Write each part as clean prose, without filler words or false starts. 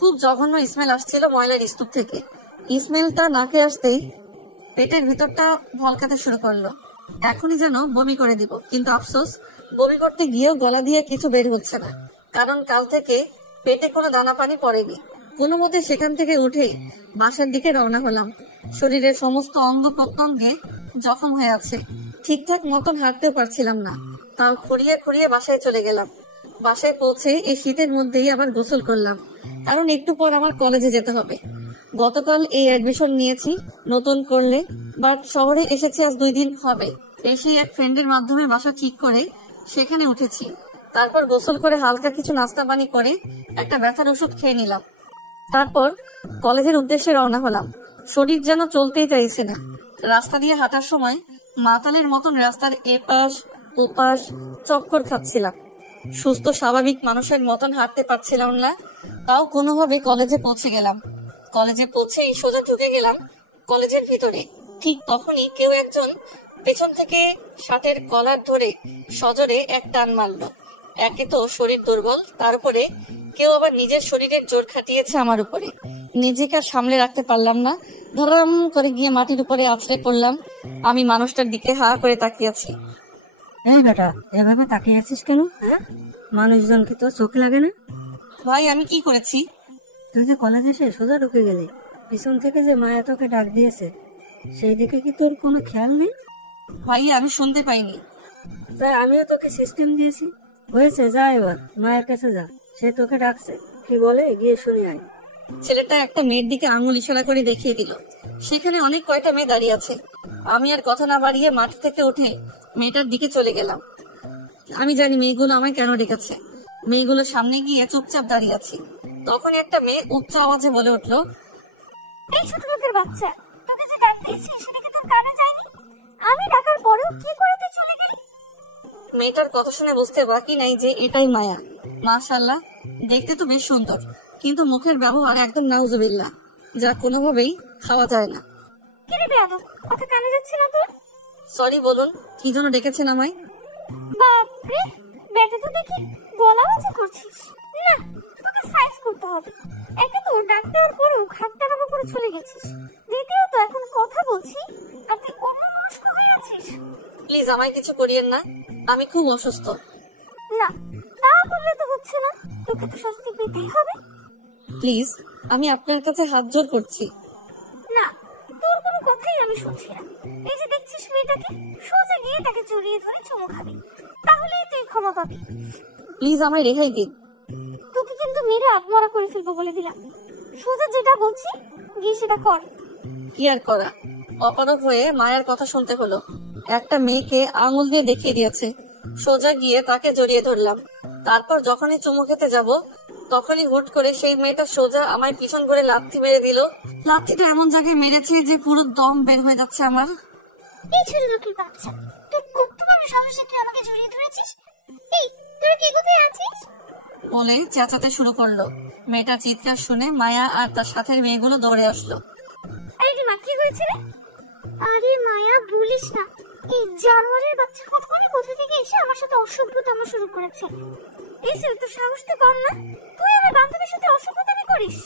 খুব জঘন্য স্মেল আসছিল ময়লার স্তূপ থেকে। স্মেলটা নাকে আসতেই পেটের ভিতরটা ভলকাতে শুরু করলো। এখনই যেন বমি করে দিব, কিন্তু আফসোস বমি করতে গিয়েও গলা দিয়ে কিছু বের হচ্ছে না, কারণ কাল থেকে পেটে কোনো দানা পানি পড়েনি। কোনো মতে সেখান থেকে উঠে বাসার দিকে রওনা হলাম। শরীরের সমস্ত অঙ্গ প্রত্যঙ্গে জখম হয়ে আছে, ঠিকঠাক মতন হাঁটতেও পারছিলাম না, তাও খুঁড়িয়ে খুঁড়িয়ে বাসায় চলে গেলাম। বাসায় পৌঁছে এই শীতের মধ্যেই আবার গোসল করলাম, কারণ একটু পর আমার কলেজে যেতে হবে। গতকাল এই অ্যাডমিশন নিয়েছি নতুন করলে, বাট শহরে এসেছি আজ 2 দিন হবে। এসে এক ফ্রেন্ডের মাধ্যমে বাসা ঠিক করে সেখানে উঠেছি। তারপর গোসল করে হালকা কিছু নাস্তা পানি করে একটা ব্যথার ওষুধ খেয়ে নিলাম। তারপর কলেজের উদ্দেশ্যে রওনা হলাম। শরীর যেন চলতেই চাইছে না। রাস্তা দিয়ে হাঁটার সময় মাতালের মতন রাস্তার এপাশ ওপাশ চক্কর খাচ্ছিলাম। সুস্থ স্বাভাবিক মানুষের মতন হাঁটতে পারছিলাম না, তাও কোনোভাবে কলেজে পৌঁছে গেলাম। কলেজে পৌঁছেই সোজা ঢুকে গেলাম কলেজের ভিতরে। ঠিক তখনই কেউ একজন পেছন থেকে শার্টের কলার ধরে সজোরে এক টান মারলো। একে তো শরীর দুর্বল, তার উপরে কেউ আবার নিজের শরীরের জোর খাটিয়েছে আমার উপরে। নিজেকে আর সামলে রাখতে পারলাম না, ধরাম করে গিয়ে মাটির উপরে আছড়ে পড়লাম। আমি মানুষটার দিকে হা করে তাকিয়েছি। এই বেটা, এভাবে তাকিয়ে আছিস কেন? হ্যাঁ, মানুষজনকে তো চোখ লাগে না? ভাই, আমি কি করেছি? তুই যে কলেজে এসে সোজা ঢুকে গেলি, পিছন থেকে যে মায়া তোকে ডাক দিয়েছে সেই দিকে কি তোর কোনো খেয়াল নেই? ভাই, আমি শুনতে পাইনি। তাই আমিও তোকে সিস্টেম দিয়েছি। হয়েছে, যা এবার মায়ের কাছে যা, সে তোকে ডাকছে। কি বলে গিয়ে শুনে আয়। ছেলেটা একটা মেয়ের দিকে আঙুল ইশারা করে দেখিয়ে দিল। সেখানে অনেক কয়টা মেয়ে দাঁড়িয়ে আছে। আমি আর কথা না বাড়িয়ে মাঠ থেকে উঠে মেয়েটার দিকে চলে গেলাম। আমি জানি মেয়েগুলো আমায় কেন ডেকেছে। মেয়েগুলোর সামনে গিয়ে চুপচাপ দাঁড়িয়ে আছি। তখন একটা মেয়ে উচ্চ আওয়াজে বলে উঠলো, এই ছোট লোকের বাচ্চা, তোকে যে ডাক দিয়েছি সেটা কি তোর কানে যায়নি? আমি ডাকার পরেও কি করে তুই চলে গেলি? মেয়েটার কথা শুনে বুঝতে বাকি নাই যে এটাই মায়া। মাশাআল্লাহ, দেখতে তো বেশ সুন্দর, কিন্তু মুখের ব্যবহার একদম নাউজুবিল্লাহ, যা কোনোভাবেই খাওয়া যায় না। কি রে বেয়াদব, কথা কানে যাচ্ছে না তোর? সরি, বলুন কি জন্য ডেকেছেন আমায়? বাপরে, বেটা তো দেখি গলা বাজা করছিস। না, তোকে সাইজ করতে হবে। একে তো ডাক দেওয়ার পরেও খাটটা নামা করে চলে গেছিস, দ্বিতীয়ত এখন কথা বলছি আর তুই অন্য মনস্ক হয়ে আছিস। প্লিজ আমায় কিছু করিয়েন না, আমি খুব অসুস্থ। না, তা বললে তো হচ্ছে না, তোকে তো শাস্তি পেতেই হবে। প্লিজ, আমি আপনার কাছে হাত জোর করছি। না, তোর কোনো কথাই আমি শুনছি না। এই যে দেখছিস মেয়েটাকে, সোজা গিয়ে তাকে জড়িয়ে ধরে চুমু খাবি, তাহলেই তুই ক্ষমা পাবি। প্লিজ আমায় রেহাই দিন। তোকে কিন্তু মেরে আত্মহত্যা করে ফেলবো বলে দিলাম। সোজা যেটা বলছি গিয়ে সেটা কর। কি আর করা, অপারগ হয়ে মায়ের কথা শুনতে হলো। একটা মেয়েকে আঙুল দিয়ে দেখিয়ে দিয়েছে, সোজা গিয়ে তাকে জড়িয়ে ধরলাম। তারপর যখনই চুমু খেতে যাব, তখনই হুট করে সেই মেয়েটা সোজা আমার পিছন করে লাথি মেরে দিল। লাথিটা এমন জায়গায় মেরেছে যে পুরো দম বের হয়ে যাচ্ছে আমার। এই ছোট লোকের বাচ্চা, তুই কত বড় সাহসে তুই আমাকে জড়িয়ে ধরেছিস? এই, তোরা কি কোথায় আছিস? বলে চেঁচাতে শুরু করলো। মেয়েটার চিৎকার শুনে মায়া আর তার সাথের মেয়েগুলো দৌড়ে আসলো। আরে মা, কি হয়েছে রে? আরে মায়া, বলিস না, এই জানোয়ারের বাচ্চা কতক্ষণে কোথা থেকে এসে আমার সাথে অসভ্যতামি শুরু করেছে। এই ছেলে তো সাহস তো কম না, তুই আমার বান্ধবীর সাথে অসভ্যতামি করিস?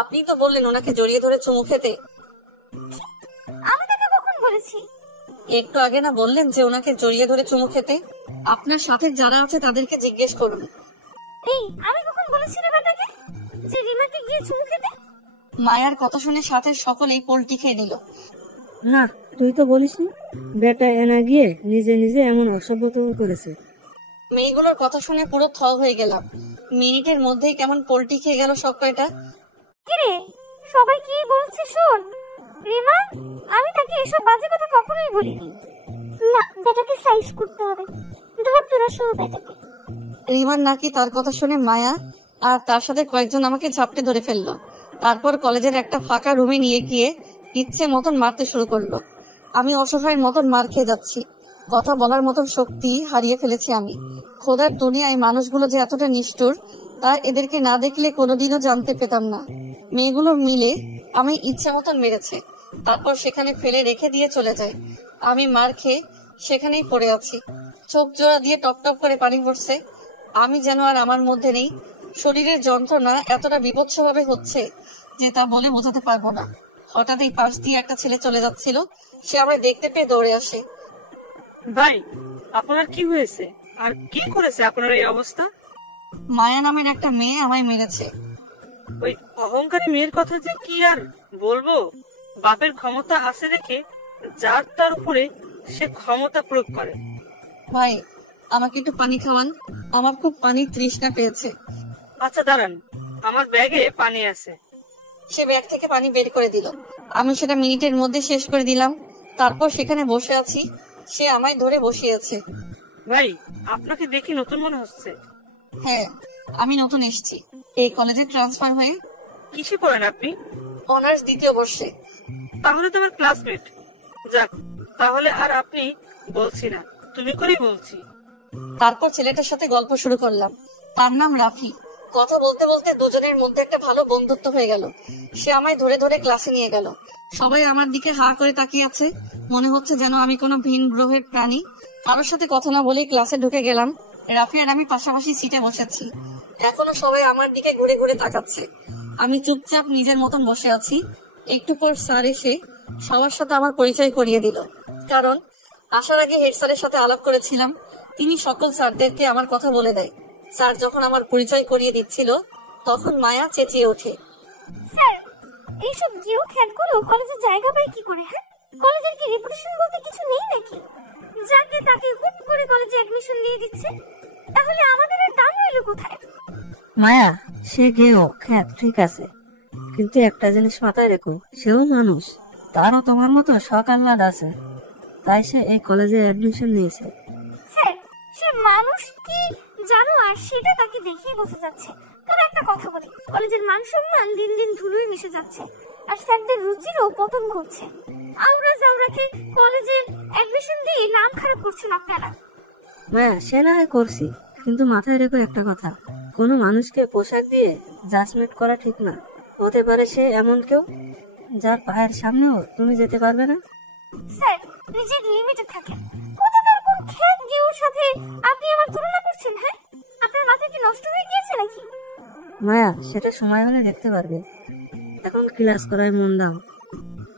আপনি তো বললেন ওনাকে জড়িয়ে ধরে চুমু খেতে। আমি তাকে কখন বলেছি? একটু আগে না বললেন যে ওনাকে জড়িয়ে ধরে চুমু খেতে? আপনার সাথে যারা আছে তাদেরকে জিজ্ঞেস করুন। এই, আমি কখন বলেছি রে বেটাকে যে রিমাকে গিয়ে চুমু খেতে? মায়ার কথা শুনে সাথে সকলেই পোল্টি খেয়ে নিল। না, তুই তো বলিসনি। বেটা এনা গিয়ে নিজে নিজে এমন অসভ্যতম করেছে। মেয়েগুলোর কথা শুনে পুরো থ হয়ে গেলাম। মিনিটের মধ্যেই কেমন পোল্টি খেয়ে গেল সব কয়টা। কিরে, সবাই কি বলছে শোন। রিমা, আমি তাকে এসব বাজে কথা কখনোই বলিনি। না, বেটাকে সাইজ করতে হবে। ধর তোরা শুরু বেটাকে। রিমার নাকি তার কথা শুনে মায়া আর তার সাথে কয়েকজন আমাকে ঝাপটে ধরে ফেললো। তারপর কলেজের একটা ফাঁকা রুমে নিয়ে গিয়ে ইচ্ছে মতন মারতে শুরু করলো। আমি অসহায়ের মতন মার খেয়ে যাচ্ছি। কথা বলার মতন শক্তি হারিয়ে ফেলেছি আমি। খোদার দুনিয়ায় মানুষগুলো যে এতটা নিষ্ঠুর তা এদেরকে না দেখলে কোনোদিনও জানতে পেতাম না। মেয়েগুলো মিলে আমি ইচ্ছে মতন মেরেছে, তারপর সেখানে ফেলে রেখে দিয়ে চলে যায়। আমি মার খেয়ে সেখানেই পড়ে আছি। চোখ জোড়া দিয়ে টপ টপ করে পানি পড়ছে। আমি যেন আর আমার মধ্যে নেই। শরীরের যন্ত্রণা এতটা বিভৎসভাবে হচ্ছে যে তা বলে বোঝাতে পারবো না। হঠাৎ এই পাশ দিয়ে একটা ছেলে চলে যাচ্ছিল, সে আমরা দেখতে পেয়ে দৌড়ে আসে। ভাই, আপনার কি হয়েছে আর কি করেছে আপনার এই অবস্থা? মায়া নামের একটা মেয়ে আমায় মেরেছে। ওই অহংকারী মেয়ের কথা যে কি আর বলবো। বাপের ক্ষমতা আছে রেখে যার তার উপরে সে ক্ষমতা প্রয়োগ করে। ভাই, আমাকে একটু পানি খাওয়ান, আমার খুব পানির তৃষ্ণা পেয়েছে। আচ্ছা দাঁড়ান, আমার ব্যাগে পানি আছে। সে ব্যাগ থেকে পানি বের করে দিল। আমি সেটা মিনিটের মধ্যে শেষ করে দিলাম। তারপর সেখানে বসে আছি, সে আমায় ধরে বসিয়েছে। ভাই, আপনাকে দেখি নতুন মনে হচ্ছে। হ্যাঁ, আমি নতুন এসেছি এই কলেজে ট্রান্সফার হয়ে। কিসে পড়েন আপনি? অনার্স দ্বিতীয় বর্ষে। তাহলে তো আমার ক্লাসমেট। যাক, তাহলে আর আপনি বলছি না, তুমি করেই বলছি। তারপর ছেলেটার সাথে গল্প শুরু করলাম। তার নাম রাফি। কথা বলতে বলতে দুজনের মধ্যে একটা ভালো বন্ধুত্ব হয়ে গেল। সে আমায় ধরে ধরে ক্লাসে নিয়ে গেল। সবাই আমার দিকে হা করে তাকিয়ে আছে, মনে হচ্ছে যেন আমি কোনো ভিন গ্রহের প্রাণী। কারোর সাথে কথা না বলেই ক্লাসে ঢুকে গেলাম। রাফি আর আমি পাশাপাশি সিটে বসেছি। এখনো সবাই আমার দিকে ঘুরে ঘুরে তাকাচ্ছে। আমি চুপচাপ নিজের মতন বসে আছি। একটু পর স্যার এসে সবার সাথে আমার পরিচয় করিয়ে দিল। কারণ আসার আগে হেড স্যারের সাথে আলাপ করেছিলাম, তিনি সকল স্যারদেরকে আমার কথা বলে দেয়। স্যার যখন আমার পরিচয় করিয়ে দিচ্ছিল, তখন মায়া চেঁচিয়ে ওঠে, স্যার, এইসব জিও খ্যাতগুলো কলেজে জায়গা পায় কি করে? হ্যাঁ, কলেজের কি রেপুটেশন বলতে কিছু নেই নাকি? যাকে তাকে হুট করে কলেজে অ্যাডমিশন দিয়ে দিচ্ছে, তাহলে আমাদের আর দাম রইল কোথায়? মায়া, সে গেও খ্যাত ঠিক আছে, কিন্তু একটা জিনিস মাথায় রেখো, সেও মানুষ, তারও তোমার মতো শখ আহ্লাদ আছে, তাই সে এই কলেজে অ্যাডমিশন নিয়েছে। স্যার, সে মানুষ কি জানো, আর সেটা তাকে দেখেই বোঝা যাচ্ছে। তবে একটা কথা বলি, কলেজের মান সম্মান দিন দিন ধুলোয় মিশে যাচ্ছে, আর স্যারদের রুচিরও পতন ঘটছে। আওরা জাওরাকে কলেজে অ্যাডমিশন দিয়ে নাম খারাপ করছেন আপনারা। মায়া, সে না হয় করছি, কিন্তু মাথায় রেখো একটা কথা, কোনো মানুষকে পোশাক দিয়ে জাজমেন্ট করা ঠিক না। হতে পারে সে এমন কেউ যার পায়ের সামনেও তুমি যেতে পারবে না। স্যার, নিজের লিমিটে থাকেন। কোথাকার কোন খ্যাত গেউর সাথে আপনি আমার তুলনা করছেন? হ্যাঁ, আপনার মাথা কি নষ্ট হয়ে গিয়েছে নাকি? মায়া, সেটা সময় হলে দেখতে পারবে, এখন ক্লাস করায় মন দাও।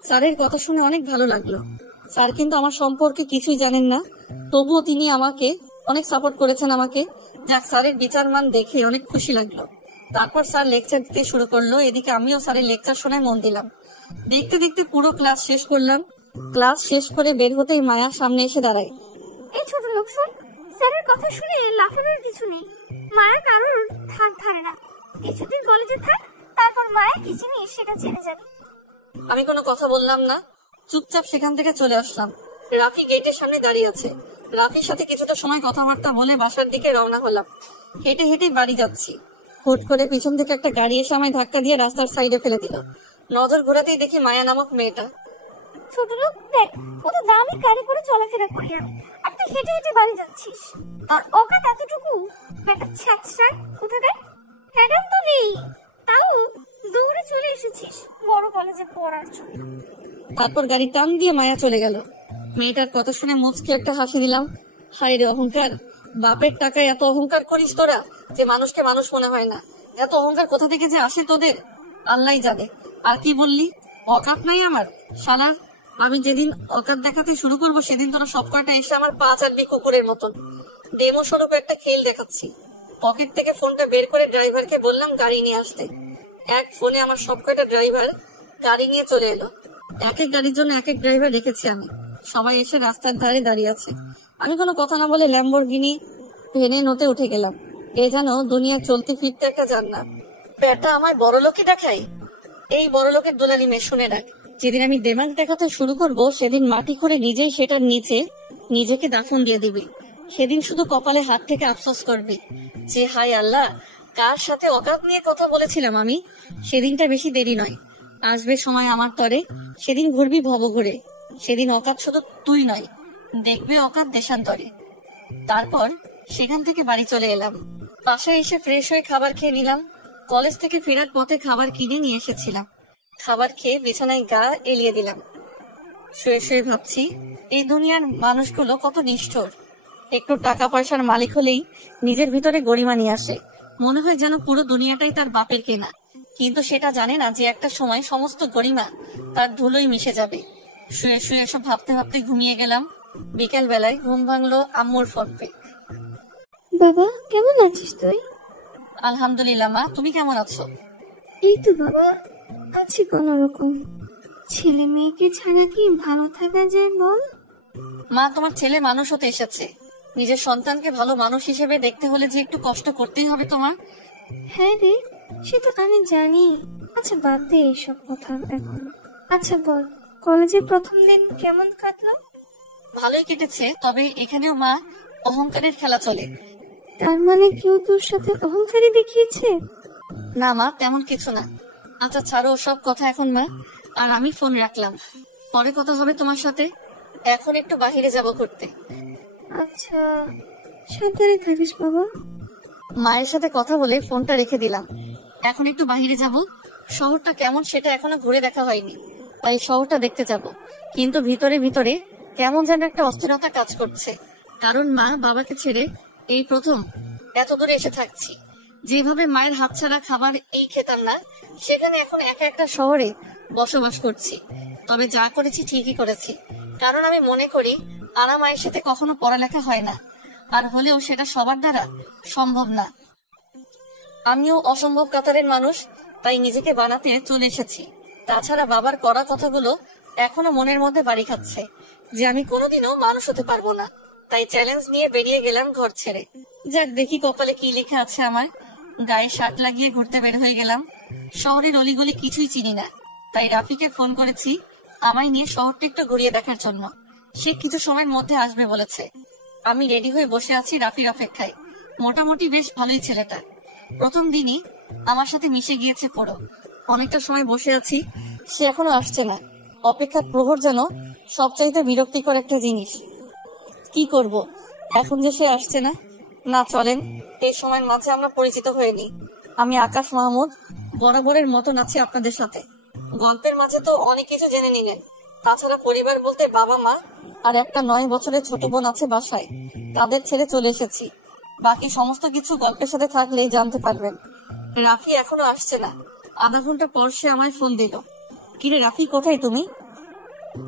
স্যারের কথা শুনে অনেক ভালো লাগলো। স্যার কিন্তু আমার সম্পর্কে কিছুই জানেন না, তবুও তিনি আমাকে অনেক সাপোর্ট করেছেন আমাকে। যাক, স্যারের বিচার মান দেখে অনেক খুশি লাগলো। তারপর স্যার লেকচার দিতে শুরু করলো। এদিকে আমিও স্যারের লেকচার শোনায় মন দিলাম। দেখতে দেখতে পুরো ক্লাস শেষ করলাম। ক্লাস শেষ করে বের হতেই মায়া সামনে এসে দাঁড়ায়। এই ছোট লোক শোন, স্যারের কথা শুনে লাফানোর কিছু নেই। মায়া কারোর ধার ধারে না। কিছুদিন কলেজে থাক, তারপর মায়া কি জিনিস সেটা জেনে যাবে। আমি কোনো কথা বললাম না, চুপচাপ সেখান থেকে চলে আসলাম। রাফি গেটের সামনে দাঁড়িয়ে আছে। রাফির সাথে কিছুটা সময় কথাবার্তা বলে বাসার দিকে রওনা হলাম। হেঁটে হেঁটে বাড়ি যাচ্ছি। হুট করে পিছন থেকে একটা গাড়ি এসে আমায় ধাক্কা দিয়ে রাস্তার সাইডে ফেলে দিল। নজর ঘোরাতেই দেখি মায়া নামক মেয়েটা। ছোট লোক দেখ, কত দামি গাড়ি করে চলাফেরা করি আমি, আর তুই হেঁটে হেঁটে বাড়ি যাচ্ছিস। আর ওকে এতটুকু একটা ছ্যাঁচড়া কোথাকার ম্যাডাম তো নেই, তাও দৌড়ে চলে এসেছিস বড় কলেজে পড়ার জন্য। তারপর গাড়ি টান দিয়ে মায়া চলে গেল। মেয়েটার কথা শুনে মুচকি একটা হাসি দিলাম। হায় রে অহংকার! বাপের টাকায় এত অহংকার করিস তোরা যে মানুষকে মানুষ মনে হয় না। এত অহংকার কোথা থেকে যে আসে তোদের, আল্লাহই জানে। আর কি বললি, অকাত নাই আমার? শালা, আমি যেদিন অকাত দেখাতে শুরু করবো সেদিন তোরা সব কয়টা এসে আমার পা চাটবি কুকুরের মতন। ডেমো স্বরূপ একটা খেল দেখাচ্ছি। পকেট থেকে ফোনটা বের করে ড্রাইভারকে বললাম গাড়ি নিয়ে আসতে। এক ফোনে আমার সব কয়টা ড্রাইভার গাড়ি নিয়ে চলে এলো। এক এক গাড়ির জন্য এক এক ড্রাইভার রেখেছি আমি। সবাই এসে রাস্তার ধারে দাঁড়িয়ে আছে। আমি কোনো কথা না বলে ল্যাম্বরগিনি ভেনেনোতে উঠে গেলাম। এ যেন দুনিয়া চলতে ফিরতে একটা জান্নাত। পেটা আমায় বড় লোকই দেখায়। এই বড় লোকের দোলালি মেয়ে শুনে রাখ, যেদিন আমি দেমাগ দেখাতে শুরু করব সেদিন মাটি করে নিজেই সেটার নিচে নিজেকে দাফন দিয়ে দিবি। সেদিন শুধু কপালে হাত থেকে আফসোস করবি যে হায় আল্লাহ, কার সাথে অকাত নিয়ে কথা বলেছিলাম আমি। সেদিনটা বেশি দেরি নয়, আসবে সময় আমার তরে। সেদিন ঘুরবি ভব ঘুরে। সেদিন অকাত শুধু তুই নয়, দেখবে অকাত দেশান্তরে। তারপর সেখান থেকে বাড়ি চলে এলাম। বাসায় এসে ফ্রেশ হয়ে খাবার খেয়ে নিলাম। কলেজ থেকে ফেরার পথে খাবার কিনে নিয়ে এসেছিলাম। খাবার খেয়ে বিছানায় গা এলিয়ে দিলাম। শুয়ে শুয়ে ভাবছি এই দুনিয়ার মানুষগুলো কত নিষ্ঠুর। একটু টাকা পয়সার মালিক হলেই নিজের ভিতরে গরিমা নিয়ে আসে, মনে হয় যেন পুরো দুনিয়াটাই তার বাপের কেনা। কিন্তু সেটা জানে না যে একটা সময় সমস্ত গরিমা তার ধুলোয় মিশে যাবে। শুয়ে শুয়ে এসব ভাবতে ভাবতে ঘুমিয়ে গেলাম। বিকেল বেলায় ঘুম ভাঙলো আম্মুর ফোন পে। বাবা কেমন আছিস তুই? আলহামদুলিল্লাহ মা, তুমি কেমন আছো? এই তো বাবা, আছি কোন রকম। ছেলে মেয়েকে ছাড়া কি ভালো থাকা যায় বল? মা, তোমার ছেলে মানুষ হতে এসেছে, নিজের সন্তানকে ভালো মানুষ হিসেবে দেখতে হলে যে একটু কষ্ট করতেই হবে তোমার। হ্যাঁ রে, সে তো আমি জানি। আচ্ছা বাদ দে এইসব কথা এখন। আচ্ছা বল, কলেজের প্রথম দিন কেমন কাটলো? ভালোই কেটেছে, তবে এখানেও মা অহংকারের খেলা চলে। তার মানে কেউ তোর সাথে অহংকারী দেখিয়েছে? না মা, তেমন কিছু না। আচ্ছা ছাড়ো সব কথা এখন মা, আর আমি ফোন রাখলাম, পরে কথা হবে তোমার সাথে। এখন একটু বাহিরে যাব ঘুরতে। আচ্ছা, সাবধানে থাকিস বাবা। মায়ের সাথে কথা বলে ফোনটা রেখে দিলাম। এখন একটু বাহিরে যাব, শহরটা কেমন সেটা এখনো ঘুরে দেখা হয়নি, তাই শহরটা দেখতে যাব। কিন্তু ভিতরে ভিতরে কেমন যেন একটা অস্থিরতা কাজ করছে, কারণ মা বাবাকে ছেড়ে এই প্রথম এত দূরে এসে থাকছি। যেভাবে মায়ের হাতছাড়া খাবার এই খেতাম না, সেখানে এখন একা একটা শহরে বসবাস করছি। তবে যা করেছি ঠিকই করেছি, কারণ আমি মনে করি আনা মায়ের সাথে কখনো পড়ালেখা হয় না, আর হলেও সেটা সবার দ্বারা সম্ভব না। আমিও অসম্ভব কাতারের মানুষ, তাই নিজেকে বানাতে চলে এসেছি। তাছাড়া বাবার করা কথাগুলো এখনো মনের মধ্যে বাড়ি খাচ্ছে, যে আমি কোনোদিনও মানুষ হতে পারবো না। তাই চ্যালেঞ্জ নিয়ে বেরিয়ে গেলাম ঘর ছেড়ে। যাক, দেখি কপালে কি লেখা আছে আমার। গায়ে শার্ট লাগিয়ে ঘুরতে বের হয়ে গেলাম। শহরের অলিগলি কিছুই চিনি না, তাই রাফিকে ফোন করেছি আমায় নিয়ে শহরটা একটু ঘুরিয়ে দেখার জন্য। সে কিছু সময়ের মধ্যে আসবে বলেছে। আমি রেডি হয়ে বসে আছি রাফির অপেক্ষায়। মোটামুটি বেশ ভালোই ছেলেটা, প্রথম দিনই আমার সাথে মিশে গিয়েছে পুরো। অনেকটা সময় বসে আছি, সে এখনো আসছে না। অপেক্ষার প্রহর যেন সবচাইতে বিরক্তিকর একটা জিনিস। কি করব এখন যে সে আসছে না? না, চলেন এই সময়ের মাঝে আমরা পরিচিত হয়ে নিই। আমি আকাশ মাহমুদ, বরাবরের মতন আছি আপনাদের সাথে। গল্পের মাঝে তো অনেক কিছু জেনে নিলেন। তাছাড়া পরিবার বলতে বাবা মা আর একটা 9 বছরের ছোট বোন আছে বাসায়, তাদের ছেড়ে চলে এসেছি। বাকি সমস্ত কিছু গল্পের সাথে থাকলেই জানতে পারবেন। রাফি এখনো আসছে না। আধা ঘন্টা পর সে আমায় ফোন দিল। কিরে রাফি, কোথায় তুমি?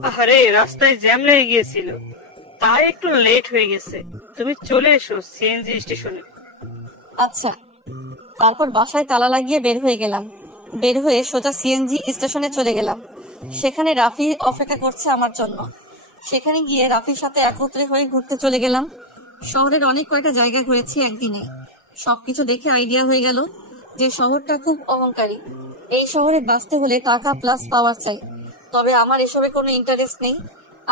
আরে রাস্তায় জ্যাম লেগে গিয়েছিল, তাই একটু লেট হয়ে গেছে। তুমি চলে এসো সিএনজি স্টেশনে। আচ্ছা। তারপর বাসায় তালা লাগিয়ে বের হয়ে গেলাম। বের হয়ে সোজা সিএনজি স্টেশনে চলে গেলাম। সেখানে রাফি অপেক্ষা করছে আমার জন্য। সেখানে গিয়ে রাফির সাথে একত্রে হয়ে ঘুরতে চলে গেলাম। শহরের অনেক কয়টা জায়গা ঘুরেছি একদিনে। সবকিছু দেখে আইডিয়া হয়ে গেল যে শহরটা খুব অহংকারী। এই শহরে বাঁচতে হলে টাকা প্লাস পাওয়ার চাই। তবে আমার এসবে কোনো ইন্টারেস্ট নেই।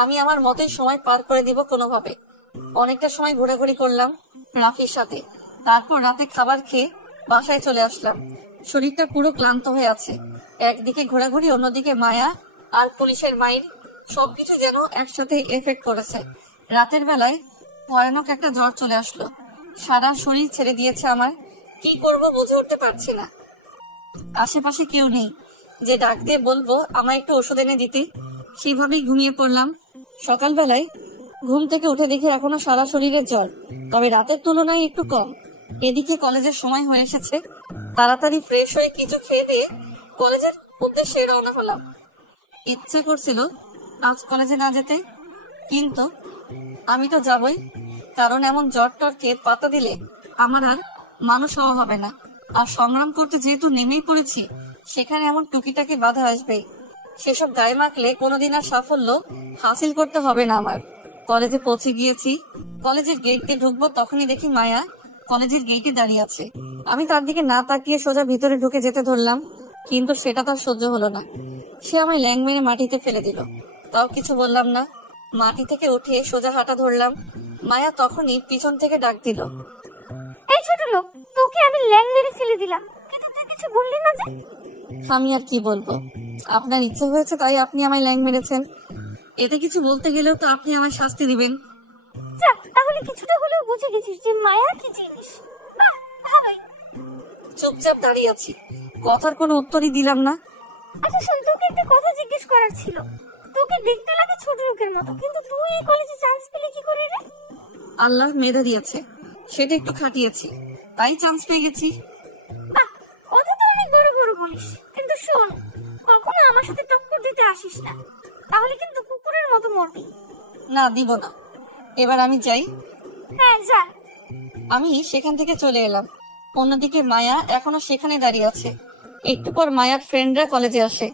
আমি আমার মতোই সময় পার করে দিব কোনোভাবে। অনেকটা সময় ঘোরাঘুরি করলাম রাফির সাথে। তারপর রাতে খাবার খেয়ে বাসায় চলে আসলাম। শরীরটা পুরো ক্লান্ত হয়ে আছে। একদিকে ঘোরাঘুরি, অন্যদিকে মায়া আর পুলিশের মাইর, সবকিছু যেন একসাথে এফেক্ট করেছে। রাতের বেলায় ভয়ানক একটা জ্বর চলে আসলো। সারা শরীর ছেড়ে দিয়েছে আমার। কি করব বুঝে উঠতে পারছি না। আশেপাশে কেউ নেই যে ডাক দিয়ে বলবো আমায় একটু ওষুধ এনে দিতে। সেইভাবেই ঘুমিয়ে পড়লাম। সকালবেলায় ঘুম থেকে উঠে দেখি এখনো সারা শরীরে জ্বর, তবে রাতের তুলনায় একটু কম। এদিকে কলেজের সময় হয়ে এসেছে। তাড়াতাড়ি ফ্রেশ হয়ে কিছু খেয়ে দিয়ে কলেজের উদ্দেশ্যে রওনা হলাম। ইচ্ছা করছিল আজ কলেজে না যেতে, কিন্তু আমি তো যাবই, কারণ এমন জ্বর টরকে পাতা দিলে আমার আর মানুষ হওয়া হবে না। আর সংগ্রাম করতে যেহেতু নেমেই পড়েছি, সেখানে এমন টুকিটাকি বাধা আসবেই। সেসব গায়ে মাখলে কোনোদিন আর সাফল্য হাসিল করতে হবে না আমার। কলেজে পৌঁছে গিয়েছি। কলেজের গেট দিয়ে ঢুকবো, তখনই দেখি মায়া কলেজের গেটে দাঁড়িয়ে আছে। আমি তার দিকে না তাকিয়ে সোজা ভিতরে ঢুকে যেতে ধরলাম, কিন্তু সেটা তার সহ্য হলো না। সে আমায় ল্যাং মেরে মাটিতে ফেলে দিল। তাও কিছু বললাম না। মাটি থেকে উঠে সোজা হাঁটা ধরলাম। মায়া তখনই পিছন থেকে ডাক দিল, এই ছোট লোক, তোকে আমি ল্যাং মেরে ফেলে দিলাম, কিন্তু তুই কিছু বললি না যে? আমি আর কি বলবো? আপনার ইচ্ছে হয়েছে তাই আপনি আমায় ল্যাং মেরেছেন। এতে কিছু বলতে গেলেও তো আপনি আমায় শাস্তি দিবেন। যাক, তাহলে কিছুটা হলেও বুঝে গেছিস যে মায়া কি জিনিস। বাহ, ভালোই। চুপচাপ দাঁড়িয়ে আছি, কথার কোনো উত্তরই দিলাম না। আচ্ছা শোন, তোকে একটা কথা জিজ্ঞেস করার ছিল। তোকে দেখতে লাগে ছোট লোকের মতো, কিন্তু তুই এই কলেজে চান্স পেলি কি করে রে? আল্লাহ মেধা দিয়েছে, সেটা একটু খাটিয়েছি, তাই চান্স পেয়ে গেছি। বাহ, কথা তো অনেক বড় বড় বলিস, কিন্তু শোন, কখনো আমার সাথে টক্কর দিতে আসিস না, তাহলে কিন্তু কুকুরের মতো মরবি। না, দিব না। এবার আমি যাই। হ্যাঁ যা। আমি সেখান থেকে চলে এলাম। অন্যদিকে মায়া এখনো সেখানে দাঁড়িয়ে আছে। একটু পর মায়ার ফ্রেন্ডরা কলেজে আসে।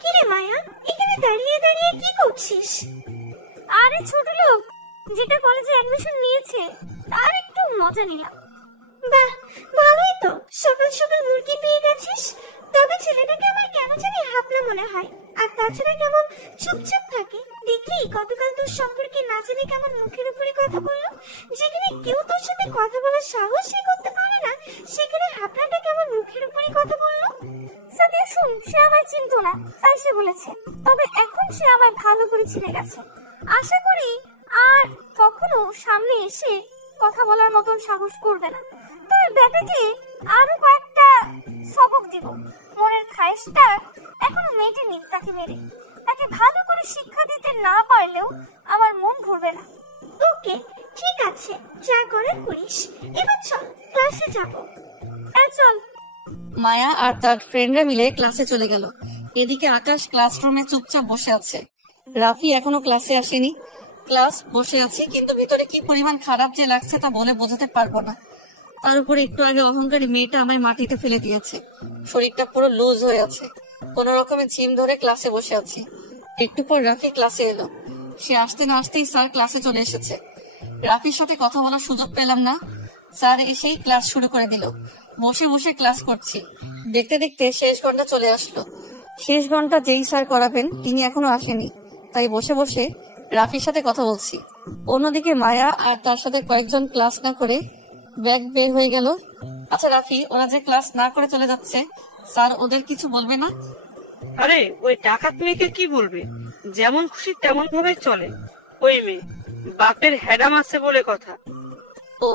কিরে মায়া, এখানে দাঁড়িয়ে দাঁড়িয়ে কি করছিস? আরে ছোট লোক, যেটা কলেজে অ্যাডমিশন নিয়েছে তার একটু মজা নিলাম। বাহ, ভালোই তো, সকাল সকাল মুরগি পেয়ে গেছিস। তবে ছেলেটাকে আমার কেন জানি হাবলা মনে হয়, আর তাছাড়া কেমন চুপচাপ থাকে। দেখলি গতকাল তোর সম্পর্কে না জেনে কেমন মুখের উপরে কথা বললো। যেখানে কেউ তোর সাথে কথা বলার সাহসই করতে পারে না, সেখানে হাবলাটা কেমন মুখের উপরে কথা বললো। সাথে শুন, সে আমায় চিনতো না, তাই সে বলেছে। তবে এখন সে আমায় ভালো করে চিনে গেছে। আশা করি আর কখনো সামনে এসে কথা বলার মতন সাহস করবে না। তবে ব্যাটাকে আরো কয়েকটা সবক দিব। মনের খায়েশটা এখনো মেটেনি তাকে মেরে। তাকে ভালো করে শিক্ষা দিতে না পারলেও আমার মন ভরবে না। ওকে, ঠিক আছে, যা করে করিস। এবার চল, ক্লাসে যাব। হ্যাঁ চল। মায়া আর তার ফ্রেন্ডরা মিলে ক্লাসে চলে গেল। এদিকে আকাশ ক্লাসরুমে চুপচাপ বসে আছে। রাফি এখনো ক্লাসে আসেনি। ক্লাস বসে আছে, কিন্তু ভিতরে কি পরিমাণ খারাপ যে লাগছে তা বলে বোঝাতে পারবো না। তার উপরে একটু আগে অহংকারী মেয়েটা আমায় মাটিতে ফেলে দিয়েছে। শরীরটা পুরো লুজ হয়ে আছে। কোন রকমে ঝিম ধরে ক্লাসে বসে আছি। একটু পর রাফি ক্লাসে এলো। সে আসতে না আসতেই স্যার ক্লাসে চলে এসেছে। রাফির সাথে কথা বলার সুযোগ পেলাম না। স্যার এসেই ক্লাস শুরু করে দিল। বসে বসে ক্লাস করছি। দেখতে দেখতে শেষ ঘন্টা চলে আসলো। শেষ ঘন্টা যেই স্যার করাবেন তিনি এখনো আসেনি, তাই বসে বসে রাফির সাথে কথা বলছি। অন্যদিকে মায়া আর তার সাথে কয়েকজন ক্লাস না করে ব্যাগ বের হয়ে গেল। আচ্ছা রাফি, ওরা যে ক্লাস না করে চলে যাচ্ছে, স্যার ওদের কিছু বলবে না? আরে ওই ডাকাত মেয়েকে কি বলবে, যেমন খুশি তেমন ভাবে চলে। ওই মেয়ে বাপের হ্যাডাম আছে বলে কথা। ও,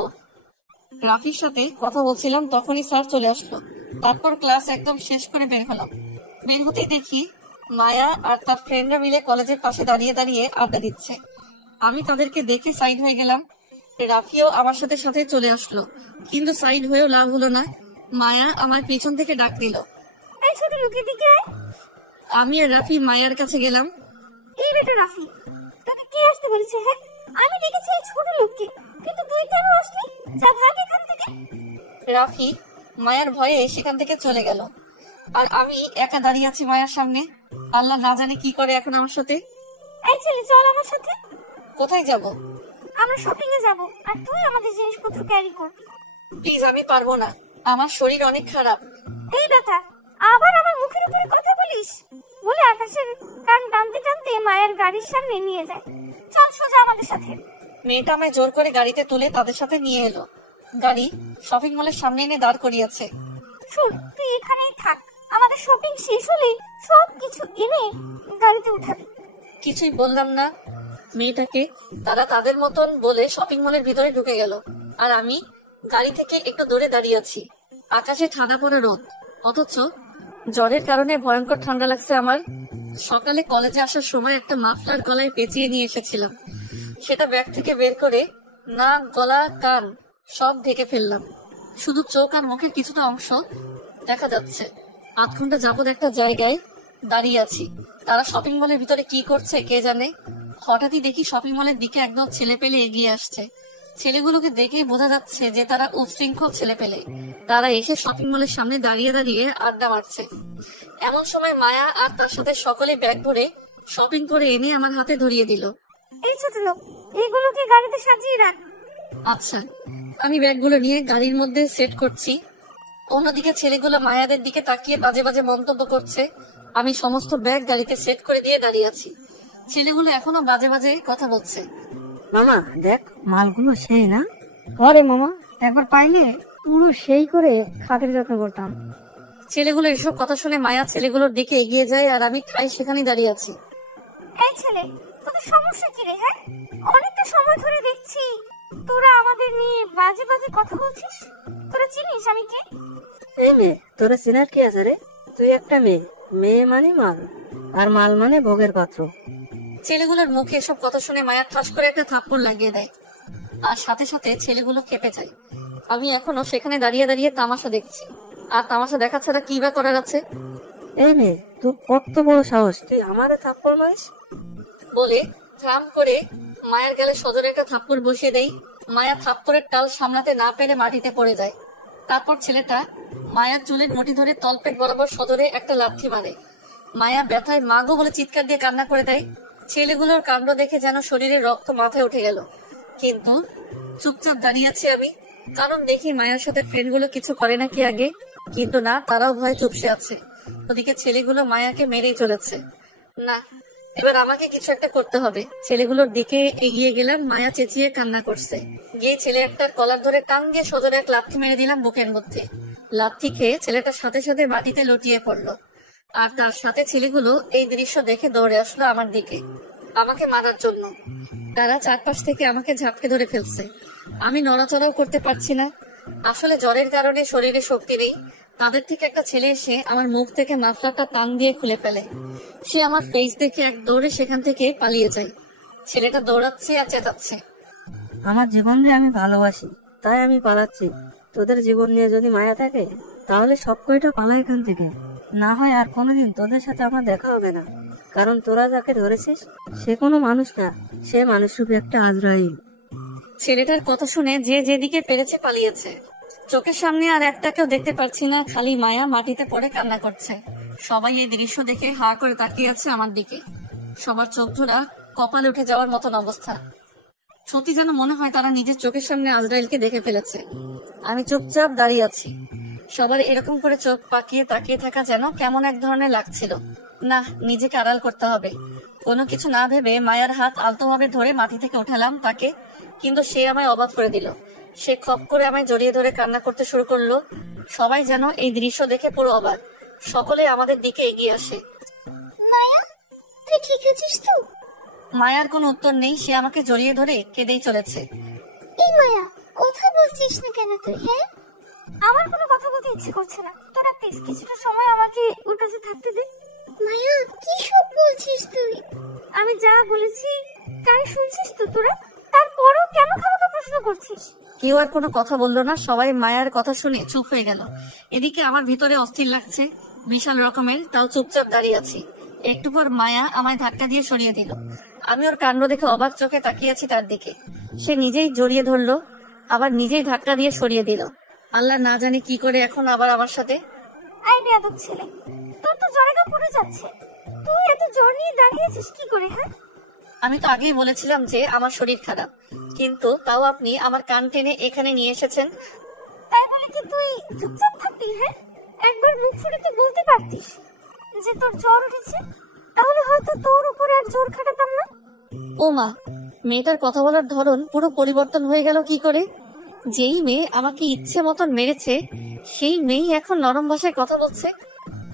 রাফির সাথে কথা বলছিলাম তখনই স্যার চলে আসলো। তারপর ক্লাস একদম শেষ করে বের হলাম। বের হতেই দেখি মায়া আর তার ফ্রেন্ডরা মিলে কলেজের পাশে দাঁড়িয়ে দাঁড়িয়ে আড্ডা দিচ্ছে। আমি তাদেরকে দেখে সাইড হয়ে গেলাম। রাফিও আমার সাথে সাথে চলে আসলো, কিন্তু সাইড হয়েও লাভ হলো না। মায়া আমার পিছন থেকে ডাক দিল। এই ছোট লোক, এদিকে আয়। আমি আর রাফি মায়ার কাছে গেলাম। এই বেটা রাফি, তোকে কে আসতে বলেছে? হ্যাঁ, আমি দেখেছি এই ছোট লোককে, কিন্তু তুই কেন আসলি? যা ভাগ এখান থেকে। রাফি মায়ার ভয়ে সেখান থেকে চলে গেল, আর আমি একা দাঁড়িয়ে আছি মায়ার সামনে। আল্লাহ না জানে কি করে এখন আমার সাথে। এই ছেলে, চল আমার সাথে। কোথায় যাব? আমরা শপিং এ যাব, আর তুই আমাদের জিনিসপত্র ক্যারি করবি। প্লিজ, আমি পারবো না, আমার শরীর অনেক খারাপ। এই বেটা, আবার আমার মুখের উপরে কথা বলিস বলে আকাশের কান টানতে টানতে মায়ের গাড়ির সামনে নিয়ে যায়। চল সোজা আমাদের সাথে। মেয়েটা আমায় জোর করে গাড়িতে তুলে তাদের সাথে নিয়ে এলো। গাড়ি শপিং মলের সামনে এনে দাঁড় করিয়েছে। শুন, তুই এখানেই থাক, আমাদের শপিং শেষ হলে সব কিছু এনে গাড়িতে উঠাবি। কিছুই বললাম না মেয়েটাকে। তারা তাদের মতন বলে শপিং মলের ভিতরে ঢুকে গেল, আর আমি গাড়ি থেকে একটু দূরে দাঁড়িয়ে আছি। আকাশে ঠান্ডা পড়ে রোদ, অথচ জ্বরের কারণে ভয়ঙ্কর ঠান্ডা লাগছে আমার। সকালে কলেজে আসার সময় একটা মাফলার গলায় পেঁচিয়ে নিয়ে এসেছিলাম। সেটা ব্যাগ থেকে বের করে নাক, গলা, কান সব ঢেকে ফেললাম। শুধু চোখ আর মুখের কিছুটা অংশ দেখা যাচ্ছে। আধ ঘন্টা যাবত একটা জায়গায় দাঁড়িয়ে আছি। তারা শপিং মলের ভিতরে কি করছে কে জানে। হঠাৎই দেখি শপিং মলের দিকে একদল ছেলে পেলে এগিয়ে আসছে। ছেলেগুলোকে দেখেই বোঝা যাচ্ছে যে তারা উচ্ছৃঙ্খল ছেলে পেলে। তারা এসে শপিং মলের সামনে দাঁড়িয়ে দাঁড়িয়ে আড্ডা মারছে। এমন সময় মায়া আর তার সাথে সকলে ব্যাগ ভরে শপিং করে এনে আমার হাতে ধরিয়ে দিল। এই ছোট লোক, এগুলোকে গাড়িতে সাজিয়ে রাখ। আচ্ছা, আমি ব্যাগগুলো নিয়ে গাড়ির মধ্যে সেট করছি। অন্যদিকে ছেলেগুলো মায়াদের দিকে তাকিয়ে বাজে বাজে মন্তব্য করছে। আমি সমস্ত ব্যাগ গাড়িতে সেট করে দিয়ে দাঁড়িয়ে আছি। ছেলেগুলো এখনো বাজে বাজে কথা বলছে। মামা দেখ, মালগুলো সেই না? আরে মামা, একবার পাইলে পুরো সেই করে খাতির যত্ন করতাম। ছেলেগুলো এসব কথা শুনে মায়া ছেলেগুলোর দিকে এগিয়ে যায়, আর আমি ঠাই সেখানেই দাঁড়িয়ে আছি। এই ছেলে, তোদের সমস্যা কি রে? হ্যাঁ, অনেকটা সময় ধরে দেখছি তোরা আমাদের নিয়ে বাজে বাজে কথা বলছিস। তোরা চিনিস আমি কে? এই মেয়ে, তোরা চেনার কি আছে রে? তুই একটা মেয়ে, মেয়ে মানে মাল, আর মাল মানে ভোগের পাত্র। ছেলেগুলোর মুখে এসব কথা শুনে মায়া ঠাস করে একটা থাপ্পড় লাগিয়ে দেয়। আর সাথে সাথে ছেলেগুলো খেপে যায়। আমি এখনো সেখানে দাঁড়িয়ে দাঁড়িয়ে তামাশা দেখছি। আর তামাশা দেখা ছাড়া কি বা করার আছে? এই মেয়ে, তোর কত বড় সাহস, তুই আমারে থাপ্পড় মারিস? বলে ধ্রাম করে মায়ের গালে সজোরে একটা থাপ্পড় বসিয়ে দেয়। মায়া থাপ্পড়ের টাল সামলাতে না পেরে মাটিতে পড়ে যায়। তারপর ছেলেটা মায়ার চুলের মুঠি ধরে তলপেট বরাবর সজোরে একটা লাথি মারে। মায়া ব্যথায় মাগো বলে চিৎকার দিয়ে কান্না করে দেয়। ছেলেগুলোর কাণ্ড দেখে যেন শরীরে রক্ত মাথায় উঠে গেল। কিন্তু চুপচাপ দাঁড়িয়ে আছি আমি, কারণ দেখি মায়ের সাথে ফ্রেন্ডগুলো কিছু করে নাকি আগে। কিন্তু না, তারাও ভয় চুপসে আছে। ওদিকে ছেলেগুলো মায়াকে মেরেই চলেছে। না, এবার আমাকে কিছু একটা করতে হবে। ছেলেগুলোর দিকে এগিয়ে গেলাম। মায়া চেঁচিয়ে কান্না করছে। গিয়ে ছেলে একটা কলার ধরে টান দিয়ে সজোরে এক লাথি মেরে দিলাম বুকের মধ্যে। লাথি খেয়ে ছেলেটার সাথে সাথে মাটিতে লুটিয়ে পড়লো। আর তার সাথে ছেলেগুলো এই দৃশ্য দেখে দৌড়ে আসলো আমার দিকে, আমাকে মারার জন্য। তারা চারপাশ থেকে আমাকে ঝাপটে ধরে ফেলছে। আমি নড়াচড়াও করতে পারছি না। আসলে জ্বরের কারণে শরীরে শক্তি নেই। তাদের থেকে একটা ছেলে এসে আমার মুখ থেকে মাফলারটা টান দিয়ে খুলে ফেলে। সে আমার ফেস দেখে এক দৌড়ে সেখান থেকে পালিয়ে যায়। ছেলেটা দৌড়াচ্ছে আর চেঁচাচ্ছে। আমার জীবন দিয়ে আমি ভালোবাসি, তাই আমি পালাচ্ছি। তোদের জীবন নিয়ে যদি মায়া থাকে তাহলে সব কয়টা পালা এখান থেকে। না হয় আর কোনোদিন তোদের সাথে আমার দেখা হবে না, কারণ তোরা যাকে ধরেছিস সে কোনো মানুষ না, সে মানুষরূপী একটা আজরাইল। ছেলেটার কথা শুনে যে যেদিকে পেরেছে পালিয়েছে। চোখের সামনে আর একটাকেও দেখতে পাচ্ছি না, খালি মায়া মাটিতে পড়ে কান্না করছে। সবাই এই দৃশ্য দেখে হা করে তাকিয়ে আছে আমার দিকে। সবার চোখ জোড়া কপালে উঠে যাওয়ার মতন অবস্থা। সত্যি যেন মনে হয় তারা নিজের চোখের সামনে আজরাইলকে দেখে ফেলেছে। আমি চুপচাপ দাঁড়িয়ে আছি। সবার এরকম করে চোখ পাকিয়ে তাকিয়ে থাকা যেন কেমন এক ধরনের লাগছিল। না, নিজেকে আড়াল করতে হবে। কোনো কিছু না ভেবে মায়ের হাত আলতোভাবে ধরে মাটি থেকে উঠালাম তাকে, কিন্তু সে আমায় অবাক করে দিল। সে খপ করে আমায় জড়িয়ে ধরে কান্না করতে শুরু করলো। সবাই যেন এই দৃশ্য দেখে পুরো অবাক। সকলে আমাদের দিকে এগিয়ে আসে। মায়া, তুই ঠিক আছিস তো? মায়ার কোনো উত্তর নেই। সে আমাকে জড়িয়ে ধরে কেঁদেই চলেছে। এই মায়া, কথা বলছিস না কেন তুই? হ্যাঁ, আমার কোনো কথা বলতে ইচ্ছে করছে না। তোরা প্লিজ কিছুটা সময় আমাকে ওর কাছে থাকতে দে। মায়া, কি সব বলছিস তুই? আমি যা বলেছি তাই শুনছিস তো তোরা? তারপরও কেন খামাখা প্রশ্ন করছিস? কেউ আর কোনো কথা বললো না। সবাই মায়ার কথা শুনে চুপ হয়ে গেল। এদিকে আমার ভিতরে অস্থির লাগছে বিশাল রকমের, তাও চুপচাপ দাঁড়িয়ে আছি। একটু পর মায়া আমায় ধাক্কা দিয়ে সরিয়ে দিল। আমি ওর কাণ্ড দেখে অবাক চোখে তাকিয়ে আছি তার দিকে। সে নিজেই জড়িয়ে ধরলো, আবার নিজেই ধাক্কা দিয়ে সরিয়ে দিল। আল্লাহ না জানি কি করে এখন আবার আমার সাথে। আই বেয়াদব ছেলে, তোর তো জ্বরে গা পড়ে যাচ্ছে। তুই এত জ্বর নিয়ে দাঁড়িয়েছিস কি করে? হ্যাঁ, আমি তো আগেই বলেছিলাম যে আমার শরীর খারাপ, কিন্তু তাও আপনি আমার কান টেনে এখানে নিয়ে এসেছেন। তাই বলে কি তুই চুপচাপ থাকবি? হ্যাঁ, একবার মুখ ফুটে তো বলতে পারতিস যে তোর জ্বর উঠেছে, তাহলে হয়তো তোর উপরে আর জোর খাটাতাম না। ও মা, মেয়েটার কথা বলার ধরন পুরো পরিবর্তন হয়ে গেল কি করে? যেই মেয়ে আমাকে ইচ্ছে মতন মেরেছে সেই মেয়ে এখন নরম ভাষায় কথা বলছে।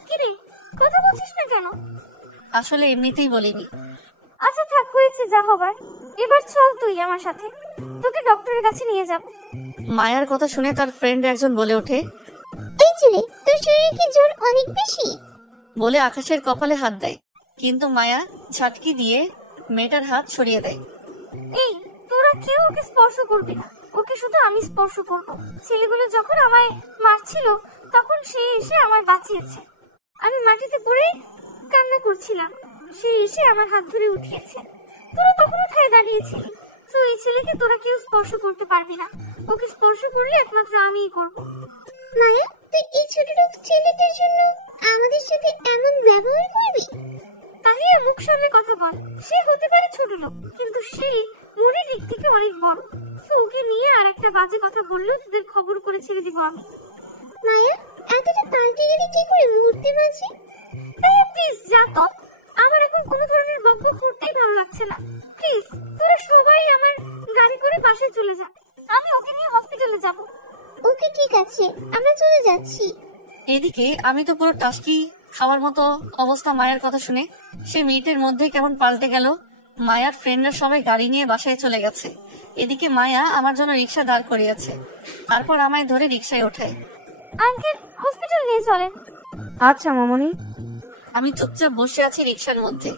কিরে, কথা বলছিস না কেন? আসলে এমনিতেই বলিনি। আচ্ছা থাক, হয়েছে যা হবার। এবার চল তুই আমার সাথে, তোকে ডক্টরের কাছে নিয়ে যাব। মায়ার কথা শুনে তার ফ্রেন্ড একজন বলে ওঠে, এই ছেলে, তোর শরীরে কি জ্বর অনেক বেশি? বলে আকাশের কপালে হাত দেয়। কিন্তু মায়া ঝাটকি দিয়ে মেয়েটার হাত সরিয়ে দেয়। এই, তোরা কেউ ওকে স্পর্শ করবি না, ওকে শুধু আমি স্পর্শ করব। ছেলেগুলো যখন আমায় মারছিল তখন সে এসে আমায় বাঁচিয়েছে। আমি মাটিতে পড়ে কান্না করছিলাম, সে এসে আমার হাত ধরে উঠিয়েছে। তোরা তখন উঠায় দাঁড়িয়েছিলি। তো এই ছেলেকে তোরা কেউ স্পর্শ করতে পারবি না, ওকে স্পর্শ করলে একমাত্র আমিই করব। মায়া, তুই এই ছোটটুকু ছেলেটার জন্য আমাদের সাথে এমন ব্যবহার করবি? তাহিয়া, মুখ সামনে কথা বল। সে হতে পারে ছোট লোক, কিন্তু সেই মনের দিক থেকে অনেক বড়। তো ওকে নিয়ে আর একটা বাজে কথা বললেও তোদের খবর করে ছেড়ে দিব আমি। মায়া, এতটা পাল্টে গেলে কি করে মুহূর্তে মাঝে? তাই প্লিজ যা তো, আমার এখন কোনো ধরনের বকবক করতেই ভালো লাগছে না। প্লিজ তোরা সবাই আমার গাড়ি করে বাসায় চলে যা, আমি ওকে নিয়ে হসপিটালে যাব। ওকে ঠিক আছে, আমরা চলে যাচ্ছি। এদিকে আমি তো পুরো টাস্কি খাওয়ার মতো অবস্থা মায়ের কথা শুনে। সে মিনিটের মধ্যে কেমন পাল্টে গেল। মায়ার ফ্রেন্ডরা সবাই গাড়ি নিয়ে বাসায় চলে গেছে। এদিকে মায়া আমার জন্য রিক্সা দাঁড় করিয়েছে, তারপর আমায় ধরে রিক্সায় ওঠায়। আঙ্কেল, হসপিটাল নিয়ে চলেন। আচ্ছা মামনি। আমি চুপচাপ বসে আছি রিক্সার মধ্যে।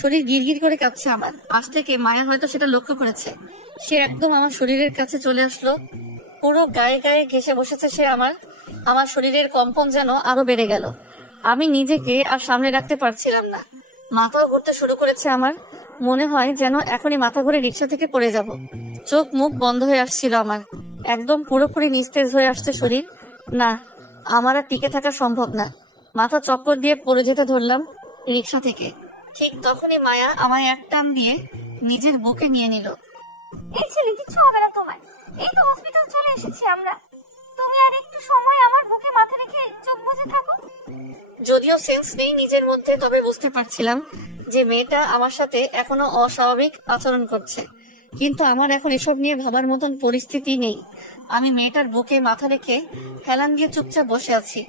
শরীর গিরগির করে কাঁপছে আমার। পাশ থেকে মায়া হয়তো সেটা লক্ষ্য করেছে। সে একদম আমার শরীরের কাছে চলে আসলো, পুরো গায়ে গায়ে ঘেসে বসেছে সে আমার শরীরের কম্পন যেন আরো বেড়ে গেল। আমি নিজেকে আর সামনে রাখতে পারছিলাম না, মাথাও ঘুরতে শুরু করেছে আমার। মনে হয় যেন এখনই মাথা ঘুরে রিক্সা থেকে পড়ে যাব। চোখ মুখ বন্ধ হয়ে আসছিল আমার, একদম পুরোপুরি নিস্তেজ হয়ে আসছে শরীর। না, আমার আর টিকে থাকা সম্ভব না। মাথা চক্কর দিয়ে পড়ে যেতে ধরলাম রিক্সা থেকে। ঠিক তখনই মায়া আমায় এক টান দিয়ে নিজের বুকে নিয়ে নিল। এই ছেলে, কিছু হবে না তোমার। এই তো হসপিটাল চলে এসেছি আমরা। তুমি আর একটু সময় আমার বুকে মাথা রেখে চোখ বুজে থাকো। যদিও সেন্স নেই নিজের মধ্যে, তবে বুঝতে পারছিলাম যে মেয়েটা আমার সাথে এখনো অস্বাভাবিক আচরণ করছে। কিন্তু আমার এখন এসব নিয়ে ভাবার মতন পরিস্থিতি নেই। আমি মেয়েটার বুকে মাথা রেখে হেলান দিয়ে চুপচাপ বসে আছি,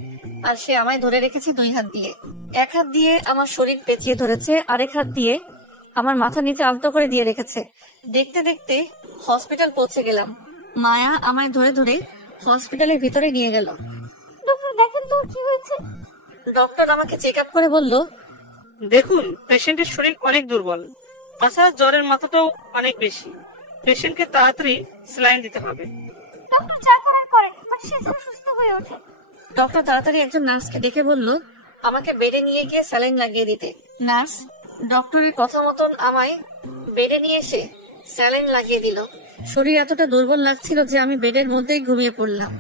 আর সে আমায় ধরে রেখেছে 2 হাত দিয়ে। এক হাত দিয়ে আমার শরীর পেঁচিয়ে ধরেছে, আরেক হাত দিয়ে আমার মাথা নিচে আলতো করে দিয়ে রেখেছে। দেখতে দেখতে হসপিটাল পৌঁছে গেলাম। মায়া আমায় ধরে ধরে হসপিটালের ভিতরে নিয়ে গেল। ডক্টর, দেখেন তো কি হয়েছে। ডক্টর আমাকে চেক আপ করে বলল, দেখুন, পেশেন্টের শরীর অনেক দুর্বল, তাছাড়া জ্বরের মাত্রাটাও অনেক বেশি। পেশেন্টকে তাড়াতাড়ি স্যালাইন দিতে হবে। ডক্টর যা করার করেন, বাট সে যেন সুস্থ হয়ে ওঠে। ডক্টর তাড়াতাড়ি একজন নার্সকে ডেকে বলল আমাকে বেডে নিয়ে গিয়ে স্যালাইন লাগিয়ে দিতে। নার্স ডক্টরের কথা মতন আমায় বেডে নিয়ে এসে স্যালাইন লাগিয়ে দিল। শরীর এতটা দুর্বল লাগছিল যে আমি বেডের মধ্যেই ঘুমিয়ে পড়লাম।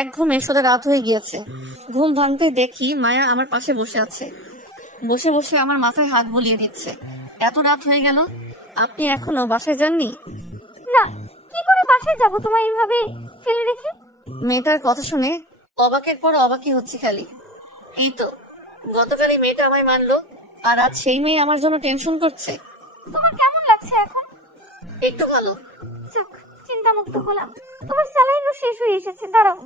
এক ঘুমে সোজা রাত হয়ে গিয়েছে। ঘুম ভাঙতে দেখি মায়া আমার পাশে বসে আছে, বসে বসে আমার মাথায় হাত বুলিয়ে দিচ্ছে। এত রাত হয়ে গেল, আপনি এখনো বাসায় যাননি? না, কি করে বাসায় যাব তোমায় এইভাবে ফেলে রেখে? মেয়েটার কথা শুনে অবাকের পর অবাকই হচ্ছে খালি। এই তো গতকাল এই মেয়েটা আমায় মানলো, আর আজ সেই মেয়ে আমার জন্য টেনশন করছে। তোমার কেমন লাগছে এখন? একটু ভালো। যাক, চিন্তামুক্ত হলাম। তোমার স্যালাইনও শেষ হয়ে এসেছে। দাঁড়াও,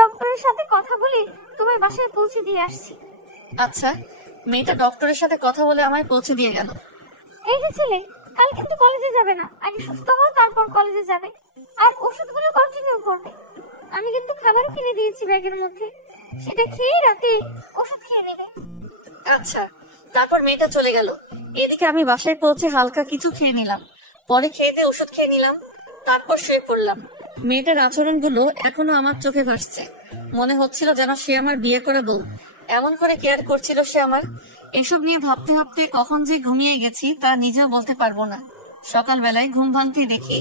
ডক্টরের সাথে কথা বলে তোমার বাসায় পৌঁছে দিয়ে আসছি। আচ্ছা, মেয়েটা ডক্টরের সাথে কথা বলে আমায় পৌঁছে দিয়ে গেল। এই যে ছেলে, কাল কিন্তু কলেজে যাবে না। আগে সুস্থ হও, তারপর কলেজে যাবে। আর ওষুধগুলো কন্টিনিউ করবে। আমি কিন্তু খাবারও কিনে দিয়েছি ব্যাগের মধ্যে, সেটা খেয়ে রাতে ওষুধ খেয়ে নেবে। আচ্ছা। তারপর মেয়েটা চলে গেল। এদিকে আমি বাসায় পৌঁছে হালকা কিছু খেয়ে নিলাম, পরে খেয়ে দিয়ে ওষুধ খেয়ে নিলাম, তারপর শুয়ে পড়লাম। মেয়েটার আচরণগুলো এখনো আমার চোখে ভাসছে। মনে হচ্ছিল যেন সে আমার বিয়ে করে বউ, এমন করে কেয়ার করছিল সে আমার। এসব নিয়ে ভাবতে ভাবতে কখন যে ঘুমিয়ে গেছি তা নিজেও বলতে পারবো না। সকালবেলায় ঘুম ভাঙতে দেখি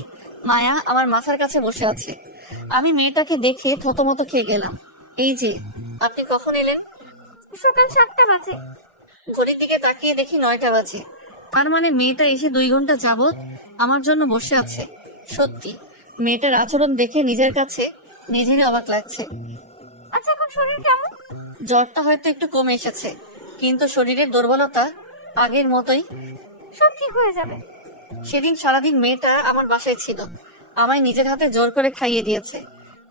মায়া আমার মাথার কাছে বসে আছে। আমি মেয়েটাকে দেখে থতমত খেয়ে গেলাম। এই যে, আপনি কখন এলেন? সকাল 7টা বাজে। ঘড়ির দিকে তাকিয়ে দেখি 9টা বাজে। তার মানে মেয়েটা এসে 2 ঘন্টা যাবত আমার জন্য বসে আছে। সত্যি মেয়েটার আচরণ দেখে নিজের কাছে নিজেরই অবাক লাগছে। আচ্ছা, এখন শরীর কেমন? জ্বরটা হয়তো একটু কমে এসেছে, কিন্তু শরীরের দুর্বলতা আগের মতোই। সব ঠিক হয়ে যাবে। সেদিন সারাদিন মেয়েটা আমার বাসায় ছিল, আমায় নিজের হাতে জোর করে খাইয়ে দিয়েছে।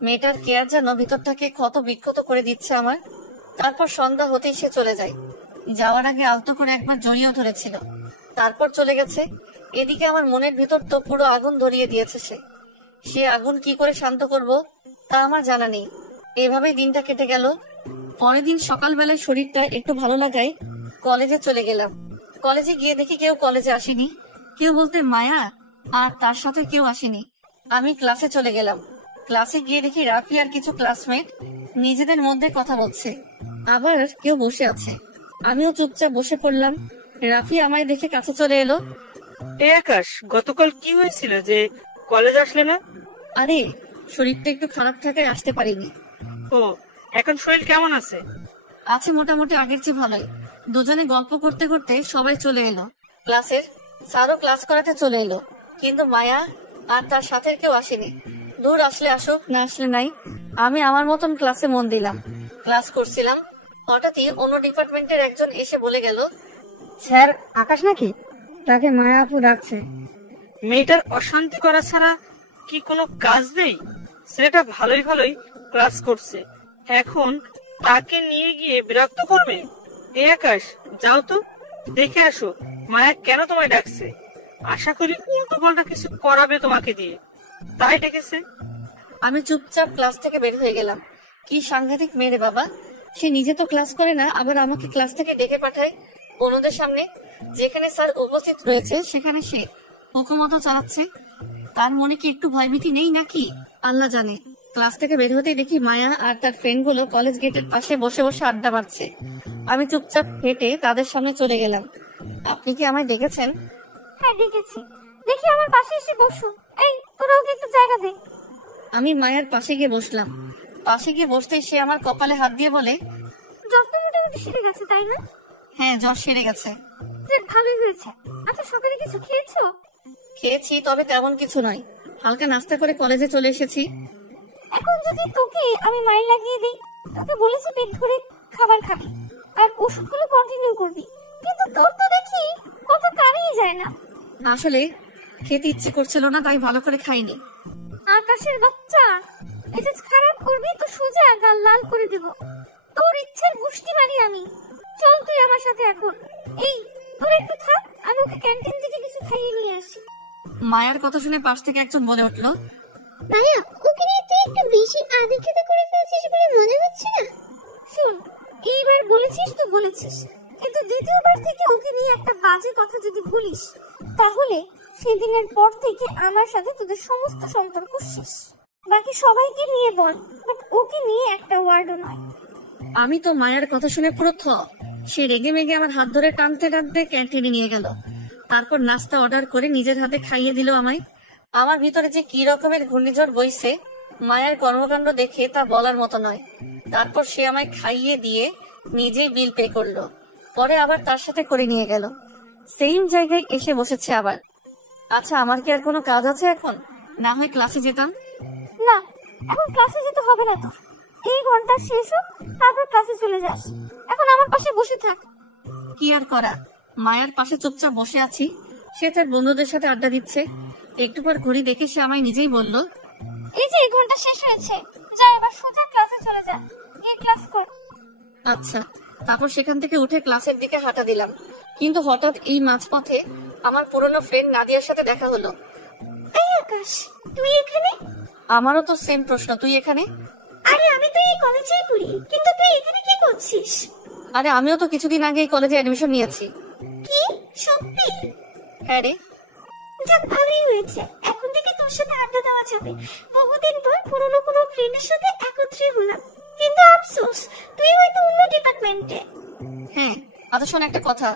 মেয়েটার কেয়ার যেন ভিতরটাকে ক্ষত বিক্ষত করে দিচ্ছে আমার। তারপর সন্ধ্যা হতেই সে চলে যায়। যাওয়ার আগে আলতো করে একবার জড়িয়েও ধরেছিল, তারপর চলে গেছে। এদিকে আমার মনের ভিতর তো পুরো আগুন ধরিয়ে দিয়েছে সে আগুন কি করে শান্ত করব তা আমার জানা নেই। এভাবেই দিনটা কেটে গেল। পরের দিন সকালবেলায় শরীরটা একটু ভালো লাগায় কলেজে চলে গেলাম। কলেজে গিয়ে দেখি কেউ কলেজে আসেনি, কেউ বলতে মায়া আর তার সাথে কেউ আসেনি। আমি ক্লাসে চলে গেলাম। ক্লাসে গিয়ে দেখি রাফি আর কিছু ক্লাসমেট নিজেদের মধ্যে কথা বলছে, আবার কেউ বসে আছে। আমিও চুপচাপ বসে পড়লাম। রাফি আমায় দেখে কাছে চলে এলো। এই আকাশ, গতকাল কি হয়েছিল যে কলেজ আসলে না? আরে, শরীরটা একটু খারাপ থাকায় আসতে পারিনি। ও, এখন শরীর কেমন আছে? আছে মোটামুটি আগের চেয়ে ভালোই। দুজনে গল্প করতে করতে সবাই চলে এলো। ক্লাসের স্যারও ক্লাস করাতে চলে এলো, কিন্তু মায়া আর তার সাথে কেউ আসেনি। দূর, আসলে আসুক, না আসলে নাই। আমি আমার মতন ক্লাসে মন দিলাম। ক্লাস করছিলাম, হঠাৎই অন্য ডিপার্টমেন্টের একজন এসে বলে গেল, স্যার আকাশ নাকি? তাকে মায়া আপু ডাকছে। মেয়েটার অশান্তি করা ছাড়া কি কোনো কাজ নেই? ছেলেটা ভালোই ভালোই ক্লাস করছে, এখন তাকে নিয়ে গিয়ে বিরক্ত করবে? এই আকাশ, যাও তো, দেখে আসো মায়া কেন তোমায় ডাকছে। আশা করি উল্টো পাল্টা কিছু করাবে তোমাকে দিয়ে, তাই ডেকেছে। আমি চুপচাপ ক্লাস থেকে বের হয়ে গেলাম। কি সাংঘাতিক মেয়ে রে বাবা, সে নিজে তো ক্লাস করে না, আবার আমাকে ক্লাস থেকে ডেকে পাঠায় অন্যদের সামনে। যেখানে স্যার উপস্থিত রয়েছে সেখানে সে হুকুমতো চালাচ্ছে। তার মনে কি একটু ভয়ভীতি নেই নাকি আল্লাহ জানে। ক্লাস থেকে বের হতেই দেখি মায়া আর তার ফ্রেন্ড গুলো কলেজ গেটের পাশে বসে বসে আড্ডা মারছে। আমি চুপচাপ হেঁটে তাদের সামনে চলে গেলাম। আপনি কি আমায় ডেকেছেন? হ্যাঁ দেখেছি, দেখি আমার পাশে এসে বসুন। এই তোরা ওকে একটু জায়গা দে। আমি মায়ের পাশে গিয়ে বসলাম। পাশে গিয়ে বসতেই সে আমার কপালে হাত দিয়ে বলে, জ্বর তো মোটামুটি সেরে গেছে তাই না? হ্যাঁ জ্বর সেরে গেছে। যাক ভালোই হয়েছে। আচ্ছা সকালে কিছু খেয়েছো? খেয়েছি, তবে তেমন কিছু নয়, হালকা নাস্তা করে কলেজে চলে এসেছি। এখন যদি তোকে আমি মাইল লাগিয়ে দিই, তোকে বলেছি পেট ভরে খাবার খাবি আর ওষুধগুলো কন্টিনিউ করবি, কিন্তু তোর তো দেখি কথা কানেই যায় না। আসলে খেতে ইচ্ছে করছিল না, তাই ভালো করে খাইনি। আকাশের বাচ্চা, মেজাজ খারাপ করবি তো সোজা গাল লাল করে দেব। তোর ইচ্ছার গুষ্টি মারি আমি। চল তুই আমার সাথে এখন। এই তোর একটু থাক, আমি ওকে ক্যান্টিন থেকে কিছু খাইয়ে নিয়ে আসি। মায়ের কথা শুনে পাশ থেকে একজন বলে উঠলো, ভাইয়া ওকে নিয়ে তুই একটু বেশি আদিক্ষেতা করে ফেলছিস বলে মনে হচ্ছে না? শুন, এইবার বলেছিস তো বলেছিস, কিন্তু দ্বিতীয়বার থেকে ওকে নিয়ে একটা বাজে কথা যদি বলিস, তাহলে সেদিনের পর থেকে আমার সাথে তোদের সমস্ত সম্পর্ক শেষ। বাকি সবাইকে নিয়ে বল, বাট ওকে নিয়ে একটা ওয়ার্ডও নয়। আমি তো মায়ের কথা শুনে পুরো থ। সে রেগে মেগে আমার হাত ধরে টানতে টানতে ক্যান্টিনে নিয়ে গেল। তারপর নাস্তা অর্ডার করে নিজের হাতে খাইয়ে দিল আমায়। আমার ভিতরে যে কি রকমের ঘূর্ণিঝড় বইছে মায়ের কর্মকাণ্ড দেখে তা বলার মতো নয়। তারপর সে আমায় খাইয়ে দিয়ে নিজেই বিল পে করলো। পরে আবার তার সাথে করে নিয়ে গেল। সেম জায়গায় এসে বসেছে আবার। আচ্ছা আমার কি আর কোনো কাজ আছে এখন? না হয় ক্লাসে যেতাম। না, এখন ক্লাসে যেতে হবে না তোর। এই ঘন্টা শেষ হোক, তারপর ক্লাসে চলে যাস। এখন আমার পাশে বসে থাক। কি আর করা, মায়ের পাশে চুপচাপ বসে আছি। সে তার বন্ধুদের সাথে আড্ডা দিচ্ছে। একটু পর ঘড়ি দেখে সে আমায় নিজেই বলল, এই যে এই ঘন্টা শেষ হয়েছে, যা এবার সোজা ক্লাসে চলে যা, গিয়ে ক্লাস কর। আচ্ছা। তারপর সেখান থেকে উঠে ক্লাসের দিকে হাঁটা দিলাম। কিন্তু হঠাৎ এই মাঝপথে আমার পুরনো ফ্রেন্ড নাদিয়ার সাথে দেখা হলো। এই আকাশ, তুই এখানে? আমারও তো সেম প্রশ্ন, তুই এখানে? আরে আমি তো এই কলেজেই পড়ি, কিন্তু তুই এখানে কি করছিস? আরে আমিও তো কিছুদিন আগে এই কলেজে অ্যাডমিশন নিয়েছি। কি সত্যি? হ্যাঁ রে। যাক ভালোই হয়েছে, এখন থেকে তোর সাথে আড্ডা দেওয়া যাবে। বহুদিন পর পুরনো কোনো ফ্রেন্ডের সাথে একত্রে হলাম, কিন্তু আফসোস তুই হয়তো অন্য ডিপার্টমেন্টে। হ্যাঁ, আচ্ছা শোন একটা কথা,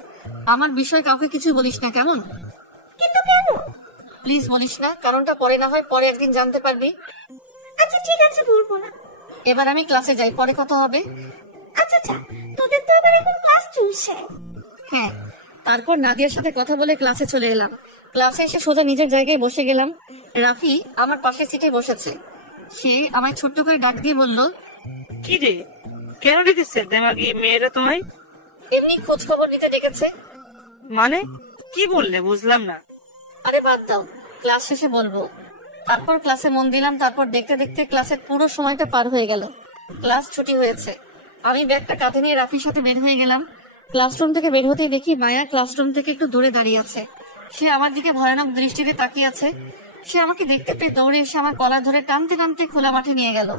আমার বিষয়ে কাউকে কিছু বলিস না কেমন? কিন্তু কেন? প্লিজ বলিস না, কারণটা পরে না হয় পরে একদিন জানতে পারবি। আচ্ছা ঠিক আছে, বলবো না। এবার আমি ক্লাসে যাই, পরে কথা হবে। আচ্ছা আচ্ছা, তোদের তো আবার এখন ক্লাস চলছে। হ্যাঁ। তারপর নাদিয়ার সাথে কথা বলে ক্লাসে চলে এলাম। ক্লাসে এসে সোজা নিজের জায়গায় বসে গেলাম। রাফি আমার পাশের সিটে বসেছে। সে আমায় ছোট্ট করে ডাক দিয়ে বলল, কি রে, কেন ডেকেছে দেমাগি মেয়েরা তোমায়? এমনি খোঁজ খবর নিতে ডেকেছে। মানে কি বললে বুঝলাম না। আরে বাদ দাও, ক্লাস শেষে বলবো। তারপর ক্লাসে মন দিলাম। তারপর দেখতে দেখতে ক্লাসের পুরো সময়টা পার হয়ে গেল। ক্লাস ছুটি হয়েছে। আমি ব্যাগটা কাঁধে নিয়ে রাফির সাথে বের হয়ে গেলাম। ক্লাসরুম থেকে বের হতেই দেখি মায়া ক্লাসরুম থেকে একটু দূরে দাঁড়িয়ে আছে। সে আমার দিকে ভয়ানক দৃষ্টিতে তাকিয়ে আছে। সে আমাকে দেখতে পেয়ে দৌড়ে এসে আমার কলার ধরে টানতে টানতে খোলা মাঠে নিয়ে গেল।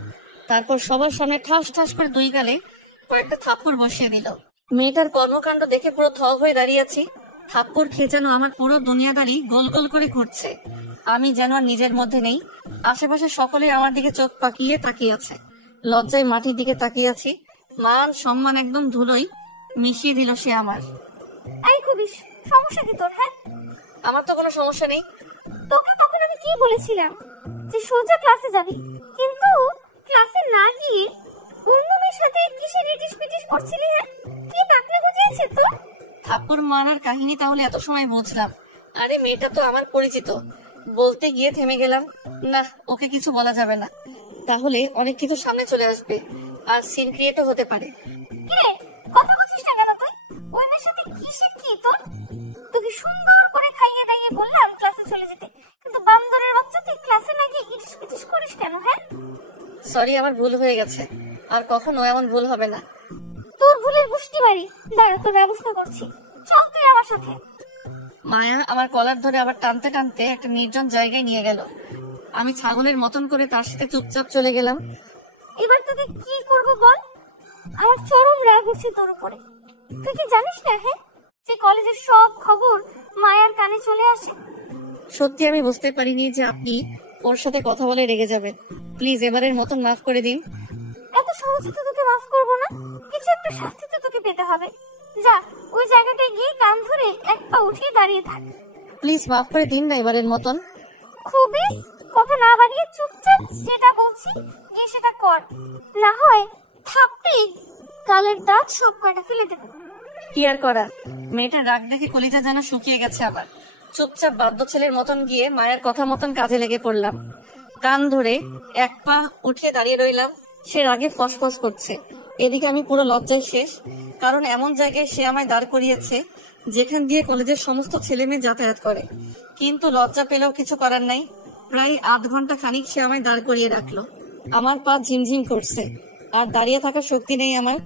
তারপর সবার সামনে ঠাস ঠাস করে দুই গালে কয়েকটা থাপ্পড় বসিয়ে দিল। মেয়েটার কর্মকাণ্ড দেখে পুরো থ হয়ে দাঁড়িয়ে আছি। থাপ্পড় খেয়ে যেন আমার পুরো দুনিয়াদারি গোল গোল করে ঘুরছে। আমি যেন আর নিজের মধ্যে নেই। আশেপাশে সকলে আমার দিকে চোখ পাকিয়ে তাকিয়ে আছে। লজ্জায় মাটির দিকে তাকিয়ে আছি। মান সম্মান একদম ধুলোই মিশিয়ে দিল সে আমার। এই কবিস, সমস্যা কি তোর? হ্যাঁ, আমার তো কোনো সমস্যা নেই। তোকে তখন আমি কি বলেছিলাম যে সোজা ক্লাসে যাবি, কিন্তু ক্লাসে না গিয়ে অন্য মেয়ের সাথে কিসের ইটিস পিটিস করছিলি? হ্যাঁ, কি পাকনা বুঝিয়েছে তোর? থাপ্পড় মারার কাহিনী তাহলে এত সময় বুঝলাম। আরে মেয়েটা তো আমার পরিচিত। বলতে গিয়ে থেমে গেলাম। না, ওকে কিছু বলা যাবে না, তাহলে অনেক কিছু সামনে চলে আসবে আর সিন ক্রিয়েটও হতে পারে। কিরে, কথা বলছিস না কেন তুই? ওই মেয়ের সাথে কিসের কি তোর? তোকে সুন্দর করে খাইয়ে দাইয়ে বললাম ক্লাসে চলে যেতে, কিন্তু বান্দরের বাচ্চা তুই ক্লাসে না গিয়ে ইটিস পিটিস করিস কেন? হ্যাঁ, সরি, আমার ভুল হয়ে গেছে। আর কখনো এমন ভুল হবে না। তোর ভুলের গুষ্টি বাড়ি। দাঁড়া, তোর ব্যবস্থা করছি। চল তুই আমার সাথে। মায়া আমার কলার ধরে আবার টানতে টানতে একটা নির্জন জায়গায় নিয়ে গেল। আমি ছাগলের মতন করে তার সাথে চুপচাপ চলে গেলাম। এবার তোকে কি করব বল? আমার চরম রাগ হচ্ছে তোর উপরে। তুই কি জানিস না? হ্যাঁ, যে কলেজের সব খবর মায়ার কানে চলে আসে? সত্যি আমি বুঝতে পারিনি যে আপনি ওর সাথে কথা বলে রেগে যাবেন। প্লিজ এবারের মতন মাফ করে দিন। এত সহজে তো তোকে মাফ করবো না, কিছু একটা শাস্তি তো তোকে পেতে হবে। যা ওই জায়গাটায় গিয়ে কান ধরে এক পা উঠিয়ে দাঁড়িয়ে থাক। প্লিজ মাফ করে দিন না এবারের মতন। খুবই কথা না বাড়িয়ে চুপচাপ যেটা বলছি গিয়ে সেটা কর, না হয় থাপ্পড়ে গালের দাঁত সব কটা ফেলে দেবো। কি আর করা, মেয়েটার রাগ দেখে কলিজা যেন শুকিয়ে গেছে আবার। চুপচাপ বাধ্য ছেলের মতন গিয়ে মায়ের কথা মতন কাজে লেগে পড়লাম। কান ধরে এক পা উঠিয়ে দাঁড়িয়ে রইলাম। সে রাগে ফসফস করছে, এদিকে আমি পুরো লজ্জায় শেষ। কারণ এমন জায়গায় সে আমায় দাঁড় করিয়েছে যেখান দিয়ে কলেজের সমস্ত ছেলে মেয়ে যাতায়াত করে। কিন্তু লজ্জা পেলেও কিছু করার নাই। প্রায় 8 ঘন্টা খানিক সে আমায় দাঁড় করিয়ে রাখলো। আমার পা ঝিমঝিম করছে, আর দাঁড়িয়ে থাকার শক্তি নেই আমার।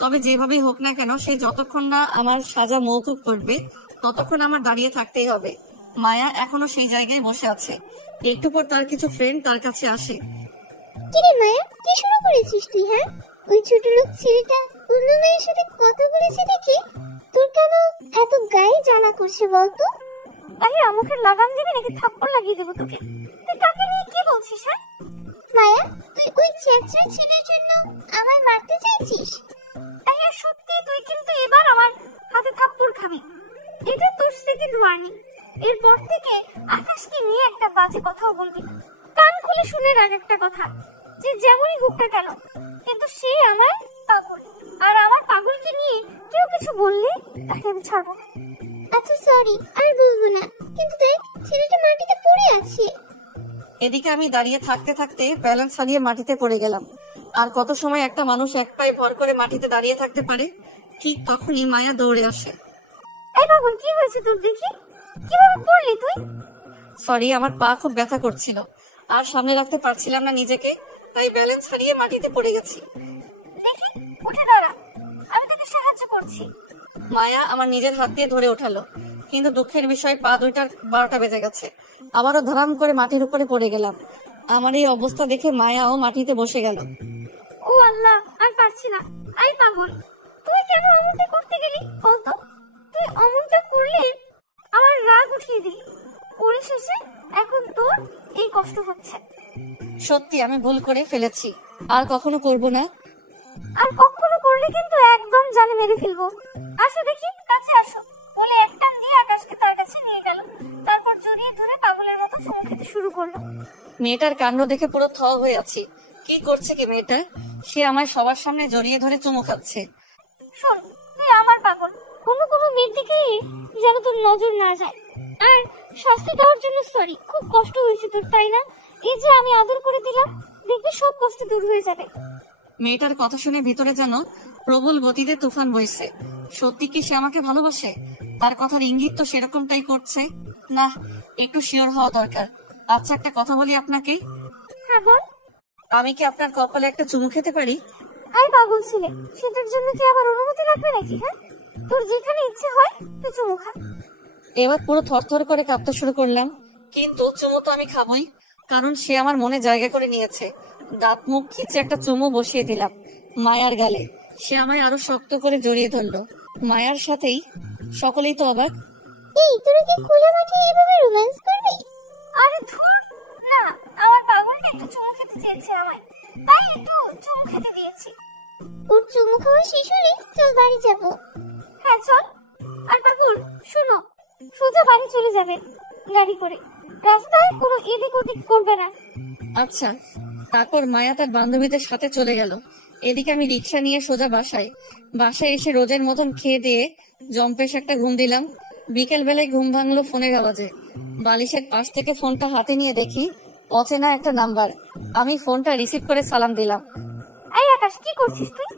তবে যেভাবেই হোক না কেন, সে যতক্ষণ না আমার সাজা মওকুফ করবে ততক্ষণ আমার দাঁড়িয়ে থাকতেই হবে। মায়া এখনো সেই জায়গায় বসে আছে। একটু পর তার কিছু ফ্রেন্ড তার কাছে আসে। কিরে মায়া, কি শুরু করেছিস তুই? হ্যাঁ, ওই ছোট লোক ছেলেটা অন্য মেয়ের সাথে কথা বলেছে দেখি তোর কেন এত গায়ে জ্বালা করছে বলতো? আরে মুখের লাগাম দিবি নাকি থাপ্পড় লাগিয়ে দেবো তোকে? তুই কাকে নিয়ে কি বলছিস? হ্যাঁ মায়া, তুই ওই ছেঁচড়া ছেলের জন্য আমায় মারতে চাইছিস? আরে সত্যি তুই কিন্তু এবার আমার হাতে থাপ্পড় খাবি। এটা তোর সেকেন্ড ওয়ার্নিং। এরপর থেকে আকাশকে নিয়ে একটা বাজে কথাও বলবি না। কান খুলে শুনে রাখ একটা কথা, যে যেমনই হোক না কেন, কিন্তু সে আমার পাগল, আর আমার পাগলকে নিয়ে কেউ কিছু বললে তাকে আমি ছাড়বো না। আচ্ছা সরি, আর বলবো না, কিন্তু দেখ ছেলেটা মাটিতে পড়ে আছে। এদিকে আমি দাঁড়িয়ে থাকতে থাকতে ব্যালেন্স হারিয়ে মাটিতে পড়ে গেলাম। আর কত সময় একটা মানুষ এক পায়ে ভর করে মাটিতে দাঁড়িয়ে থাকতে পারে? ঠিক তখনই মায়া দৌড়ে আসে। এই পাগল, কি হয়েছে তোর দেখি? কিভাবে পড়লি তুই? সরি, আমার পা খুব ব্যথা করছিল আর সামনে রাখতে পারছিলাম না নিজেকে, তাই ব্যালেন্স হারিয়ে মাটিতে পড়ে গেছি। দেখি উঠে দাঁড়া, আমি তোকে সাহায্য করছি। মায়া আমার নিজের হাত দিয়ে ধরে ওঠালো, কিন্তু দুঃখের বিষয় পা দুইটার 12টা বেজে গেছে। আবারও ধরাম করে মাটির উপরে পড়ে গেলাম। আমার এই অবস্থা দেখে মায়াও মাটিতে বসে গেল। ও আল্লাহ, আর পারছি না। আই পাগল, তুই কেন অমনটা করতে গেলি বলতো? তুই অমনটা করলে আমার রাগ উঠিয়ে দিলি, পরিশেষে এখন তোর এই কষ্ট হচ্ছে। সত্যি আমি ভুল করে ফেলেছি, আর কখনো করব না। আর কখনো করলে কিন্তু একদম জানে মেরে ফেলবো। আসো দেখি, কাছে আসো বলে এক টান দিয়ে আকাশকে তার কাছে নিয়ে গেল। তারপর জড়িয়ে ধরে পাগলের মতো চুমু খেতে শুরু করলো। মেয়েটার কাণ্ড দেখে পুরো থ হয়ে আছি। কি করছে কি মেয়েটা? সে আমার সবার সামনে জড়িয়ে ধরে চুমু খাচ্ছে। শোন, তুই আমার পাগল, কোনো কোনো মেয়ের দিকে যেন তোর নজর না যায়। আর শাস্তি দেওয়ার জন্য সরি, খুব কষ্ট হয়েছে তোর, তাই না? এই যে আমি আদর করে দিলাম, দেখবি সব কষ্ট দূর হয়ে যাবে। মেয়েটার কথা শুনে ভিতরে যেন প্রবল গতিতে তুফান বইছে। সত্যি কি সে আমাকে ভালোবাসে? তার কথার ইঙ্গিত তো সেরকমটাই করছে। না, একটু শিওর হওয়া দরকার। আচ্ছা, একটা কথা বলি আপনাকে। হ্যাঁ বল। আমি কি আপনার কপালে একটা চুমু খেতে পারি? আই পাগল ছিলে, সেটার জন্য কি আবার অনুমতি লাগবে নাকি? হ্যাঁ, তোর যেখানে ইচ্ছে হয় তুই চুমু খা। এবার পুরো থরথর করে কাঁপতে শুরু করলাম, কিন্তু চুমু তো আমি খাবই, কারণ সে আমার মনে জায়গা করে নিয়েছে। দাঁত মুখ খিচে একটা চুমু বসিয়ে দিলাম মায়ার গালে। সে আমায় আরো শক্ত করে জড়িয়ে ধরলো। মায়ার সাথেই সকলেই তো অবাক। এই, তোরা কি খোলা মাঠে এভাবে রোম্যান্স করবি? আরে ধুর না, আমার পাগলটা একটু চুমু খেতে চেয়েছে আমায়, তাই একটু চুমু খেতে দিয়েছি। ওর চুমু খাওয়া শেষ হলে চল বাড়ি যাবো। হ্যাঁ চল। আর পাগল শোনো, সোজা বাড়ি চলে যাবে গাড়ি করে, রাস্তায় কোনো এদিক ওদিক করবে না। আচ্ছা। তারপর মায়া তার বান্ধবীদের সাথে চলে গেল। এদিকে আমি রিক্সা নিয়ে সোজা বাসায় এসে রোজের মতন খেয়ে দিয়ে জম্পেশ একটা ঘুম দিলাম। বিকেল বেলায় ঘুম ভাঙলো ফোনের আওয়াজে। বালিশের পাশ থেকে ফোনটা হাতে নিয়ে দেখি অচেনা একটা নাম্বার। আমি ফোনটা রিসিভ করে সালাম দিলাম। এই আকাশ, কি করছিস তুই?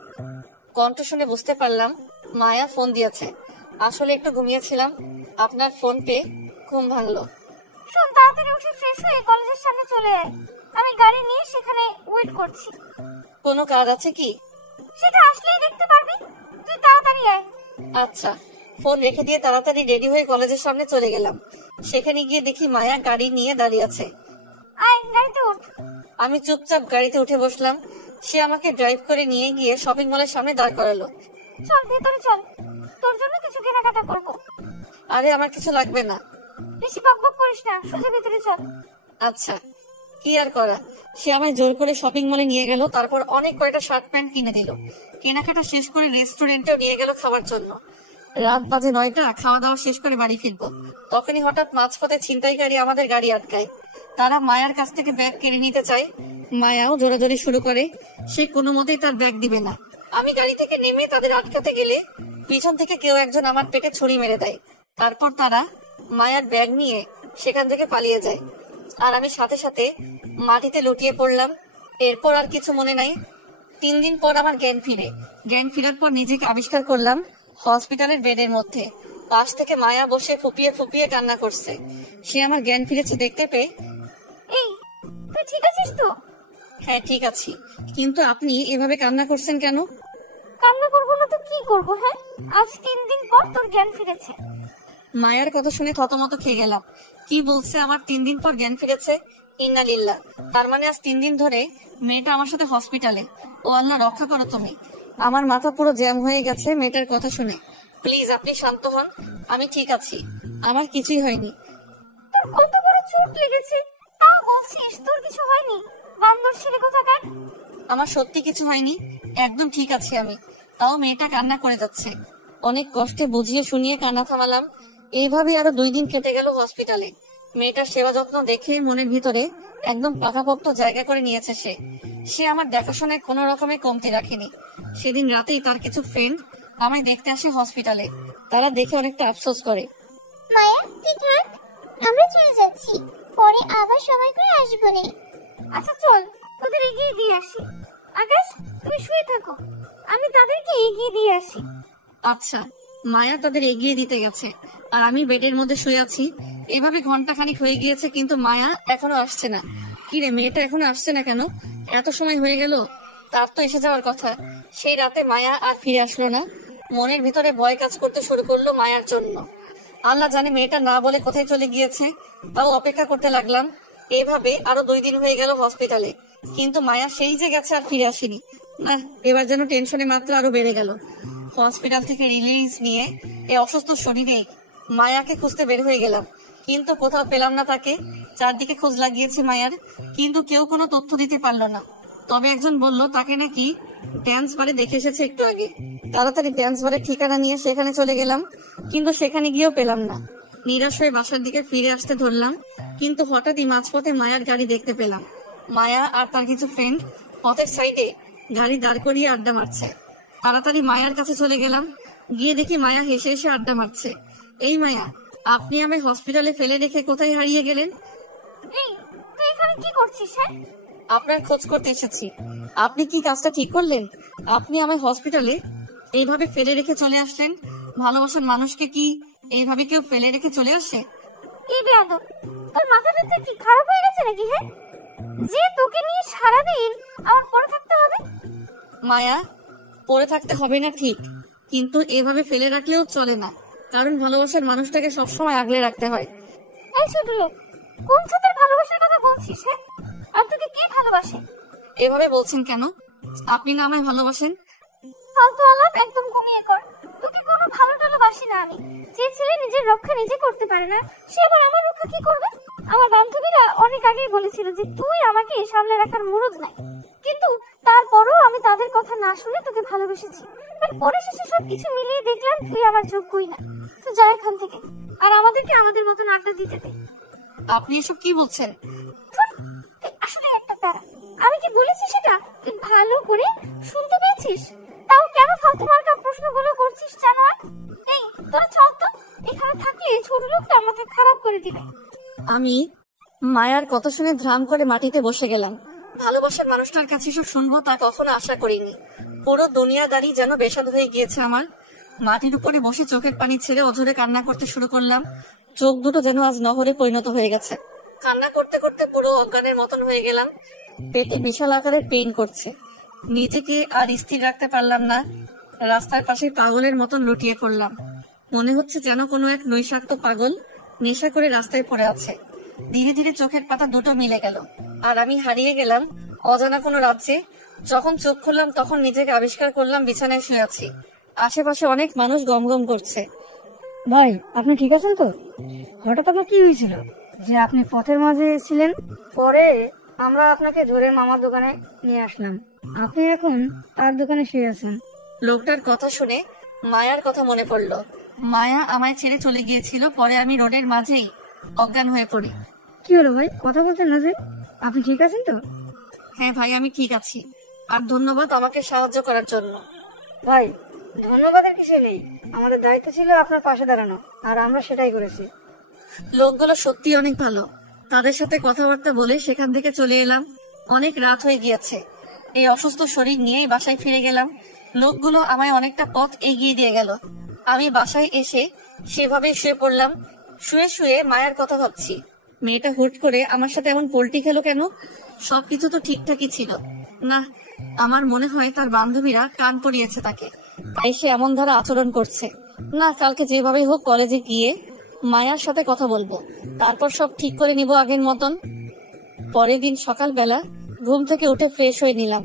কণ্ঠ শুনে বুঝতে পারলাম মায়া ফোন দিয়েছে। আসলে একটু ঘুমিয়েছিলাম, আপনার ফোন পেয়ে ঘুম ভাঙলো। শোন, তাড়াতাড়ি উঠে ফ্রেশ হয়ে কলেজের সামনে চলে আয়, আমি গাড়ি নিয়ে সেখানে ওয়েট করছি। কোনো কাজ আছে কি? সেটা আসলেই দেখতে পারবি, তুই তাড়াতাড়ি আয়। আচ্ছা। ফোন রেখে দিয়ে তাড়াতাড়ি রেডি হয়ে কলেজের সামনে চলে গেলাম। সেখানে গিয়ে দেখি মায়া গাড়ি নিয়ে দাঁড়িয়ে আছে। আয়, গাড়িতে ওঠ। আমি চুপচাপ গাড়িতে উঠে বসলাম। সে আমাকে ড্রাইভ করে নিয়ে গিয়ে শপিং মলের সামনে দাঁড় করালো। চল ভেতরে চল, তোর জন্য কিছু কেনাকাটা করবো। আরে আমার কিছু লাগবে না। বেশি বকবক করিস না, সোজা ভেতরে চল। আচ্ছা, কি আর করা, সে আমায় জোর করে শপিং মলে নিয়ে গেল, তারপর অনেক কয়টা শার্ট প্যান্ট কিনে দিল। কেনাকাটা শেষ করে রেস্টুরেন্টেও নিয়ে গেল খাবার জন্য। রাত বাজে 9টা, খাওয়া দাওয়া শেষ করে বাড়ি ফিরবো। তখনই হঠাৎ মাঝপথে ছিনতাইকারী আমাদের গাড়ি আটকায়। তারা মায়ার কাছ থেকে ব্যাগ কেড়ে নিতে চায়। মায়াও জোরাজোরি শুরু করে। সে কোনো মতেই তার ব্যাগ দিবে না। আমি গাড়ি থেকে নেমে তাদের আটকাতে গেলে পিছন থেকে কেউ একজন আমার পেটে ছুরি মেরে দেয়। তারপর তারা মায়ার ব্যাগ নিয়ে সেখান থেকে পালিয়ে যায়, আর আমি সাথে সাথে মাটিতে লুটিয়ে পড়লাম। এরপর আর কিছু মনে নাই। 3 দিন পর আমার জ্ঞান ফিরে। জ্ঞান ফেরার পর নিজেকে আবিষ্কার করলাম হসপিটালের বেডের মধ্যে। পাশ থেকে মায়া বসে ফুপিয়ে ফুপিয়ে কান্না করছে। সে আমার জ্ঞান ফিরেছে দেখতে পেয়ে, এই, তুই ঠিক আছিস তো? হ্যাঁ ঠিক আছি, কিন্তু আপনি এভাবে কান্না করছেন কেন? কান্না করবো না তো কি করবো? হ্যাঁ, আজ 3 দিন পর তোর জ্ঞান ফিরেছে। মায়ার কথা শুনে থতমত খেয়ে গেলাম। কি বলছে আমার 3 দিন পর জ্ঞান ফিরেছে? ইন্না লিল্লাহ। তার মানে আজ 3 দিন ধরে মেয়েটা আমার সাথে হসপিটালে। ও আল্লাহ, রক্ষা করো তুমি। আমার মাথা পুরো জ্যাম হয়ে গেছে মেয়েটার কথা শুনে। প্লিজ আপনি শান্ত হন, আমি ঠিক আছি, আমার কিছুই হয়নি। তোর কত বড় চোট লেগেছে, তাও বলছিস তোর কিছু হয়নি? বান্দর ছেলে কোথাকার। আমার সত্যি কিছু হয়নি, একদম ঠিক আছি আমি। তাও মেয়েটা কান্না করে যাচ্ছে। অনেক কষ্টে বুঝিয়ে শুনিয়ে কান্না থামালাম। এইভাবে আরো 2 দিন কেটে গেল হসপিটালে। মেয়েটার সেবা যত্ন দেখে মনের ভিতরে একদম পাকাপোক্ত জায়গা করে নিয়েছে সে। সে আমার দেখাশোনায় কোনো রকমের কমতি রাখেনি। সেদিন রাতেই তার কিছু ফ্রেন্ড আমায় দেখতে আসে হসপিটালে। তারা দেখে অনেকটা আফসোস করে। মায়া তুই থাক, আমরা চলে যাচ্ছি, পরে আবার সময় করে আসবো নে। আচ্ছা চল, তোদের এগিয়ে দিয়ে আসি। আকাশ, তুমি শুয়ে থাকো, আমি তাদেরকে এগিয়ে দিয়ে আসি। আচ্ছা। মায়া তাদের এগিয়ে দিতে গেছে, আর আমি বেডের মধ্যে শুয়ে আছি। এভাবে ঘন্টাখানিক হয়ে গিয়েছে, কিন্তু মায়া এখনো আসছে না। কি রে, মেয়েটা এখনো আসছে না কেন? এত সময় হয়ে গেল, তার তো এসে যাওয়ার কথা। সেই রাতে মায়া আর ফিরে আসলো না। মনের ভিতরে ভয় কাজ করতে শুরু করলো মায়ার জন্য। আল্লাহ জানে মেয়েটা না বলে কোথায় চলে গিয়েছে। তাও অপেক্ষা করতে লাগলাম। এভাবে আরো 2 দিন হয়ে গেল হসপিটালে, কিন্তু মায়া সেই যে গেছে আর ফিরে আসেনি। না, এবার যেন টেনশনে মাত্রা আরো বেড়ে গেল। হসপিটাল থেকে রিলিজ নিয়ে এই অসুস্থ শরীরে মায়াকে খুঁজতে বের হয়ে গেলাম, কিন্তু কোথাও পেলাম না তাকে। চারদিকে খোঁজ লাগিয়েছি মায়ার, কিন্তু কেউ কোনো তথ্য দিতে পারলো না। তবে একজন বলল তাকে নাকি ড্যান্স বারে দেখে এসেছে একটু আগে। তাড়াতাড়ি ড্যান্স বারের ঠিকানা নিয়ে সেখানে চলে গেলাম, কিন্তু সেখানে গিয়েও পেলাম না। নিরাশ হয়ে বাসার দিকে ফিরে আসতে ধরলাম, কিন্তু হঠাৎই মাঝপথে মায়ার গাড়ি দেখতে পেলাম। মায়া আর তার কিছু ফ্রেন্ড পথের সাইডে গাড়ি দাঁড় করিয়ে আড্ডা মারছে। তাড়াতাড়ি মায়ার কাছে চলে গেলাম। গিয়ে দেখি মায়া হেসে হেসে আড্ডা মারছে। এই মায়া, আপনি আমায় হসপিটালে ফেলে রেখে কোথায় হারিয়ে গেলেন? এই, তুই এখানে কি করছিস? হ্যাঁ, আপনার খোঁজ করতে এসেছি। আপনি কি কাজটা ঠিক করলেন? আপনি আমায় হসপিটালে এইভাবে ফেলে রেখে চলে আসলেন। ভালোবাসার মানুষকে কি এইভাবে কেউ ফেলে রেখে চলে আসে? এই বেয়াদব, তোর মাথাটা কি খারাপ হয়ে গেছে নাকি? হ্যাঁ, যে তোকে নিয়ে সারাদিন আমার পড়ে থাকতে হবে। মায়া, পড়ে থাকতে হবে না ঠিক, কিন্তু এভাবে ফেলে রাখলেও চলে না, কারণ ভালোবাসার মানুষটাকে সবসময় আগলে রাখতে হয়। এই ছোট লোক, কোন ছোটের ভালোবাসার কথা বলছিস? হ্যাঁ, আর তোকে কে ভালোবাসে? এভাবে বলছেন কেন? আপনি না আমায় ভালোবাসেন? ফালতু আলাপ একদম কমিয়ে কর। তোকে কোনো ভালো টালো বাসি না আমি। যে ছেলে নিজের রক্ষা নিজে করতে পারে না, সে আবার আমার রক্ষা কি করবে? আমার বান্ধবীরা অনেক আগেই বলেছিল যে তুই আমাকে সামলে রাখার মুরদ নাই, কিন্তু তারপরও আমি তাদের কথা না শুনে তোকে ভালোবেসেছি। আর পরে শেষে সবকিছু মিলিয়ে দেখলাম তুই আমার যোগ্যই না। তো যা এখান থেকে, আর আমাদেরকে আমাদের মতন আড্ডা দিতে দে। আপনি এসব কি বলছেন? ধুর, তুই আসলে একটা তারা। আমি কি বলেছি সেটা তুই ভালো করে শুনতে পেয়েছিস? তাও কেন ফালতু মার্কা প্রশ্নগুলো করছিস জানোয়ার? এই, তোরা চল তো, এখানে থাকলে ছোট লোকটা মাথা খারাপ করে দিবে। আমি মায়ার কথা শুনে ধ্রাম করে মাটিতে বসে গেলাম। ভালোবাসার মানুষটার কাছে সব শুনবো তা কখনো আশা করিনি। পুরো দুনিয়াদারি যেন বেসাদ হয়ে গিয়েছে আমার। মাটির উপরে বসে চোখের পানি ছেড়ে অঝরে কান্না করতে শুরু করলাম। চোখ দুটো যেন আজ নহরে পরিণত হয়ে গেছে। কান্না করতে করতে পুরো অজ্ঞানের মতন হয়ে গেলাম। পেটে বিশাল আকারের পেইন করছে। নিজেকে আর স্থির রাখতে পারলাম না। রাস্তার পাশে পাগলের মতন লুটিয়ে পড়লাম। মনে হচ্ছে যেন কোনো এক নৈশাক্ত পাগল নেশা করে রাস্তায় পড়ে আছে। ধীরে ধীরে চোখের পাতা দুটো মিলে গেল, আর আমি হারিয়ে গেলাম অজানা কোনো রাজ্যে। যখন চোখ খুললাম তখন নিজেকে আবিষ্কার করলাম বিছানায় শুয়ে আছি। আশেপাশে অনেক মানুষ গমগম করছে। ভাই আপনি ঠিক আছেন তো? হঠাৎ আপনার কি হয়েছিল যে আপনি পথের মাঝে ছিলেন? পরে আমরা আপনাকে ধরে মামার দোকানে নিয়ে আসলাম, আপনি এখন তার দোকানে শুয়ে আছেন। লোকটার কথা শুনে মায়ার কথা মনে পড়লো। মায়া আমায় ছেড়ে চলে গিয়েছিল, পরে আমি রোডের মাঝেই অজ্ঞান হয়ে পড়ি। কি হলো ভাই, কথা বলছেন না যে? আপনি ঠিক আছেন তো? হ্যাঁ ভাই, আমি ঠিক আছি। আর ধন্যবাদ আমাকে সাহায্য করার জন্য। ভাই ধন্যবাদের কিছু নেই, আমাদের দায়িত্ব ছিল আপনার পাশে দাঁড়ানো, আর আমরা সেটাই করেছি। লোকগুলো সত্যি অনেক ভালো। তাদের সাথে কথাবার্তা বলে সেখান থেকে চলে এলাম। অনেক রাত হয়ে গিয়েছে। এই অসুস্থ শরীর নিয়েই বাসায় ফিরে গেলাম। লোকগুলো আমায় অনেকটা পথ এগিয়ে দিয়ে গেল। আমি বাসায় এসে সেভাবে শুয়ে পড়লাম। শুয়ে শুয়ে মায়ের কথা ভাবছি। মেয়েটা হুট করে আমার সাথে এমন পোল্টি খেলো কেন? সবকিছু তো ঠিকঠাকই ছিল না। আমার মনে হয় তার বান্ধবীরা কান পড়িয়েছে তাকে, তাই সে এমন ধারা আচরণ করছে। না, কালকে যেভাবেই হোক কলেজে গিয়ে মায়ার সাথে কথা বলবো, তারপর সব ঠিক করে নিব আগের মতন। পরের দিন সকালবেলা ঘুম থেকে উঠে ফ্রেশ হয়ে নিলাম,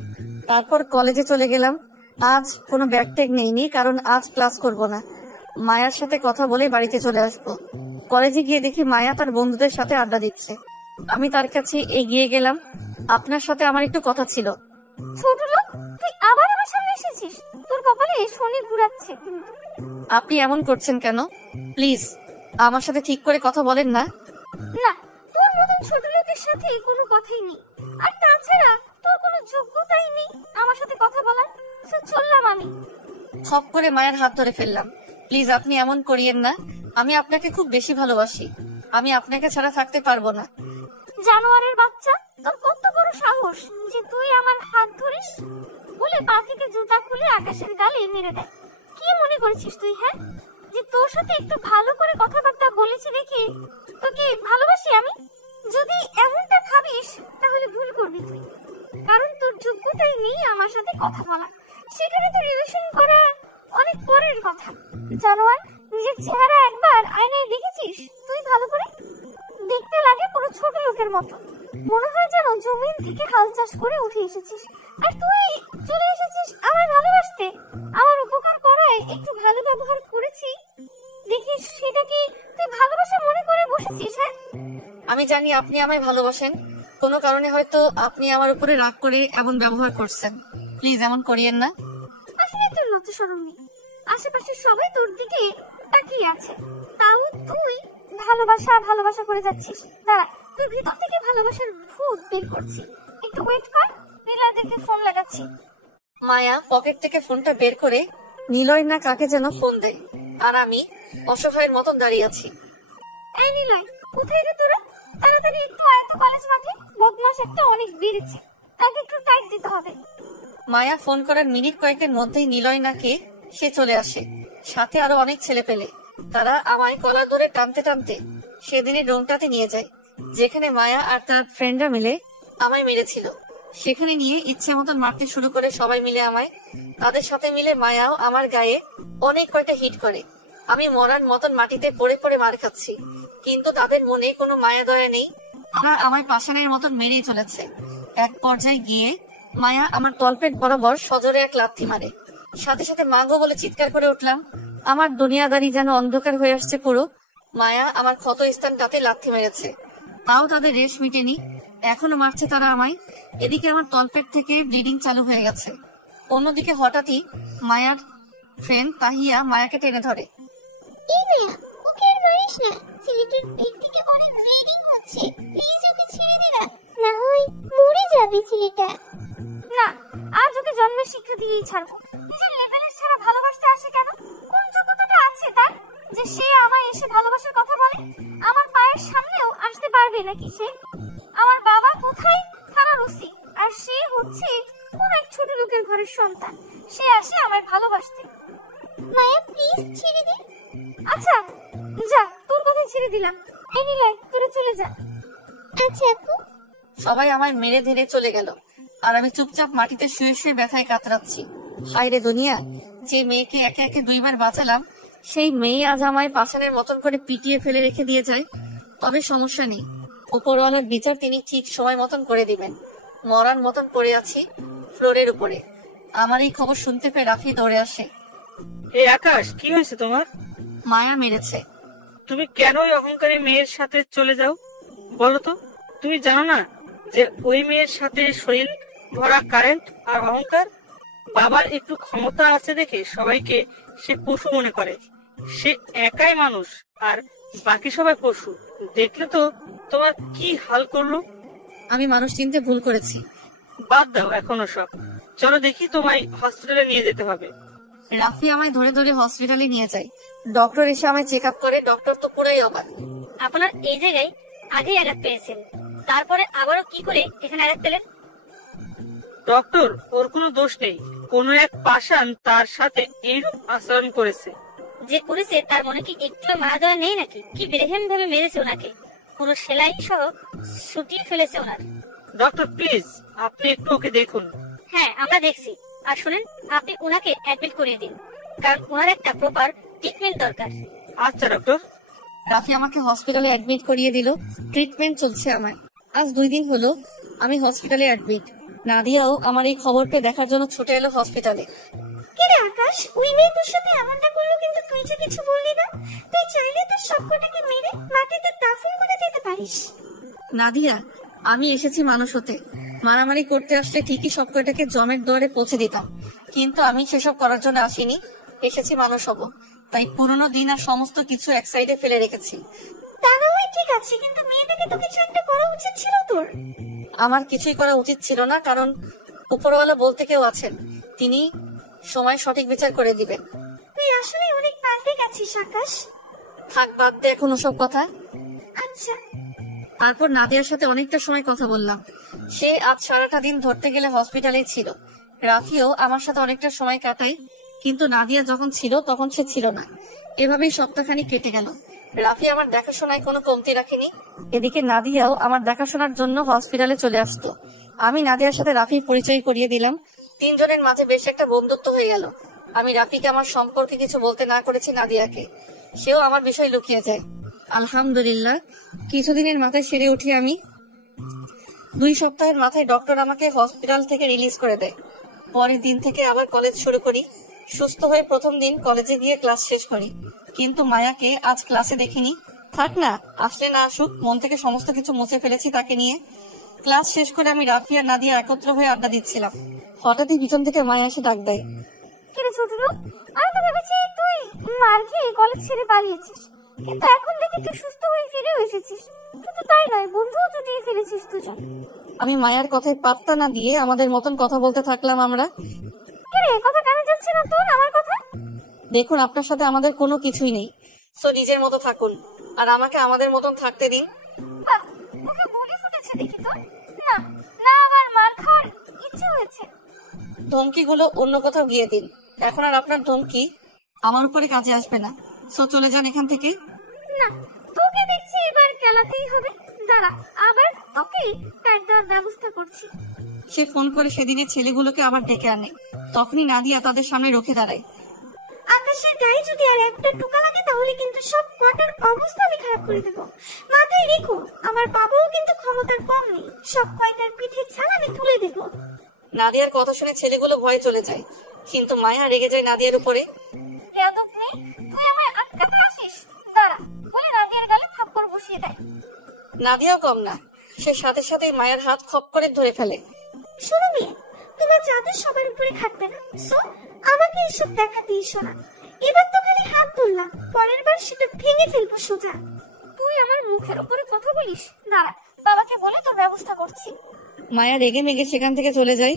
তারপর কলেজে চলে গেলাম। আজ কোনো ব্যাগ ট্যাগ নেইনি, কারণ আজ ক্লাস করব না। মায়ার সাথে কথা বলে বাড়িতে চলে আসবো। কলেজে গিয়ে দেখি মায়া তার বন্ধুদের সাথে আড্ডা দিচ্ছে। আমি তার কাছে এগিয়ে গেলাম। আপনার সাথে আমার একটু কথা ছিল। ছোট লোক, তুই আবার আমার সামনে এসেছিস? তোর কপালে শনি ঘুরাচ্ছে কিন্তু। আপনি এমন করছেন কেন? প্লিজ আমার সাথে ঠিক করে কথা বলেন না। না, তোর মতন ছোট লোকের সাথে কোনো কথাই নেই। আর তাছাড়া তোর কোনো যোগ্যতাই নেই আমার সাথে কথা বলার। তো চললাম আমি। ছপ করে মায়ের হাত ধরে ফেললাম। প্লিজ আপনি এমন করিয়েন না। আমি আপনাকে খুব বেশি ভালোবাসি। আমি আপনাকে ছাড়া থাকতে পারবো না। জানোয়ারের বাচ্চা, তোর কত বড় সাহস যে তুই আমার হাত ধরিস? বলে পা থেকে জুতা খুলে আকাশের গালে মেরে দেয়। কি মনে করেছিস তুই, হ্যাঁ? যে তোর সাথে একটু ভালো করে কথাবার্তা বলেছি দেখে তোকে ভালোবাসি আমি? যদি এমনটা ভাবিস তাহলে ভুল করবি তুই, কারণ তোর যোগ্যতাই নেই আমার সাথে কথা বলা। সেখানে তো রিলেশন করা অনেক পরের কথা। জানোয়ার, নিজের চেহারা একবার আয়নায় দেখেছিস তুই ভালো করে? দেখতে লাগে পুরো ছোট লোকের মতো। মনে হয় যেন জমিন থেকে হাল চাষ করে উঠে এসেছিস। আর তুই চলে এসেছিস আমার ভালোবাসতে, আমার উপকার করায় একটু ভালো ব্যবহার করেছি দেখিস, সেটা কি তুই ভালোবাসা মনে করে বসেছিস? হ্যাঁ, আমি জানি আপনি আমায় ভালোবাসেন। কোনো কারণে হয়তো আপনি আমার উপরে রাগ করে এমন ব্যবহার করছেন। প্লিজ এমন করিয়েন না। আসলে তোর লজ্জা শরম নেই। আশেপাশে সবাই তোর দিকে তাকিয়ে আছে, তাও তুই ভালোবাসা ভালোবাসা করে যাচ্ছিস। দাঁড়া, তুই ভিতর থেকে ভালোবাসার ভূত বের করছি। একটু ওয়েট কর, নীলাদেরকে ফোন লাগাচ্ছি। মায়া পকেট থেকে ফোনটা বের করে নিলয় না কাকে যেন ফোন দেয়, আর আমি অসহায়ের মতন দাঁড়িয়ে আছি। এই নিলয়, কোথায় রে তোরা? তাড়াতাড়ি একটু আয় তো কলেজ মাঠে। বদমাস একটা অনেক বেড়েছে, তাকে একটু টাইট দিতে হবে। মায়া ফোন করার মিনিট কয়েকের মধ্যেই নিলয় নাকে সে চলে আসে, সাথে আরো অনেক ছেলে পেলে। তারা আমায় কলার ধরে টানতে টানতে সেদিনের রুমটাতে নিয়ে যায়, যেখানে মায়া আর তার ফ্রেন্ডরা মিলে আমায় মেরেছিল। সেখানে নিয়ে ইচ্ছে মতন মারতে শুরু করে সবাই মিলে আমায়। তাদের সাথে মিলে মায়াও আমার গায়ে অনেক কয়টা হিট করে। আমি মরার মতন মাটিতে পড়ে পড়ে মার খাচ্ছি, কিন্তু তাদের মনে কোনো মায়া দয়া নেই। তারা আমায় পাষাণের মতন মেরেই চলেছে। এক পর্যায়ে গিয়ে মায়া আমার তলপেট বরাবর সজোরে এক লাথি মারে। সাথে সাথে মাগো বলে চিৎকার করে উঠলাম। আমার দুনিয়াদারি যেন অন্ধকার হয়ে আসছে পুরো। মায়া আমার ক্ষত স্থানটাতে লাথি মেরেছে, তাও তাদের রেশ মিটেনি, এখনো মারছে তারা আমায়। এদিকে আমার তলপেট থেকে ব্লিডিং চালু হয়ে গেছে। অন্যদিকে হঠাৎই মায়ার ফ্রেন্ড তাহিয়া মায়াকে টেনে ধরে। এই মেয়া, ওকে আর মারিস না, ছেলেটার পেট থেকে অনেক ব্লিডিং হচ্ছে, প্লিজ ওকে ছেড়ে দে না, না হয় মরে যাবে ছেলেটা। না, আজ ওকে জন্মের শিক্ষা দিয়েই ছাড়বো। নিজের লেভেলের ছাড়া ভালোবাসতে আসে কেন? কোন যোগ্যতাটা আছে তার যে সে আমায় এসে ভালোবাসার কথা বলে? আমার পায়ের সামনেও আসতে পারবে নাকি সে? আমার বাবা কোথায় থানার ওসি, আর সে হচ্ছে কোন এক ছোট লোকের ঘরের সন্তান। সে আসে আমায় ভালোবাসতে। মায়া প্লিজ ছেড়ে দে। আচ্ছা যা, তোর কথাই ছেড়ে দিলাম। এই নিলয়, তোরা চলে যা। আচ্ছা আপু। সবাই আমায় মেরে ধরে চলে গেল, আর আমি চুপচাপ মাটিতে শুয়ে শুয়ে ব্যথায় কাতরাচ্ছি। হায় রে দুনিয়া, যে মেয়েকে একে একে দুইবার বাঁচালাম, সেই মেয়ে আজ আমায় পাষাণের মতন করে পিটিয়ে ফেলে রেখে দিয়ে যায়। তবে সমস্যা নেই, উপরওয়ালার বিচার তিনি ঠিক সময় মতন করে দিবেন। মরার মতন পড়ে আছি ফ্লোরের উপরে। আমার এই খবর শুনতে পেয়ে রাফি দৌড়ে আসে। এই আকাশ, কি হয়েছে তোমার? মায়া মেরেছে। তুমি কেন ওই অহংকারী মেয়ের সাথে চলে যাও বলো তো? তুমি জানো না যে ওই মেয়ের সাথে শরীর ভরা কারেন্ট আর অহংকার? বাবার একটু ক্ষমতা আছে দেখে সবাইকে সে পশু মনে করে। সে একাই মানুষ আর বাকি সবাই পশু। দেখলে তো তোমার কি হাল করলো। আমি মানুষ চিনতে ভুল করেছি। বাদ দাও এখনো সব, চলো দেখি তোমায় হসপিটালে নিয়ে যেতে হবে। রাফি আমায় ধরে ধরে হসপিটালে নিয়ে যায়। ডক্টর এসে আমায় চেক আপ করে। ডক্টর তো পুরাই অবাক। আপনার এই জায়গায় আগেই আঘাত পেয়েছেন, তারপরে আবারও কি করে এখানে আঘাত পেলেন? ডক্টর, ওর কোনো দোষ নেই। কোনো এক পাষাণ তার সাথে এইরূপ আচরণ করেছে। যে করেছে তার মনে কি একটু মায়া দয়া নেই নাকি? কি বেরেহেন ভাবে মেরেছে ওনাকে, পুরো সেলাই সহ ছুটিয়ে ফেলেছে ওনার। ডক্টর প্লিজ, আপনি একটু ওকে দেখুন। হ্যাঁ, আমরা দেখছি। আর শুনেন, আপনি ওনাকে অ্যাডমিট করিয়ে দিন, কারণ ওনার একটা প্রপার ট্রিটমেন্ট দরকার। আচ্ছা ডক্টর। রাফি আমাকে হসপিটালে অ্যাডমিট করিয়ে দিল। ট্রিটমেন্ট চলছে আমার। আজ 2 দিন হলো আমি হসপিটালে অ্যাডমিট। নাদিয়াও আমার এই খবর পেয়ে দেখার জন্য ছুটে এলো হসপিটালে। কিরে আকাশ, ওই মেয়ে তোর সাথে এমনটা করলো, কিন্তু তুই যে কিছু বললি না। তুই চাইলে তোর সবকটাকে মেরে মাটিতে দাফন করে দিতে পারিস। নাদিয়া, আমি এসেছি মানুষ হতে। মারামারি করতে আসলে ঠিকই সব কয়টাকে জমের দুয়ারে পৌঁছে দিতাম, কিন্তু আমি সেসব করার জন্য আসিনি। এসেছি মানুষ হব। তাই পুরনো দিন আর সমস্ত কিছু এক সাইডে ফেলে রেখেছি। তা না হয় ঠিক আছে, কিন্তু মেয়েটাকে তো কিছু একটা করা উচিত ছিল তোর। আমার কিছুই করা উচিত ছিল না, কারণ উপরওয়ালা বলতে কেউ আছেন। তিনি সময় সঠিক বিচার করে দিবেন। তুই আসলে অনেক পাল্টে গেছিস আকাশ। থাক, বাদ দে এখন ওসব কথা। আচ্ছা, তারপর নাদিয়ার সাথে অনেকটা সময় কথা বললাম। সে আজ সারাটা দিন ধরতে গেলে হসপিটালেই ছিল। রাফিও আমার সাথে অনেকটা সময় কাটায়, কিন্তু নাদিয়া যখন ছিল তখন সে ছিল না। এভাবেই সপ্তাহখানি কেটে গেল। রাফি আমার দেখাশোনায় কোনো কমতি রাখেনি। এদিকে নাদিয়াও আমার দেখাশোনার জন্য হসপিটালে চলে আসতো। আমি নাদিয়ার সাথে রাফির পরিচয় করিয়ে দিলাম। 3 জনের মাঝে বেশ একটা বন্ধুত্ব হয়ে গেল। আমি রাফিকে আমার সম্পর্কে কিছু বলতে না করেছি নাদিয়াকে। সেও আমার বিষয় লুকিয়ে যায়। আলহামদুলিল্লাহ, কিছুদিনের মাথায় সেরে উঠি আমি। 2 সপ্তাহের মাথায় ডক্টর আমাকে হসপিটাল থেকে রিলিজ করে দেয়। পরের দিন থেকে আবার কলেজ শুরু করি। সুস্থ হয়ে প্রথম দিন কলেজে গিয়ে ক্লাস শেষ করি, কিন্তু মায়াকে আজ ক্লাসে দেখিনি। থাক না, আসলে না আসুক, মন থেকে সমস্ত কিছু মুছে ফেলেছি তাকে নিয়ে। ক্লাস শেষ করে আমি রাফি আর নাদিয়া একত্র হয়ে আড্ডা দিচ্ছিলাম। হঠাৎই পিছন থেকে মায়া এসে ডাক দেয়। কিরে ছোট লোক, আমি তো ভেবেছি তুই মার খেয়ে কলেজ ছেড়ে পালিয়েছিস, কিন্তু এখন দেখি তুই সুস্থ হয়ে ফিরে এসেছিস। শুধু তাই নয়, বন্ধুও জুটিয়ে ফেলেছিস দুজন। আমি মায়ার কথায় পাত্তা না দিয়ে আমাদের মতন কথা বলতে থাকলাম আমরা। কিরে, কথা কানে যাচ্ছে না তোর আমার কথা? দেখুন, আপনার সাথে আমাদের কোনো কিছুই নেই, সো নিজের মতো থাকুন আর আমাকে আমাদের মতন থাকতে দিন। বাহ, মুখে বলি ফুটেছে দেখি তো। না না, আবার মার খাওয়ার ইচ্ছে হয়েছে। ধমকিগুলো অন্য কোথাও গিয়ে দিন। এখন আর আপনার ধমকি আমার উপরে কাজে আসবে না, সো চলে যান এখান থেকে। না, তোকে দেখছি এবার কেলাতেই হবে। দাঁড়া, আবার তোকে কাট দেওয়ার ব্যবস্থা করছি। সে ফোন করে সেদিনের ছেলেগুলোকে আবার ডেকে আনে। তখনই নাদিয়া তাদের সামনে রুখে দাঁড়ায়। আকাশের গায়ে যদি আর একটা টোকা লাগে তাহলে কিন্তু সব কটার অবস্থা আমি খারাপ করে দেবো। মাথায় রেখো, আমার বাবাও কিন্তু ক্ষমতার কম নেই। সব কয়টার পিঠে ছাল আমি তুলে দেবো। নাদিয়ার কথা শুনে ছেলেগুলো ভয়ে চলে যায়, কিন্তু মায়া রেগে যায় নাদিয়ার উপরে। বেয়াদব মেয়ে, তুই আমায় আটকাতে আসিস? দাঁড়া, বলে নাদিয়ার গালে থাপ্পড় বসিয়ে দেয়। নাদিয়াও কম না, সে সাথে সাথে মায়ের হাত খপ করে ধরে ফেলে। শোনো মেয়ে, তোমার জাদু সবার উপরে খাটবে না, সো আমাকে এসব দেখা দিস না। এবার তো খালি হাত ধরলাম, পরের বার সেটা ভেঙে ফেলবো সোজা। তুই আমার মুখের উপরে কথা বলিস? দাঁড়া, বাবাকে বলে তোর ব্যবস্থা করছি। মায়া রেগে মেগে সেখান থেকে চলে যায়।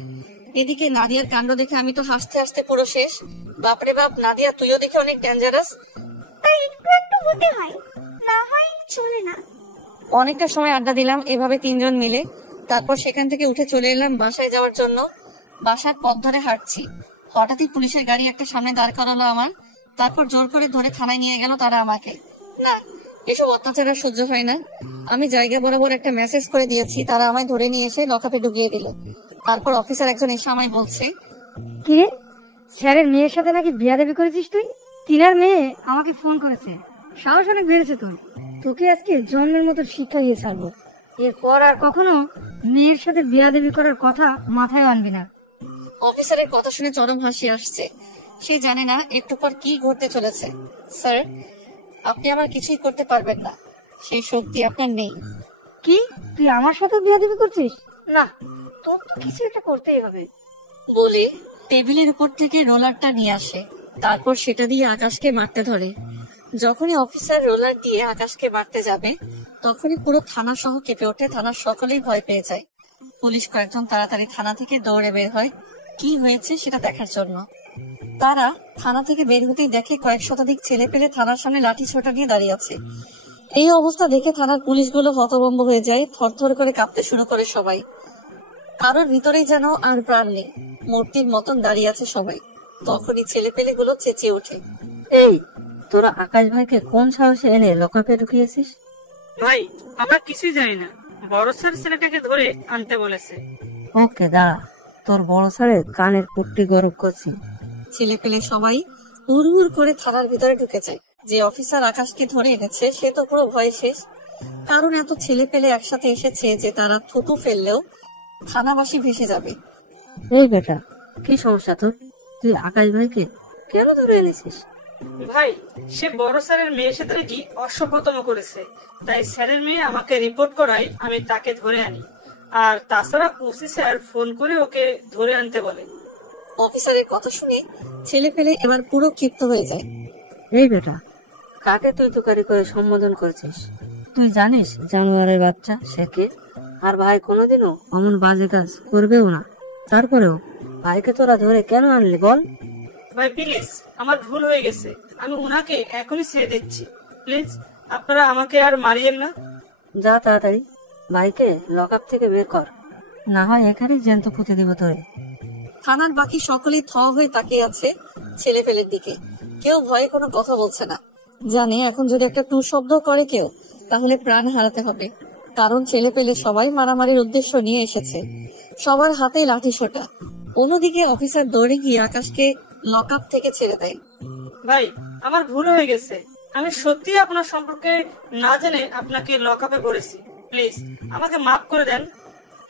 এদিকে নাদিয়ার কাণ্ড দেখে আমি তো হাসতে হাসতে পুরো শেষ। বাপরে বাপ, নাদিয়া তুইও দেখে অনেক ডেঞ্জারাস। তাই একটু একটু হতে হয়, না হয় চলে না। অনেকটা সময় আড্ডা দিলাম এভাবে 3 জন মিলে। তারপর সেখান থেকে উঠে চলে এলাম বাসায় যাওয়ার জন্য। বাসার পথ ধরে হাঁটছি, হঠাৎই পুলিশের গাড়ি একটা সামনে দাঁড় করালো আমার। তারপর জোর করে ধরে থানায় নিয়ে গেল তারা আমাকে। না, এসব অত্যাচার আর সহ্য হয় না। আমি জায়গা বরাবর একটা মেসেজ করে দিয়েছি, তারা আমায় ধরে নিয়ে এসে লকআপে ঢুকিয়ে দিল। তারপর অফিসার একজন এসে আমায় বলছে, কিরে, স্যারের মেয়ের সাথে নাকি বিয়াদবি করেছিস তুই? তিনার মেয়ে আমাকে ফোন করেছে, সাহস অনেক বেড়েছে তোর। তোকে আজকে জন্মের মতো শিক্ষা দিয়ে ছাড়বো। এরপর আর কখনো মেয়ের সাথে বিয়াদবি করার কথা মাথায় আনবি না। অফিসারের কথা শুনে চরম হাসি আসছে। সে জানে না একটু পর কি ঘটতে চলেছে। স্যার, আপনি আমার কিছুই করতে পারবেন না, সেই শক্তি আপনার নেই। কি, তুই আমার সাথে বিয়াদবি করছিস? না, তোর তো কিছু একটা করতেই হবে। বলে টেবিলের উপর থেকে রোলারটা নিয়ে আসে, তারপর সেটা দিয়ে আকাশকে মারতে ধরে। যখনই অফিসার রোলার দিয়ে আকাশকে মারতে যাবে, তখনই পুরো থানা সহ কেঁপে ওঠে। থানার সকলেই ভয় পেয়ে যায়। পুলিশ কয়েকজন তাড়াতাড়ি থানা থেকে দৌড়ে বের হয় কি হয়েছে সেটা দেখার জন্য। তারা থানা থেকে বের হতেই দেখে কয়েক শতাধিক ছেলে পেলে থানার সামনে লাঠি ছোটা নিয়ে দাঁড়িয়ে আছে। এই অবস্থা দেখে থানার পুলিশগুলো হতভম্ব হয়ে যায়, থরথর করে কাঁপতে শুরু করে সবাই। কারোর ভিতরেই যেন আর প্রাণ নেই, মূর্তির মতন দাঁড়িয়ে আছে সবাই। তখনই ছেলে পেলে গুলো চেঁচিয়ে ওঠে, এই, তোরা আকাশ ভাইকে কোন সাহসে এনে লকআপে ঢুকিয়েছিস? ভাই, আমরা কিছুই জানি না, বড় স্যার ছেলেটাকে ধরে আনতে বলেছে। ওকে, দাঁড়া, তোর বড় স্যারের কানের পুট্টি গরম করছি। ছেলে পেলে সবাই হুড় হুড় করে থানার ভিতরে ঢুকে যায়। যে অফিসার আকাশকে ধরে এনেছে সে তো পুরো ভয়ে শেষ, কারণ এত ছেলে পেলে একসাথে এসেছে যে তারা থুতু ফেললেও থানাবাসী ভেসে যাবে। এই বেটা, কি সমস্যা তোর? তুই আকাশ ভাইকে কেন ধরে এনেছিস? ভাই, সে বড় স্যারের মেয়ের সাথে নাকি অসভ্যতম করেছে, তাই স্যারের মেয়ে আমাকে রিপোর্ট করায় আমি তাকে ধরে আনি। আর তাছাড়া ওসি স্যার ফোন করে ওকে ধরে আনতে বলে। অফিসারের কথা শুনে ছেলে পেলে এবার পুরো ক্ষিপ্ত হয়ে যায়। এই বেটা, কাকে তুই তুকারি করে সম্বোধন করেছিস? তুই জানিস জানোয়ারের বাচ্চা সে কে? আর ভাই কোনোদিনও অমন বাজে কাজ করবেও না। তারপরেও ভাইকে তোরা ধরে কেন আনলি বল? ভাই প্লিজ, আমার ভুল হয়ে গেছে, আমি উনাকে এখনই ছেড়ে দিচ্ছি। প্লিজ আপনারা আমাকে আর মারিয়েন না। যা তাড়াতাড়ি ভাইকে লকআপ থেকে বের কর, না হয় এখানেই জ্যান্ত পুঁতে দিব তোরে। থানার বাকি সকলেই থ হয়ে তাকিয়ে আছে ছেলে পেলের দিকে। কেউ ভয়ে কোনো কথা বলছে না, জানে এখন যদি একটা টু শব্দ করে কেউ তাহলে প্রাণ হারাতে হবে। কারণ ছেলে পেলে সবাই মারামারির উদ্দেশ্য নিয়ে এসেছে, সবার হাতে লাঠি সোটা। অন্যদিকে অফিসার দৌড়ে গিয়ে আকাশকে লকআপ থেকে ছেড়ে দেয়। ভাই, আমার ভুল হয়ে গেছে, আমি সত্যি আপনার সম্পর্কে না জেনে আপনাকে লকআপে করেছি। প্লিজ আমাকে মাফ করে দেন।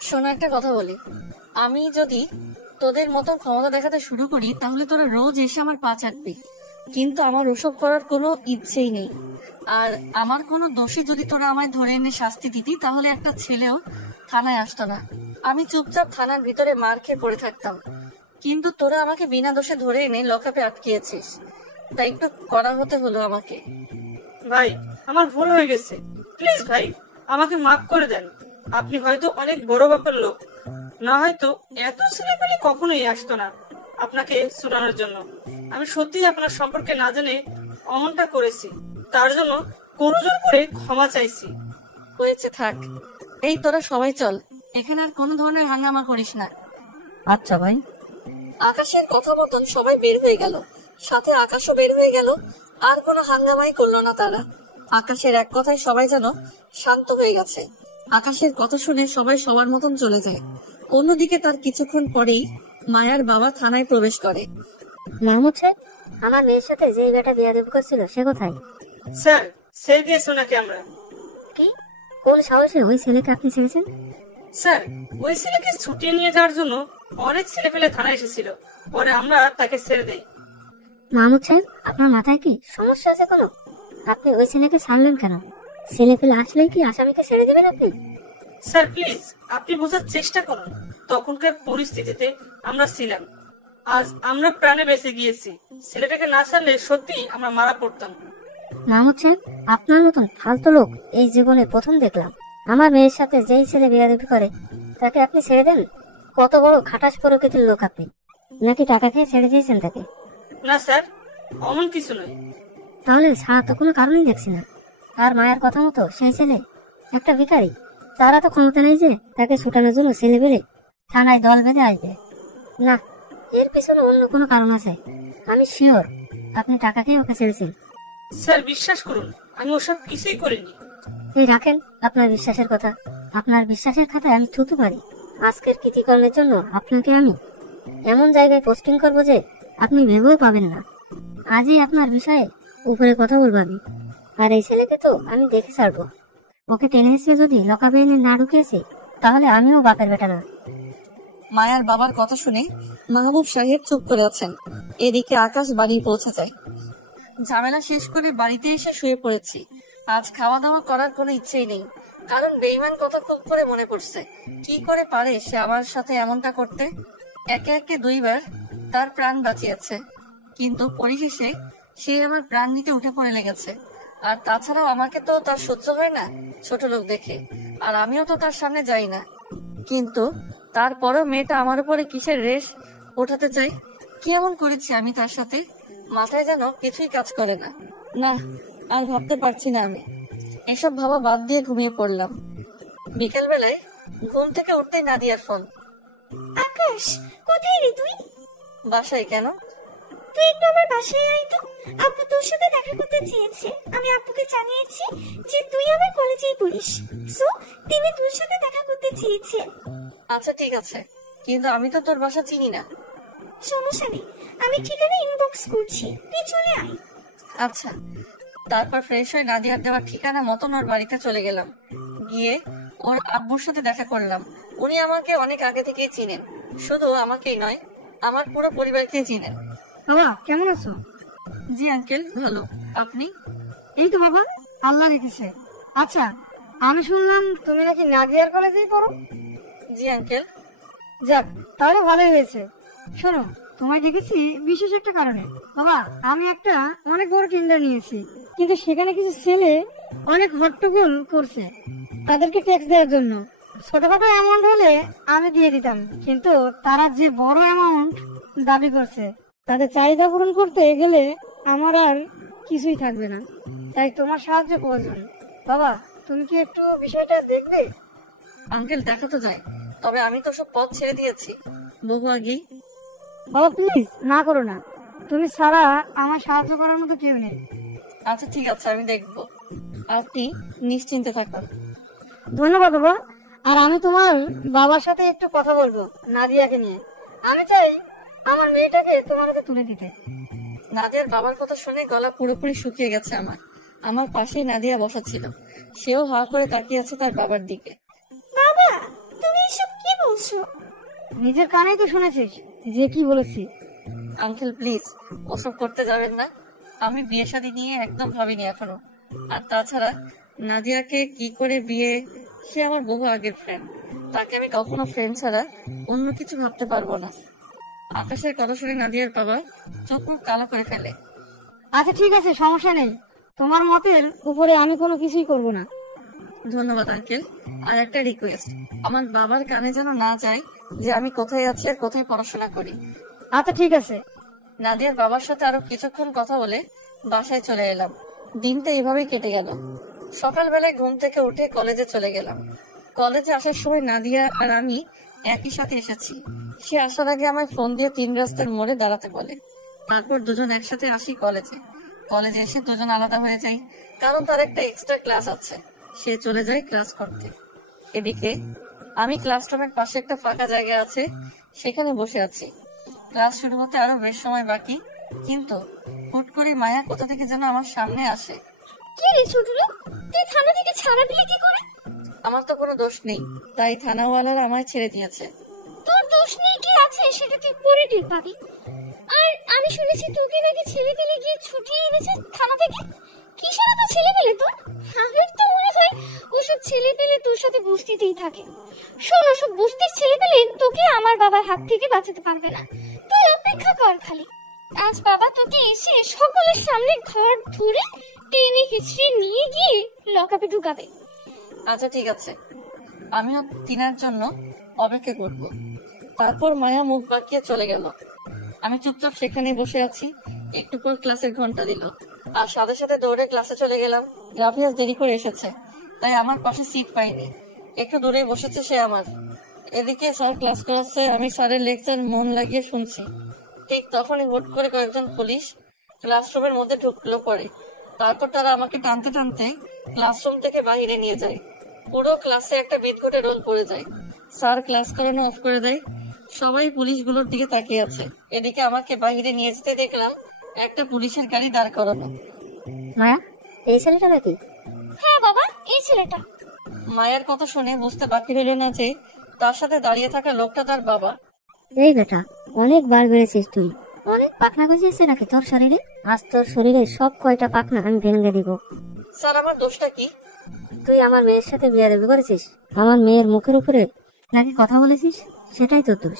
শোনো, একটা কথা বলি, আমি যদি তোদের মতো ক্ষমতা দেখাতে শুরু করি তাহলে তোরা রোজ এসে আমার পা চাটবি, কিন্তু আমার ওসব করার কোনো ইচ্ছেই নেই। আর আমার কোনো দোষী যদি তোরা আমায় ধরে এনে শাস্তি দিতি তাহলে একটা ছেলেও থানায় আসতো না, আমি চুপচাপ থানার ভিতরে মার খেয়ে পড়ে থাকতাম। কিন্তু তোরা আমাকে বিনা দোষে ধরে এনে লকআপে আটকিয়েছিস, তাই একটু কড়া হতে হলো আমাকে। ভাই, আমার ভুল হয়ে গেছে, প্লিজ ভাই আমাকে মাফ করে দেন। আপনি হয়তো অনেক বড় ব্যাপার লোক, না হয়তো এত ছেলে পেলে কখনোই আসতো না আপনাকে ছুটানোর জন্য। আমি সত্যি আপনার সম্পর্কে না জেনে অমনটা করেছি, তার জন্য করজোর করে ক্ষমা চাইছি। হয়েছে, থাক। এই তোরা সবাই চল, এখানে আর কোনো ধরনের হাঙ্গামা করিস না। আচ্ছা ভাই। আকাশের কথা মতন সবাই বের হয়ে গেল, সাথে আকাশও বের হয়ে গেল। আর কোনো হাঙ্গামাই করলো না তারা। আকাশের এক কথায় সবাই যেন শান্ত হয়ে গেছে। আকাশের কথা শুনে সবাই সবার মতন চলে যায়। অন্যদিকে তার কিছুক্ষণ পরেই মায়ার বাবা থানায় প্রবেশ করে। মাহমুদ সাহেব, আমার মেয়ের সাথে যে বেটা বিয়াদবি করছিল সে কোথায়? স্যার, ছেড়ে দিয়েছি ওনাকে আমরা। কি, কোন সাহসে ওই ছেলেকে আপনি ছেড়েছেন? স্যার, ওই ছেলেকে ছুটিয়ে নিয়ে যাওয়ার জন্য অনেক ছেলে পেলে থানায় এসেছিল, পরে আমরা তাকে ছেড়ে দেই। মাহমুদ সাহেব, আপনার মাথায় কি সমস্যা আছে কোনো? আপনি ওই ছেলেকে ছাড়লেন কেন? ছেলে পেলে আসলেই কি আসামিকে ছেড়ে দিবেন আপনি? স্যার প্লিজ, আপনি বোঝার চেষ্টা করুন, তখনকার পরিস্থিতিতে আমরা ছিলাম। আজ আমরা প্রাণে বেঁচে গিয়েছি, ছেলেটাকে না ছাড়লে সত্যি আমরা মারা পড়তাম। মাহমুদ সাহেব, আপনার মতন ফালতু লোক এই জীবনে প্রথম দেখলাম। আমার মেয়ের সাথে যেই ছেলে বিয়াদবি করে তাকে আপনি ছেড়ে দেন? কত বড় খাটাস প্রকৃতির লোক আপনি! নাকি টাকা খেয়ে ছেড়ে দিয়েছেন তাকে? না স্যার, অমন কিছু নয়। তাহলে ছাড়া তো কোনো কারণই দেখছি না। আর মায়ের কথা মতো সেই ছেলে একটা ভিখারি, তারা তো ক্ষমতা নেই যে তাকে ছুটানোর জন্য ছেলে পেলে থানায় দল বেঁধে আসবে। না, এর পিছনে অন্য কোনো কারণ আছে। আমি শিওর আপনি টাকা খেয়ে ওকে ছেড়েছেন। স্যার বিশ্বাস করুন, আমি ওসব কিছুই করিনি। এই রাখেন আপনার বিশ্বাসের কথা। আপনার বিশ্বাসের খাতায় আমি থুতু পারি। আজকের কৃতিকর্মের জন্য আপনাকে আমি এমন জায়গায় পোস্টিং করবো যে আপনি ভেবেও পাবেন না। আজই আপনার বিষয়ে উপরে কথা বলবো আমি। আর এই ছেলেকে তো আমি দেখে ছাড়বো। ওকে টেনে এসে যদি লকআপে এনে না ঢুকিয়েছি তাহলে আমিও বাপের বেটা না। মায়ার বাবার কথা শুনে মাহবুব সাহেব চুপ করে আছেন। এদিকে আকাশ বাড়ি পৌঁছে যায়। ঝামেলা শেষ করে বাড়িতে এসে শুয়ে পড়েছি। আজ খাওয়া দাওয়া করার কোনো ইচ্ছেই নেই, কারণ বেইমান কথা খুব করে মনে পড়ছে। কি করে পারে সে আমার সাথে এমনটা করতে? একে একে দুইবার তার প্রাণ বাঁচিয়েছে, কিন্তু পরিশেষে সে আমার প্রাণ নিতে উঠে পড়ে লেগেছে। আর তাছাড়াও আমাকে তো তার সহ্য হয় না ছোট লোক দেখে, আর আমিও তো তার সামনে যাই না। কিন্তু তারপরও মেয়েটা আমার উপরে কিসের রেশ ওঠাতে চাই? কি এমন করেছি আমি তার সাথে? মাথায় যেন কিছুই কাজ করে না। না, আর ভাবতে পারছি না আমি। এসব ভাবা বাদ দিয়ে ঘুমিয়ে পড়লাম। বিকেল বেলায় ঘুম থেকে উঠতেই নাদিয়ার ফোন। আকাশ, কোথায় রে তুই? বাসায়। কেন? তুই একটু আমার বাসায় আয় তো। আব্বু তোর সাথে দেখা করতে চেয়েছে। আমি আব্বুকে জানিয়েছি যে তুই আমার কলেজেই পড়িস, সো তিনি তোর সাথে দেখা করতে চেয়েছে। আচ্ছা ঠিক আছে, কিন্তু আমি তো তোর বাসা চিনি না। সমস্যা নেই, আমি ঠিকানা ইনবক্স করছি, তুই চলে আয়। আচ্ছা। তারপর ফ্রেশ হয়ে নাদিয়ার দেওয়া ঠিকানা মতন ওর বাড়িতে চলে গেলাম। গিয়ে ওর আব্বুর সাথে দেখা করলাম। উনি আমাকে অনেক আগে থেকেই চিনেন, শুধু আমাকেই নয়, আমার পুরো পরিবারকে চিনেন। বাবা কেমন আছো? জি আঙ্কেল, ভালো। আপনি? এই তো বাবা, আল্লাহ রেখেছে। আচ্ছা, আমি শুনলাম তুমি নাকি নাদিয়ার কলেজেই পড়ো। জি আঙ্কেল। যাক, তাহলে ভালোই হয়েছে। শোনো, তোমায় দেখেছি বিশেষ একটা কারণে। বাবা, আমি একটা অনেক বড় টেন্ডার নিয়েছি, কিন্তু সেখানে কিছু ছেলে অনেক হট্টগোল করছে তাদেরকে ট্যাক্স দেওয়ার জন্য। ছোটখাটো অ্যামাউন্ট হলে আমি দিয়ে দিতাম, কিন্তু তারা যে বড় অ্যামাউন্ট দাবি করছে, তাদের চাহিদা পূরণ করতে গেলে আমার আর কিছুই থাকবে না। তাই তোমার সাহায্য প্রয়োজন। বাবা, তুমি কি একটু বিষয়টা দেখবে? আঙ্কেল, দেখা তো যায়, তবে আমি তো সব পথ ছেড়ে দিয়েছি বহু আগেই। বাবা প্লিজ, না করো না। তুমি ছাড়া আমার সাহায্য করার মতো কেউ নেই। আচ্ছা ঠিক আছে, আমি দেখবো। আপনি নিশ্চিন্তে থাকুন। ধন্যবাদ বাবা। আর আমি তোমার বাবার সাথে একটু কথা বলবো নাদিয়াকে নিয়ে। আমি চাই আমার মেয়েটাকে তোমার কাছে তুলে দিতে। নাদিয়ার বাবার কথা শুনে গলা পুরোপুরি শুকিয়ে গেছে আমার। আমার পাশেই নাদিয়া বসা ছিল, সেও হা করে তাকিয়ে আছে তার বাবার দিকে। বাবা, তুমি এসব কি বলছো? নিজের কানেই তো শুনেছিস যে কি বলেছি। আঙ্কেল প্লিজ, ওসব করতে যাবেন না। আমি বিয়ে শাদী নিয়ে একদম ভাবিনি এখনো। আর তাছাড়া নাদিয়াকে কি করে বিয়ে, সে আমার বহু আগের ফ্রেন্ড, তাকে আমি কখনো ফ্রেন্ড ছাড়া অন্য কিছু ভাবতে পারবো না। আকাশের কথা শুনে নাদিয়ার বাবা চোখ মুখ কালো করে ফেলে। আচ্ছা ঠিক আছে, সমস্যা নেই। তোমার মতের উপরে আমি কোনো কিছুই করব না। ধন্যবাদ আঙ্কেল। আর একটা রিকোয়েস্ট, আমার বাবার কানে যেন না যায় যে আমি কোথায় আছি আর কোথায় পড়াশোনা করি। আচ্ছা ঠিক আছে। নাদিয়ার বাবার সাথে আরো কিছুক্ষণ কথা বলে বাসায় চলে এলাম। দিনটা এভাবেই কেটে গেল। সকালবেলায় ঘুম থেকে উঠে কলেজে চলে গেলাম। কলেজে আসার সময় নাদিয়া আর আমি একই সাথে এসেছি। সে আসার আগে আমায় ফোন দিয়ে 3 রাস্তার মোড়ে দাঁড়াতে বলে। তারপর দুজন একসাথে আসি কলেজে। কলেজে এসে দুজন আলাদা হয়ে যাই, কারণ তার একটা এক্সট্রা ক্লাস আছে। সে চলে যায় ক্লাস করতে। এদিকে আমি ক্লাসরুমের পাশে একটা ফাঁকা জায়গা আছে, সেখানে বসে আছি। ক্লাস শুরু হতে আরো বেশ সময় বাকি, কিন্তু হুট করে মায়া কোথা থেকে যেন আমার সামনে আসে। কি রে ছোট লোক, তুই থানা থেকে ছাড়া পেলি কি করে? আমার তো কোনো দোষ নেই, তাই থানাওয়ালারা আমায় ছেড়ে দিয়েছে। তোর দোষ নেই কি আছে সেটা তুই পরে টের পাবি। আর আমি শুনেছি তোকে নাকি ছেলে পেলে গিয়ে ছুটিয়ে এনেছে থানা থেকে। কিসের এত ছেলে পেলে তোর? আমার তো মনে হয় ওসব ছেলে পেলে তোর সাথে বস্তিতেই থাকে। শোন, ওসব বস্তির ছেলে পেলে তোকে আমার বাবার হাত থেকে বাঁচাতে পারবে না। তুই অপেক্ষা কর খালি। আজ বাবা তোকে এসে সকলের সামনে ঘর ধরে টেনে হিচড়ে নিয়ে গিয়ে লকআপে ঢুকাবে। আচ্ছা ঠিক আছে, আমিও তিনার জন্য অপেক্ষা করব। তারপর মায়া মুখ বাঁকিয়ে চলে গেল। আমি চুপচাপ সেখানে বসে আছি। একটু পর ক্লাসের ঘন্টা দিল, আর সাথে সাথে দৌড়ে ক্লাসে চলে গেলাম। রাফিয়াজ দেরি করে এসেছে, তাই আমার পাশে সিট পাইনি। একটু দূরে বসেছে সে আমার। এদিকে স্যার ক্লাস করাচ্ছে, আমি স্যারের লেকচার মন লাগিয়ে শুনছি। ঠিক তখনই হুট করে কয়েকজন পুলিশ ক্লাসরুমের মধ্যে ঢুকলো পরে। তারপর তারা আমাকে টানতে টানতে ক্লাসরুম থেকে বাইরে নিয়ে যায়। পুরো ক্লাসে একটা বিদঘুটে রোল পড়ে যায়। স্যার ক্লাস করানো অফ করে দেয়। সবাই পুলিশগুলোর দিকে তাকিয়ে আছে। এদিকে আমাকে বাইরে নিয়ে যেতে দেখলাম একটা পুলিশের গাড়ি দাঁড় করানো। মায়া, এই ছেলেটা নাকি? হ্যাঁ বাবা, এই ছেলেটা। মায়ের কথা শুনে বুঝতে বাকি রইল না যে তার সাথে দাঁড়িয়ে থাকা লোকটা তার বাবা। এই বেটা, অনেক বার বেড়েছিস তুই। অনেক পাখনা গজিয়েছে নাকি তোর শরীরে? আজ তোর শরীরে সব কয়টা পাখনা আমি ভেঙে দিব। স্যার আমার দোষটা কি? তুই আমার মেয়ের সাথে বিয়াদবি করেছিস, আমার মেয়ের মুখের উপরে নাকি কথা বলেছিস, সেটাই তোর দোষ।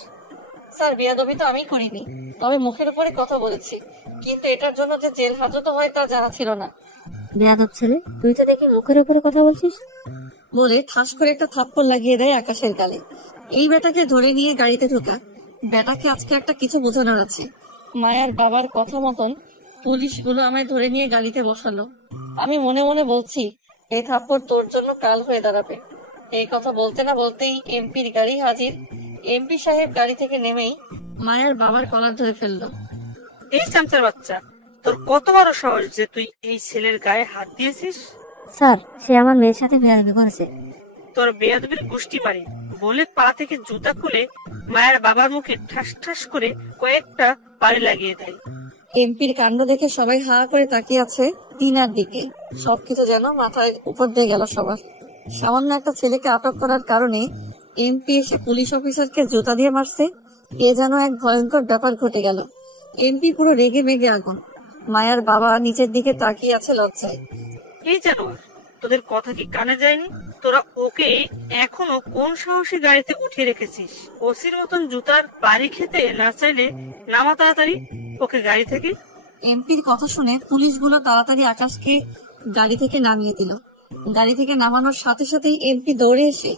স্যার বেয়াদবি তো আমি করিনি, তবে মুখের উপরে কথা বলেছি, কিন্তু এটার জন্য যে জেল হাজত হয় তা জানা ছিল না। বেয়াদব ছেলে, তুই তো দেখি মুখের উপরে কথা বলছিস। বলে ঠাস করে একটা থাপ্পড় লাগিয়ে দেয় আকাশের গালে। এই বেটাকে ধরে নিয়ে গাড়িতে ঢোকা। বেটাকে আজকে একটা কিছু বোঝানোর আছে। মায়ার বাবার কথা মতন পুলিশগুলো আমায় ধরে নিয়ে গাড়িতে বসালো। আমি মনে মনে বলছি, এই থাপ্পড় তোর জন্য কাল হয়ে দাঁড়াবে। এই কথা বলতে না বলতেই এমপির গাড়ি হাজির। এমপি সাহেব গাড়ি থেকে নেমেই মায়ের বাবার কলার ধরে ফেললো। এই চামচার বাচ্চা, তোর কত বড় সাহস যে তুই এই ছেলের গায়ে হাত দিয়েছিস? স্যার, সে আমার মেয়ের সাথে বিয়াদবি করেছে। তোর বেয়াদবির গোষ্ঠী পারি বলে পা থেকে জুতা খুলে মায়ের বাবার মুখে ঠাস ঠাস করে কয়েকটা পাড়ি লাগিয়ে দেয়। এমপির কাণ্ড দেখে সবাই হা করে তাকিয়ে আছে টিনার দিকে। সবকিছু যেন মাথায় উপর দিয়ে গেল সবার। সামান্য একটা ছেলেকে আটক করার কারণে এমপি এসে পুলিশ অফিসারকে জুতা দিয়ে মারছে। এ যেন এক ভয়ঙ্কর ব্যাপার ঘটে গেল। এমপি পুরো রেগে মেগে আগুন। মায়ার বাবা নিচের দিকে তাকিয়ে আছে লজ্জায়। এই জানোয়ার, তোদের কথা কি কানে যায়নি? তোরা ওকে এখনো কোন সাহসী গাড়িতে উঠিয়ে রেখেছিস? ওসির মতন জুতার বাড়ি খেতে না চাইলে নামা তাড়াতাড়ি ওকে গাড়ি থেকে। এমপির কথা শুনে পুলিশগুলো তাড়াতাড়ি আকাশকে গাড়ি থেকে নামিয়ে দিল। গাড়ি থেকে নামানোর সাথে সাথেই এমপি দৌড়ে এসে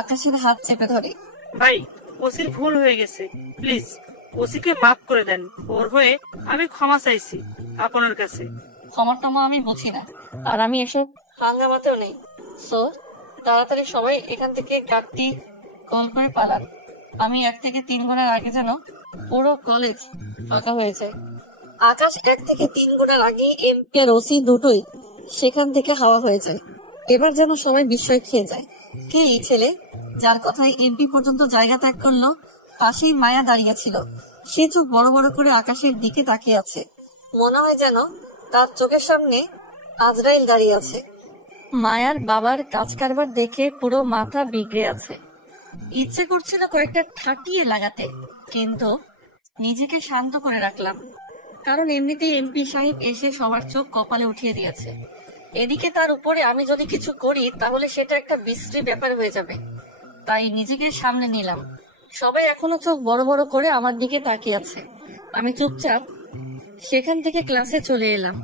আকাশের হাত চেপে ধরে। ভাই, ওসির ভুল হয়ে গেছে, প্লিজ ওসিকে মাফ করে দেন। ওর হয়ে আমি ক্ষমা চাইছি আপনার কাছে। ক্ষমা টমা আমি বুঝি না, আর আমি এসব হাঙ্গামাতেও নেই। সো তাড়াতাড়ি সবাই এখান থেকে গাড়িটি কল করে পালান। আমি 1 থেকে 3 গুণার আগে যেন পুরো কলেজ ফাঁকা হয়ে যায়। আকাশ 1 থেকে 3 গুণার আগে এমপি আর ওসি দুটোই সেখান থেকে হাওয়া হয়ে যায়। এবার যেন সবাই বিস্ময় খেয়ে যায়। কে এই ছেলে যার কথায় এমপি পর্যন্ত জায়গা ত্যাগ করলো? পাশেই মায়া দাঁড়িয়ে ছিল। সে চোখ বড় বড় করে আকাশের দিকে তাকিয়ে আছে। মনে হয় যেন তার চোখের সামনে আজরাইল দাঁড়িয়ে আছে। মায়ার বাবার কাজ কারবার দেখে পুরো মাথা বিগড়ে আছে। ইচ্ছে করছিল কয়েকটা ঠাটিয়ে লাগাতে, কিন্তু নিজেকে শান্ত করে রাখলাম, কারণ এমনিতেই এমপি সাহেব এসে সবার চোখ কপালে উঠিয়ে দিয়েছে। এদিকে তার উপরে আমি যদি কিছু করি তাহলে সেটা একটা বিশ্রী ব্যাপার হয়ে যাবে। তাই নিজেকে সামনে নিলাম। সবাই এখনো চোখ বড় বড় করে আমার দিকে তাকিয়ে আছে। আমি চুপচাপ সেখান থেকে ক্লাসে চলে এলাম।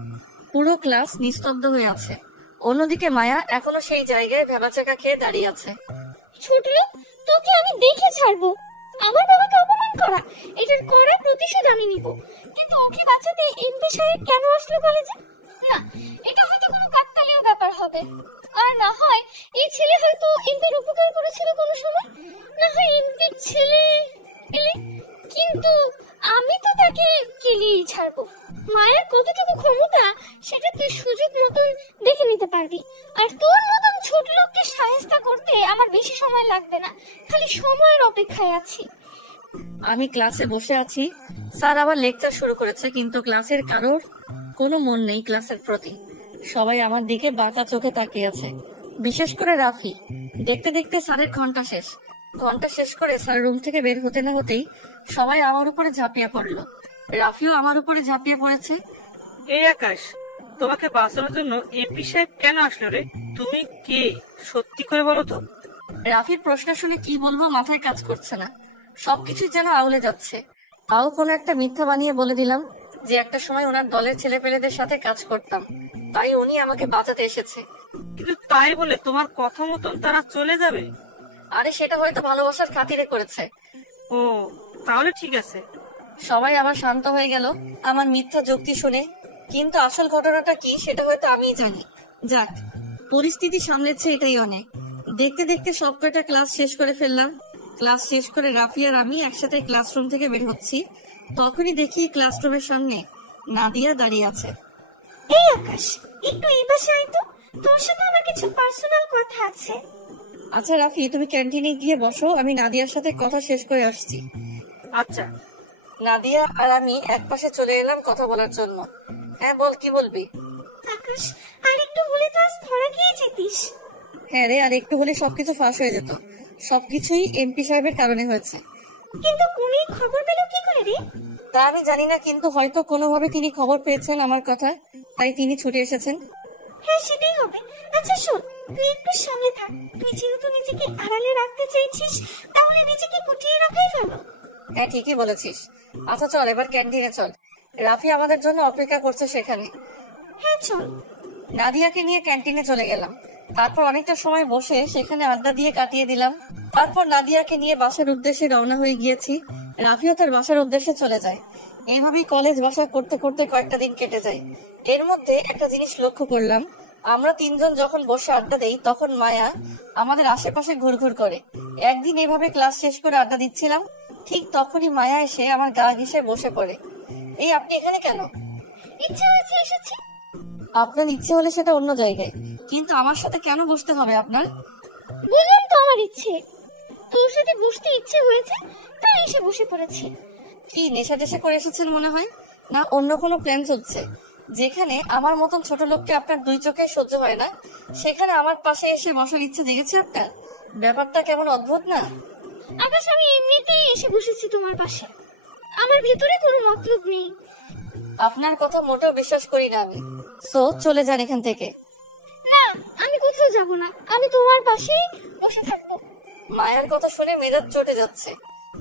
পুরো ক্লাস নিস্তব্ধ হয়ে আছে। অন্যদিকে মায়া এখনো সেই জায়গায় ভেবাচাকা খেয়ে দাঁড়িয়ে আছে। ছোট লোক, তোকে আমি দেখে ছাড়বো। আমার বাবাকে অপমান করা, এটার কড়া প্রতিশোধ আমি নিব। কিন্তু ওকে বাঁচাতে এমপি সাহেব কেন আসলো কলেজে? না, এটা হয়তো কোনো কাকতালীয় ব্যাপার হবে। আর না হয় এই ছেলে হয়তো এমপির উপকার করেছিল কোনো সময়, না হয় এমপির ছেলে এলে। কিন্তু আমি তো তাকে কেলিয়েই ছাড়বো। মায়ের কতটুকু ক্ষমতা সেটা তুই সুযোগ মতন দেখে নিতে পারবি। আর তোর মতন ছোট লোককে সাহায্য করতে আমার বেশি সময় লাগবে না, খালি সময়ের অপেক্ষায় আছি। আমি ক্লাসে বসে আছি। স্যার আবার লেকচার শুরু করেছে, কিন্তু ক্লাসের কারোর কোনো মন নেই ক্লাসের প্রতি। সবাই আমার দিকে বাঁকা চোখে তাকিয়ে আছে, বিশেষ করে রাফি। দেখতে দেখতে স্যারের ঘন্টা শেষ। ঘন্টা শেষ করে স্যার রুম থেকে বের হতে না হতেই সবাই আমার উপরে ঝাঁপিয়ে পড়লো। রাফিও আমার উপরে ঝাঁপিয়ে পড়েছে। এই আকাশ, তোমাকে বাঁচানোর জন্য এমপি সাহেব কেন আসলো রে? তুমি কে সত্যি করে বলো তো। রাফির প্রশ্ন শুনে কি বলবো মাথায় কাজ করছে না। সবকিছু যেন আউলে যাচ্ছে। তাও কোনো একটা মিথ্যা বানিয়ে বলে দিলাম যে একটা সময় ওনার দলের ছেলেপেলেদের সাথে কাজ করতাম, তাই উনি আমাকে বাঁচাতে এসেছে। কিন্তু তাই বলে তোমার কথা মতন তারা চলে যাবে? আরে সেটা হয়তো ভালোবাসার খাতিরে করেছে। ও, তাহলে ঠিক আছে। সবাই আবার শান্ত হয়ে গেল আমার মিথ্যা যুক্তি শুনে, কিন্তু আসল ঘটনাটা কি সেটা হয়তো আমিই জানি। যাক, পরিস্থিতি সামলেছে এটাই অনেক। দেখতে দেখতে সবকটা ক্লাস শেষ করে ফেললাম। ক্লাস শেষ করে রাফি আর আমি একসাথে ক্লাসরুম থেকে বের হচ্ছি। তখনই দেখি ক্লাসরুমের সামনে নাদিয়া দাঁড়িয়ে আছে। এই আকাশ, একটু এই পাশে আয় তো, তোর সাথে আমার কিছু পার্সোনাল কথা আছে। আচ্ছা রাফি, তুমি ক্যান্টিনে গিয়ে বসো, আমি নাদিয়ার সাথে কথা শেষ করে আসছি। আচ্ছা। নাদিয়া আর আমি একপাশে চলে এলাম কথা বলার জন্য। হ্যাঁ বল, কি বলবি? আকাশ, আর একটু হলে তো আজ ধরা খেয়ে যেতিস। হ্যাঁ রে, আর একটু হলে সবকিছু ফাঁস হয়ে যেত। সবকিছুই এমপি সাহেবের কারণে হয়েছে। কিন্তু তুমি খবর পেলো কি করে রে? তা আমি জানি না, কিন্তু হয়তো কোনোভাবে তিনি খবর পেয়েছেন আমার কথা, তাই তিনি ছুটে এসেছেন। হ্যাঁ সেটাই হবে। আচ্ছা শোন, তুই একটু সামনে থাক। তুই যেহেতু নিজেকে আড়ালে রাখতে চাইছিস, তাহলে নিজেকে গুটিয়ে রাখাই ভালো। হ্যাঁ ঠিকই বলেছিস। আচ্ছা চল এবার ক্যান্টিনে চল, রাফি আমাদের জন্য অপেক্ষা করছে সেখানে। হ্যাঁ চল। নাদিয়াকে নিয়ে ক্যান্টিনে চলে গেলাম। তারপর অনেকটা সময় বসে সেখানে আড্ডা দিয়ে কাটিয়ে দিলাম। তারপর নাদিয়াকে নিয়ে বাসার উদ্দেশ্যে রওনা হয়ে গিয়েছি। রাফিও তার বাসার উদ্দেশ্যে চলে যায়। এইভাবেই কলেজ বাসা করতে করতে কয়েকটা দিন কেটে যায়। এর মধ্যে একটা জিনিস লক্ষ্য করলাম, আমরা তিনজন যখন বসে আড্ডা দেই তখন মায়া আমাদের আশেপাশে ঘুরঘুর করে। একদিন এভাবে ক্লাস শেষ করে আড্ডা দিচ্ছিলাম, ঠিক তখনই মায়া এসে আমার গা ঘেঁষে বসে পড়ে। এই আপনি এখানে কেন? ইচ্ছা হয়েছে এসেছি। আপনার ইচ্ছে হলে সেটা অন্য জায়গায়, কিন্তু আমার সাথে কেন বসতে হবে আপনার? বললাম তো আমার ইচ্ছে, তোর সাথে বসতে ইচ্ছে হয়েছে তাই এসে বসে পড়েছি। কি নেশা টেশা করে এসেছেন মনে হয়, না অন্য কোনো প্ল্যান চলছে? যেখানে আমার মতন ছোট লোককে আপনার দুই চোখে সহ্য হয় না, সেখানে আমার পাশে এসে বসার ইচ্ছে জেগেছে আপনার। ব্যাপারটা কেমন অদ্ভুত না? আকাশ, আমি এমনিতেই এসে বসেছি তোমার পাশে, আমার ভেতরে কোনো মতলব নেই। আপনার কথা মোটেও বিশ্বাস করি না আমি। সো চলে যান এখান থেকে। না, আমি কোথাও যাব না, আমি তোমার পাশেই বসে থাকবো। মায়ের কথা শুনে মেজাজ চটে যাচ্ছে।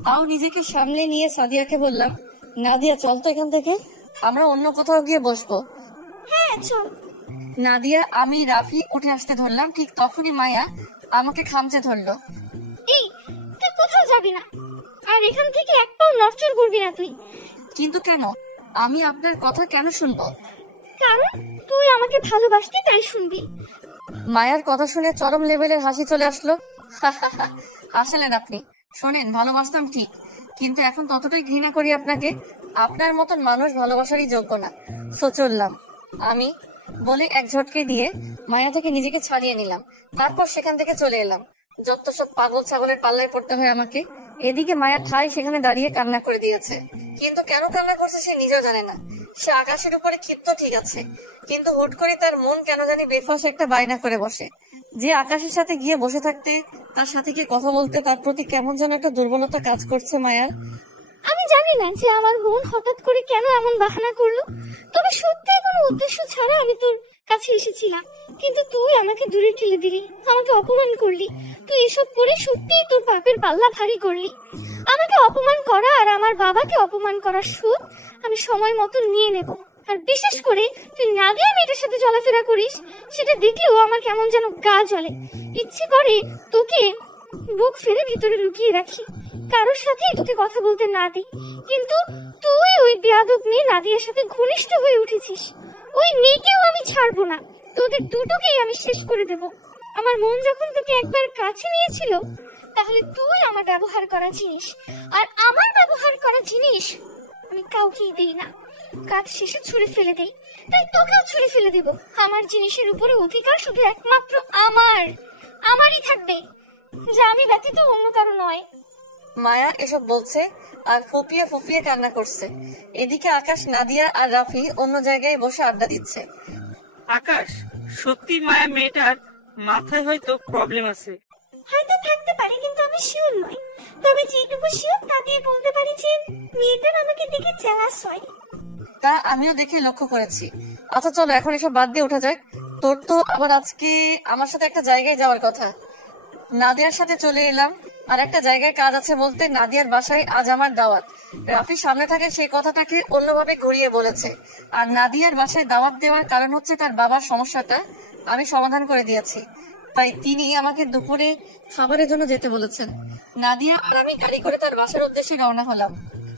তাও নিজেকে সামলে নিয়ে সাদিয়াকে বললাম, নাদিয়া চল তো এখান থেকে, আমরা অন্য কোথাও গিয়ে বসবো। হ্যাঁ চল। নাদিয়া, আমি, রাফি উঠে আসতে ধরলাম, ঠিক তখনই মায়া আমাকে খামচে ধরলো। এই, তুই কোথাও যাবি না, আর এখান থেকে এক পাও নড়চড় করবি না তুই। কিন্তু কেন? আমি আপনার কথা কেন শুনবো? কারণ তুই আমাকে ভালোবাসতি তাই শুনবি। মায়ার কথা শুনে চরম লেভেলের হাসি চলে আসলো। হাসলেন আপনি। শোনেন, ভালোবাসতাম ঠিক, কিন্তু এখন ততটাই ঘৃণা করি আপনাকে। আপনার মতন মানুষ ভালোবাসারই যোগ্য না। সো চললাম আমি বলে এক ঝটকে দিয়ে মায়া থেকে নিজেকে ছাড়িয়ে নিলাম। তারপর সেখান থেকে চলে এলাম। যত সব পাগল ছাগলের পাল্লায় পড়তে হয় আমাকে। এদিকে মায়া ঠাই সেখানে দাঁড়িয়ে কান্না করে দিয়েছে, কিন্তু কেন কান্না করছে সে নিজেও জানে না। সে আকাশের উপরে ক্ষিপ্ত ঠিক আছে, কিন্তু হুট করে তার মন কেন জানি বেফাস একটা বায়না করে বসে, যে আকাশের সাথে গিয়ে বসে থাকতে, তার সাথে গিয়ে কথা বলতে তার প্রতি কেমন যেন একটা দুর্বলতা কাজ করছে মায়ার। আমি জানি না যে আমার মন হঠাৎ করে কেন এমন বাহানা করলো, তবে সত্যি কোনো উদ্দেশ্য ছাড়া আমি তোর কাছে এসেছিলাম, কিন্তু তুই আমাকে দূরে ঠেলে দিলি, আমাকে অপমান করলি। তুই এসব করে সত্যিই তোর পাপের পাল্লা ভারী করলি। আমাকে অপমান করা আর আমার বাবাকে অপমান করার সুদ আমি সময় মতো নিয়ে নেব। আর বিশেষ করে তুই নাদিয়া মেয়েটার সাথে চলাফেরা করিস, সেটা দেখলেও আমার কেমন যেন গা জ্বলে। ইচ্ছে করে তোকে বুক ফেলে ভিতরে লুকিয়ে রাখি, কারোর সাথে তোকে কথা বলতে না দিই, কিন্তু তুই ওই বেয়াদব মেয়ে নাদিয়ার সাথে ঘনিষ্ঠ হয়ে উঠেছিস। ওই মেয়েকেও আমি ছাড়বো না, তোদের দুটোকেই আমি শেষ করে দেব। আমার মন যখন তোকে একবার কাছে নিয়েছিল, তাহলে তুই আমার ব্যবহার করা জিনিস, আর আমার ব্যবহার করা জিনিস আমি কাউকেই দিই না, কাজ শেষে ছুঁড়ে ফেলে দেই। তাই তোকেও ছুঁড়ে ফেলে দেব। আমার জিনিসের উপরে অধিকার শুধু একমাত্র আমারই থাকবে, যা আমি ব্যতীত অন্য কারো নয়। মায়া এসব বলছে আর ফুপিয়ে ফুপিয়ে কান্না করছে। এদিকে আকাশ, নাদিয়া আর রাফি অন্য জায়গায় বসে আড্ডা দিচ্ছে। আকাশ, সত্যি মায়া মেয়েটার মাথায় হয়তো প্রবলেম আছে। হয়তো থাকতে পারে, কিন্তু আমি শিওর নই। তবে যেটুকু শিওর তা দিয়ে বলতে পারি যে মেয়েটার আমাকে দেখে জেলাস হয়। তা আমিও দেখে লক্ষ্য করেছি। আচ্ছা চলো এখন এসব বাদ দিয়ে ওঠা যাক। তোর তো আবার আজকে আমার সাথে একটা জায়গায় যাওয়ার কথা। নাদিয়ার সাথে চলে এলাম, আর একটা জায়গায় কাজ আছে বলতে নাদিয়ার বাসায় আজ আমার দাওয়াত। রাফি সামনে থাকে সেই কথাটাকে অন্যভাবে ঘুরিয়ে বলেছে। আর নাদিয়ার বাসায় দাওয়াত দেওয়ার কারণ হচ্ছে তার বাবার সমস্যাটা আমি সমাধান করে দিয়েছি, তাই তিনি আমাকে দুপুরে খাবারের জন্য যেতে বলেছেন। নাদিয়া আর আমি গাড়ি করে তার বাসার উদ্দেশ্যে রওনা হলাম।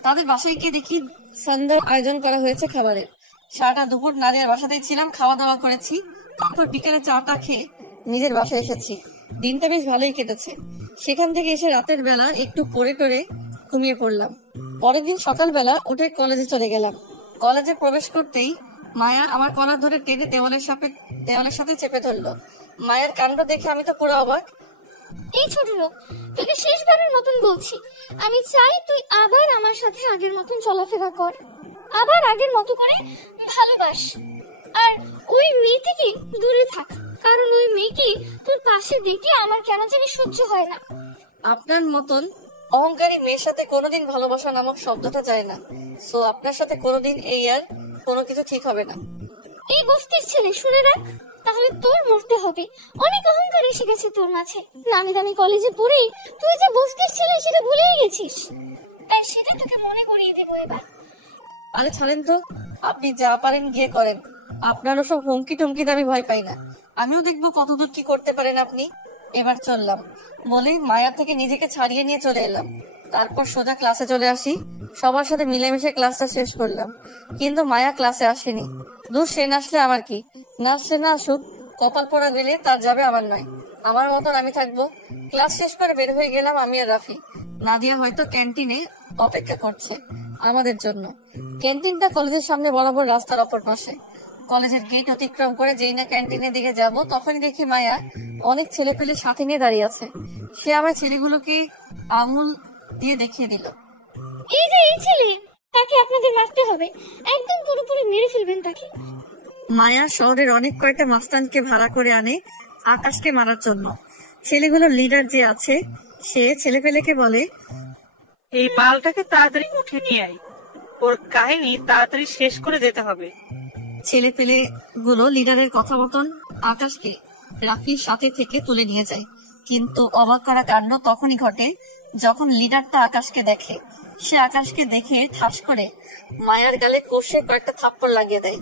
তাদের বাসায় গিয়ে দেখি সন্ধ্যার আয়োজন করা হয়েছে খাবারের। সারাটা দুপুর নাদিয়ার বাসাতেই ছিলাম, খাওয়া দাওয়া করেছি। তারপর বিকেলে চাটা খেয়ে নিজের বাসায় এসেছি। দিনটা বেশ ভালোই কেটেছে। সেখান থেকে এসে রাতের বেলা একটু পড়ে টরে ঘুমিয়ে পড়লাম। পরের দিন সকালবেলা উঠে কলেজে চলে গেলাম। কলেজে প্রবেশ করতেই মায়া আমার কলার ধরে টেনে দেওয়ালের সাথে চেপে ধরলো। মায়ের কাণ্ড দেখে আমি তো পুরো অবাক। এই ছোট লোক, তোকে শেষবারের মতন বলছি, আমি চাই তুই আবার আমার সাথে আগের মতন চলাফেরা কর, আবার আগের মতো করে ভালোবাস। আর ওই মেয়ে থেকে দূরে থাক, কারণ ওই মেয়েকে তোর পাশে দেখে আমার কেন জানি সহ্য হয় না। আপনার মতন অহংকারী মেয়ের সাথে কোনোদিন ভালোবাসা নামক শব্দটা যায় না। সো আপনার সাথে কোনোদিন এই আর কোনো কিছু ঠিক হবে না। এই বস্তির ছেলে, শুনে রাখ, তাহলে তোর মরতে হবে। অনেক অহংকার এসে গেছে তোর মাঝে। নামি দামি কলেজে পড়েই তুই যে বস্তির ছেলে সেটা ভুলেই গেছিস, তাই সেটা তোকে মনে করিয়ে দেবো এবার। আরে ছাড়েন তো, আপনি যা পারেন গিয়ে করেন। আপনারও সব হুমকি টুমকিতে আমি ভয় পাই না। আমিও দেখবো কতদূর কি করতে পারেন আপনি। এবার চললাম বলেই মায়া থেকে নিজেকে ছাড়িয়ে নিয়ে চলে এলাম। তারপর সোজা ক্লাসে চলে আসি। সবার সাথে মিলেমিশে ক্লাসটা শেষ করলাম, কিন্তু মায়া ক্লাসে আসেনি। দূর, সে না আসলে আমার কি, না আসলে না আসুক, কপাল পড়া গেলে তার যাবে, আমার নয়। আমার মতন আমি থাকবো। ক্লাস শেষ করে বের হয়ে গেলাম আমি আর রাফি। নাদিয়া হয়তো ক্যান্টিনে অপেক্ষা করছে আমাদের জন্য। ক্যান্টিনটা কলেজের সামনে বরাবর রাস্তার অপর পাশে। কলেজের গেট অতিক্রম করে যেই না ক্যান্টিনের দিকে যাব, তখনই দেখি মায়া অনেক ছেলে পেলে সাথে নিয়ে দাঁড়িয়ে আছে। সে আমার ছেলেগুলোকে আঙুল দিয়ে দেখিয়ে দিল। এই যে এই ছেলে, তাকে আপনাদের মারতে হবে, একদম পুরোপুরি মেরে ফেলবেন তাকে। মায়া শহরের অনেক কয়েকটা মাস্তানকে ভাড়া করে আনে আকাশকে মারার জন্য। ছেলেগুলোর লিডার যে আছে, সে ছেলেপেলেকে বলে, এই মালটাকে তাড়াতাড়ি উঠে নিয়ে আয়, ওর কাহিনী তাড়াতাড়ি শেষ করে যেতে হবে। ছেলেপেলে গুলো লিডারের কথা মতন আকাশকে রাফির সাথে থেকে তুলে নিয়ে যায়। কিন্তু অবাক করা কাণ্ড তখনই ঘটে যখন লিডারটা আকাশকে দেখে। সে আকাশকে দেখে ঠাস করে মায়ার গালে কষে কয়েকটা থাপ্পড় লাগিয়ে দেয়।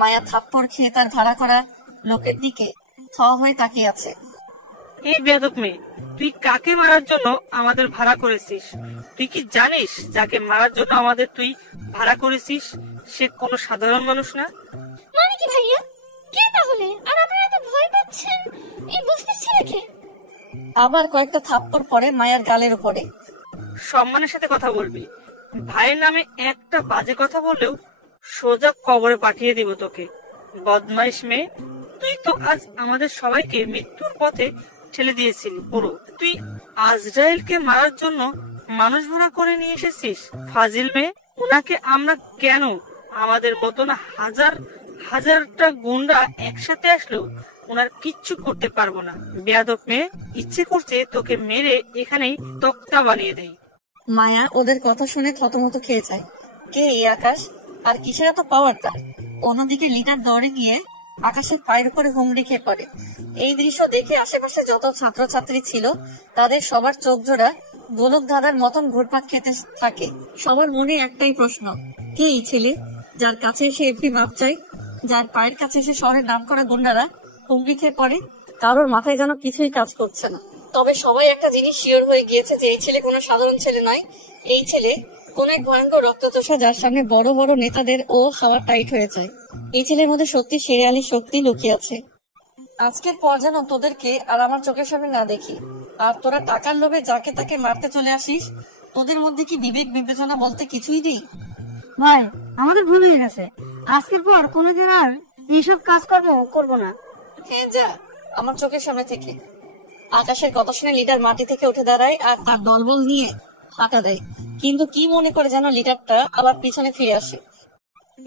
মায়া থাপ্পড় খেয়ে তার ভাড়া করা লোকের দিকে থ হয়ে তাকিয়ে আছে। এই বেয়াদব মেয়ে, তুই কাকে মারার জন্য আমাদের ভাড়া করেছিস? তুই কি জানিস যাকে মারার জন্য আমাদের তুই ভাড়া করেছিস সে কোনো সাধারণ মানুষ না? মানে কি ভাইয়া, কে তাহলে? আর আপনারা এত ভয় পাচ্ছেন এই বস্তির ছেলেকে? আবার কয়েকটা থাপ্পড় পড়ে মায়ার গালের উপরে। সম্মানের সাথে কথা বলবি। ভাইয়ের নামে একটা বাজে কথা বললেও সোজা কবরে পাঠিয়ে দিব তোকে। বদমাইশ মেয়ে, তুই তো আজ আমাদের সবাইকে মৃত্যুর পথে ঠেলে দিয়েছিলি পুরো। তুই আজরাইলকে মারার জন্য মানুষ ভাড়া করে নিয়ে এসেছিস। ফাজিল মেয়ে, ওনাকে আমরা কেন, আমাদের মতন হাজার হাজারটা গুন্ডা একসাথে আসলেও ওনার কিচ্ছু করতে পারবো না। বেয়াদব মেয়ে, ইচ্ছে করছে তোকে মেরে এখানেই তক্তা বানিয়ে দেয়। মায়া ওদের কথা শুনে থতমত খেয়ে যায়। কে এই আকাশ, আর কিসের এত পাওয়ার তার? অন্যদিকে লিডার দৌড়ে গিয়ে আকাশের পায়ের উপরে হুমড়ি খেয়ে পড়ে। এই দৃশ্য দেখে আশেপাশে যত ছাত্রছাত্রী ছিল তাদের সবার চোখ জোড়া গোলক ধাঁধার মতন ঘুরপাক খেতে থাকে। সবার মনে একটাই প্রশ্ন, কে এই ছেলে যার কাছে এসে এমপি মাপ চাই, যার পায়ের কাছে এসে শহরের নাম করা গুন্ডারা হুমড়ি খেয়ে পড়ে? কারোর মাথায় যেন কিছুই কাজ করছে না। তবে সবাই একটা জিনিস শিওর হয়ে গিয়েছে যে এই ছেলে কোনো সাধারণ ছেলে নয়। এই ছেলে কোন এক ভয়ঙ্কর রক্তচোষা, যার সামনে বড় বড় নেতাদের ও হাওয়া টাইট হয়ে যায়। এই ছেলের মধ্যে সত্যি শেরালি শক্তি লুকিয়ে আছে। আজকের পর যেন তোদেরকে আর আমার চোখের সামনে না দেখি। আর তোরা টাকার লোভে যাকে তাকে মারতে চলে আসিস, তোদের মধ্যে কি বিবেক বিবেচনা বলতে কিছুই নেই? ভাই, আমাদের ভুল হয়ে গেছে। আজকের পর কোনোদিন আর এইসব কাজ করবো না। হ্যাঁ, যা আমার চোখের সামনে থেকে। আকাশের কথা শুনে লিডার মাটি থেকে উঠে দাঁড়ায় আর তার দলবল নিয়ে হাঁটা দেয়। কিন্তু কি মনে করে যেন লিডারটা আবার পিছনে ফিরে আসে।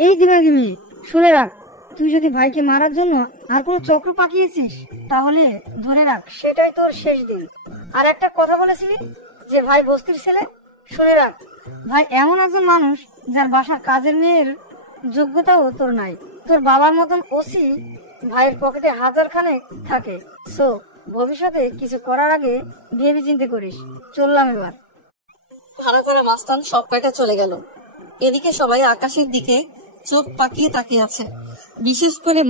এই দিমাগি মেয়ে, শুনে রাখ, তুই যদি ভাইকে মারার জন্য আর কোনো চক্র পাকিয়েছিস তাহলে ধরে রাখ সেটাই তোর শেষ দিন। আর একটা কথা বলেছিলি যে ভাই বস্তির ছেলে, শুনে রাখ, ভাই এমন একজন মানুষ যার বাসার কাজের মেয়ের যোগ্যতাও তোর নাই। তোর বাবার মতন ওসি ভাইয়ের পকেটে হাজার খানেক থাকে। সো ভবিষ্যতে কিছু করার আগে ভেবে চিন্তে করিস। চললাম এবার। ভাড়া করা মাস্তান সব কয়টা চলে গেল। এদিকে সবাই আকাশের দিকে চোখ পাকিয়ে তাকিয়ে আছে। বিশেষ করে